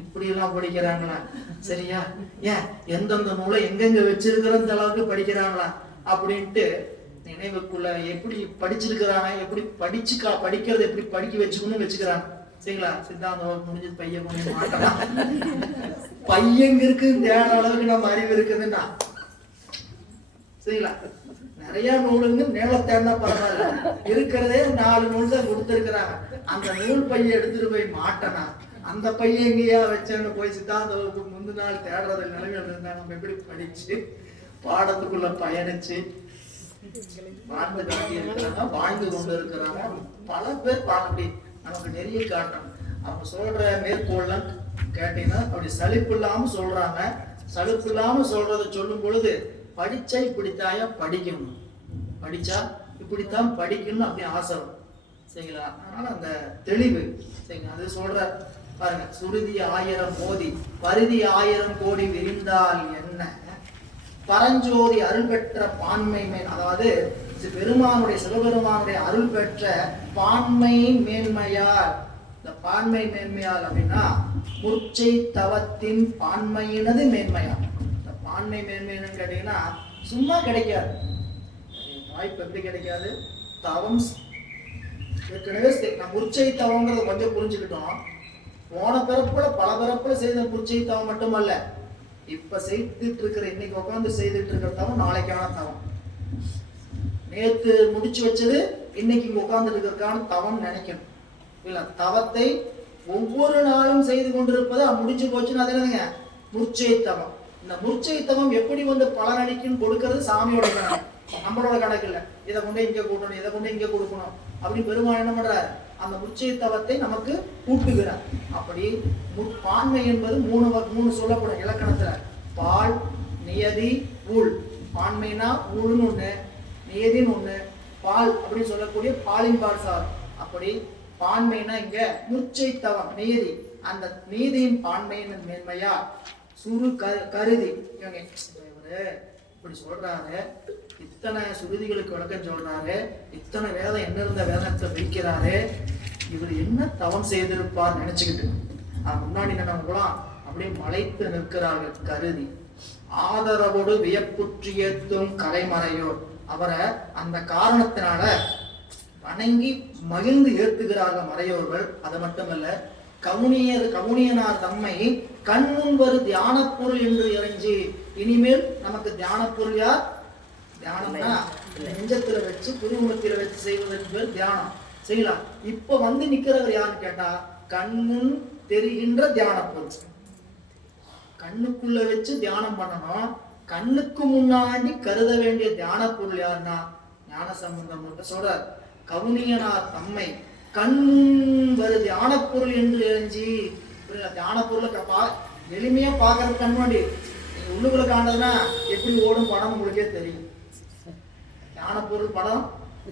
இப்படி எல்லாம் படிக்கிறாங்களா? சரியா, ஏன் எந்தெந்த நூலை எங்கெங்க வச்சிருக்கிறோம் அளவுக்கு படிக்கிறாங்களா அப்படின்ட்டு நினைவுக்குள்ள எப்படி படிச்சிருக்கிறாங்க, எப்படி படிக்கிறது எப்படி படிக்க வச்சுக்கணும்னு வச்சுக்கிறாங்க. சரிங்களா, சித்தாந்தம் முடிஞ்சது, பையன் கொஞ்சம் மாட்டலாம், பையங்க இருக்குன்னு தேடுற அளவுக்கு நம்ம அறிவு இருக்குதுன்னா. சரிங்களா, நிறைய நூலுங்க மேல தேடினா பரவாயில்ல, இருக்கிறதே 4 நூல் தான் கொடுத்துருக்கிறாங்க. அந்த நூல் பையன் எடுத்துட்டு போய் மாட்டனா, அந்த பையன் எங்கேயா வச்சேன்னு போய் சித்தாந்த வகுப்பு முந்தின நாள் தேடுறது நிலைமையில இருந்தா நம்ம எப்படி படிச்சு பாடத்துக்குள்ள பயணிச்சு வாழ்ந்து காட்டி இருக்கிறாங்க, வாழ்ந்து கொண்டு இருக்கிறாங்க. பல பேர் அப்படி நமக்கு நிறைய காட்டணும். அவங்க சொல்ற மேற்கோள்லாம் கேட்டீங்கன்னா அப்படி சலிப்பு இல்லாம சொல்றாங்க. சலிப்பு இல்லாம சொல்றதை சொல்லும் பொழுது படிச்சா இப்படித்தாயா படிக்கணும், படிச்சா இப்படித்தான் படிக்கணும்னு அப்படி ஆசை. சரிங்களா, அதனால அந்த தெளிவு. சரிங்களா, அது சொல்ற பாருங்க, சுருதி 1000 மோதி பரிதி 1000 கோடி விரிந்தால் என்ன, பரஞ்சோதி அருள் பெற்ற பான்மை மேல், அதாவது பெருமானுடைய சிவபெருமானுடைய அருள் பெற்ற பான்மை மேன்மையால். இந்த பான்மை மேன்மையால் அப்படின்னா முற்சை தவத்தின் பான்மையினது மேன்மையா. இந்த பான்மை மேன்மைன்னு கேட்டீங்கன்னா சும்மா கிடைக்காது, வாய்ப்பு எப்படி கிடைக்காது, தவம். ஏற்கனவே முற்சை தவங்கிறத கொஞ்சம் புரிஞ்சுக்கிட்டோம். போன பிறப்புல பல பிறப்புல செய்த முற்சை தவம் மட்டுமல்ல, இப்ப செய்துட்டு இருக்கிற, இன்னைக்கு உட்காந்து செய்துட்டு இருக்கிற தவம் நாளைக்கான தவம். நேத்து முடிச்சு வச்சது இன்னைக்கு இங்க உட்கார்ந்து இருக்கிறதுக்கான தவம் நினைக்கணும். இல்ல, தவத்தை ஒவ்வொரு நாளும் செய்து கொண்டிருப்பது முடிஞ்சு போச்சுன்னு அது என்னதுங்க, முற்சை தவம். இந்த முற்சை தவம் எப்படி வந்து பலனளிக்குன்னு கொடுக்கறது சாமியோட கணக்கு, நம்மளோட கணக்கு இல்லை. இதை கொண்டு இங்க கூட்டணும், இதை கொண்டு இங்க கொடுக்கணும் அப்படின்னு பெருமாள் என்ன பண்றாரு, அந்த முற்சை தவத்தை நமக்கு கூட்டுகிறார். அப்படி பான்மை என்பது 3 சொல்லப்படும் இலக்கணத்துல. பால், நியதி, ஊழ். பான்மைனா ஊழுன்னு ஒண்ணு, நியதின்னு ஒண்ணு, பால் அப்படின்னு சொல்லக்கூடிய பாலின் பால் சார். அப்படி பான்மைனா இங்க முச்சை தவம் நீதி, அந்த நீதியின் பான்மையின் மேன்மையா சுரு கருதி இவங்க இவரு இப்படி சொல்றாரு, இத்தனை சுருதிகளுக்கு விளக்கம் சொல்றாரு, இத்தனை வேதம் என்ன இருந்த வேதத்தை வைக்கிறாரு, இவர் என்ன தவம் செய்திருப்பார் நினைச்சுக்கிட்டு முன்னாடி நினைவுலாம் அப்படியே மலைத்து நிற்கிறார்கள் கருதி. ஆதரவோடு வியப்புற்றி ஏத்தும் கலைமறையோர், அவரை அந்த காரணத்தினால வணங்கி மகிழ்ந்து ஏத்துகிறார்கள் மறையோர்கள். அது மட்டுமல்ல, கவுனியனார் தம்மை கண்முன் வரு தியான பொருள் என்று இறைஞ்சி, இனிமேல் நமக்கு தியான பொருள் யார்? தியானம்னா நெஞ்சத்துல வச்சு புதுமுகத்தில வச்சு செய்வதற்கு பேர் தியானம் செய்யலாம். இப்ப வந்து நிக்கிறவர் யாருன்னு கேட்டா, கண்முன் தெரிகின்ற தியான பொருள். கண்ணுக்குள்ள வச்சு தியானம் பண்ணணும். கண்ணுக்கு முன்னாடி கருத வேண்டிய தியான பொருள் யாருன்னா ஞான சம்பந்தம் சொல்றார். கவுனியனார் தம்மை கண்முன் வரு தியான பொருள் என்று எரிஞ்சி, தியான பொருளை எளிமையா பாக்குறது கண் முன்னாடி. நீங்க உள்ளுக்குள்ள காண்டதுன்னா எப்படி ஓடும் படம் உங்களுக்கே தெரியும். தியான பொருள் படம்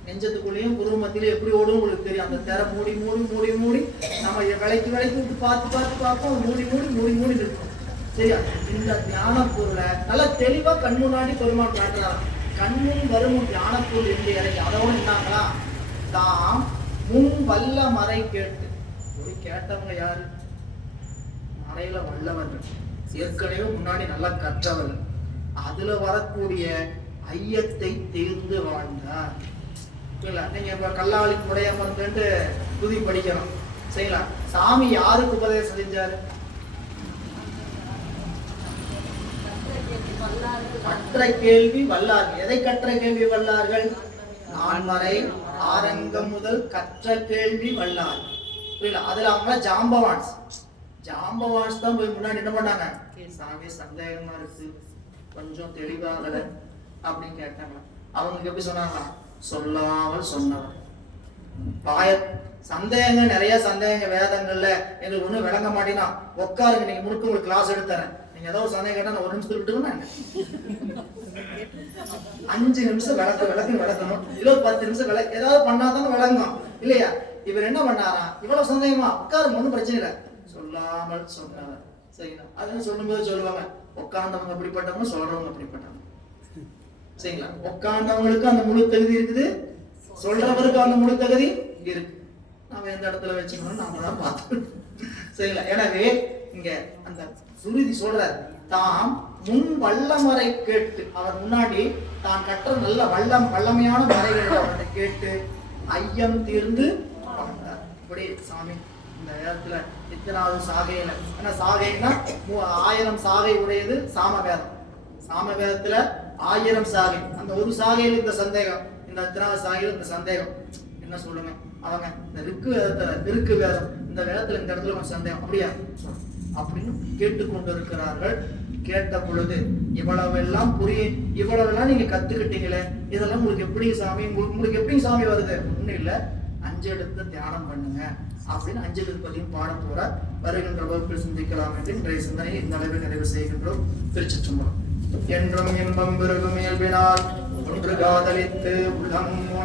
நெஞ்சத்துக்குள்ளேயும் குரு மத்தியிலும் எப்படி ஓடும் உங்களுக்கு தெரியும். அந்த திரை மூடி மூடி மூடி மூடி நம்ம விலைக்கு விட்டு பார்த்து பார்த்து பார்ப்போம். மூடி மூடி மூடி மூடி இருக்கும். சரியா? இந்த தியான பொருளை நல்லா தெளிவா கண் முன்னாடி பெருமாள் காட்டுறாங்க. கண்முன் வரும் தியான பொருள் என்று இறங்கி அதோடு இருந்தாங்களா, தாம் முன் வல்ல மறை கேட்டு. ஒரு கேட்டவங்க யாரு? மறையில வல்லவர்கள், ஏற்கனவே முன்னாடி நல்லா கற்றவர்கள். அதுல வரக்கூடிய ஐயத்தை தீர்ந்து வாழ்ந்தார். இல்ல நீங்க இப்ப கல்லாளி முடையமர்ந்து துதி படிக்கணும் செய்யலாம். சாமி யாருக்கு உபதேசம் செஞ்சாரு? கற்ற கேள்வி வல்லார்கள். எதை கற்ற கேள்வி வல்லார்கள்? நான்மறை ஆரங்கம் முதல் கற்ற கேள்வி வல்லார். புரியல? அதுல அவங்கள ஜாம்பவான்ஸ் தான் போய் முன்னாடி என்ன பண்ணாங்க, சாமி சந்தேகமா இருக்கு, கொஞ்சம் தெளிவாகல அப்படின்னு கேட்டாங்க. அவங்களுக்கு எப்படி சொன்னாங்களா? சொல்லாமல் சொன்னவர். சந்தேகங்கள் நிறைய சந்தேகங்கள் வேதங்கள்ல எங்களுக்கு ஒண்ணு விளங்க மாட்டேன்னா உட்காருங்க, நீங்க முழுக்க உங்களுக்கு கிளாஸ் எடுத்துறேன். நீங்க ஏதோ ஒரு சந்தேகம் கேட்டா நான் ஒரு நிமிஷத்துக்கு விட்டுருவேன். 5 நிமிஷம் விளக்கணும், இல்ல 10 நிமிஷம் ஏதாவது பண்ணாதானே விளங்கும் இல்லையா? இவர் என்ன பண்ணாரா, இவ்வளவு சந்தேகமா உட்காருங்க, ஒன்றும் பிரச்சனை இல்லை, சொல்லாமல் சொன்னவர். சரிங்களா? அதுன்னு சொல்லும்போது சொல்லுவாங்க, உட்கார்ந்தவங்க அப்படிப்பட்டவங்க, சொல்றவங்க அப்படிப்பட்டவங்க. சரிங்களா? உட்கார்ந்தவங்களுக்கு அந்த முழு தகுதி இருக்குது, சொல்றவருக்கு அந்த முழு தகுதி இருக்கு. நாம எந்த இடத்துல வச்சுக்கணும் நாம தான் பார்த்துக்கணும். சரிங்களா? எனவே இங்க அந்த சுருதி சொல்றார், தாம் முன் வல்லமறை கேட்டு, அவர் முன்னாடி தான் கற்ற நல்ல வல்லமையான மறைகளை அவர்கிட்ட கேட்டு ஐயம் தீர்ந்து வாழ்ந்தார். இப்படி சாமி இந்த நேரத்துல இத்தனாவது சாகையில, ஏன்னா சாகைன்னா 1000 சாகை உடையது சாமவேதம். சாமவேதத்துல 1000 சாகை. அந்த ஒரு சாகையில இந்த சந்தேகம், இந்த இத்தனாவது சாகையில இந்த சந்தேகம் என்ன சொல்லுங்க, அவங்க இந்த ரிக்கு வேதம், இந்த வேதத்துல இந்த இடத்துல கொஞ்சம் சந்தேகம், அப்படியா அப்படின்னு கேட்டுக்கொண்டு இருக்கிறார்கள். கேட்ட பொழுது இவ்வளவெல்லாம் இவ்வளவெல்லாம் நீங்க கத்துக்கிட்டீங்களே, இதெல்லாம் உங்களுக்கு எப்படி சாமி, உங்களுக்கு எப்படி சாமி வருது? ஒண்ணு இல்ல, 5 எழுத்து தியானம் பண்ணுங்க அப்படின்னு 5 எழுத்து பதியும் பாட போற வருகின்ற வகுப்பில் சிந்திக்கலாம் என்று இன்றைய சிந்தனையை இந்த அளவில் நிறைவு செய்கின்றோம். திருச்சிற்றம்பலம். என்றும் இன்பம் பெருகும் இயல்பினால் ஒன்று காதலித்து உள்ளம்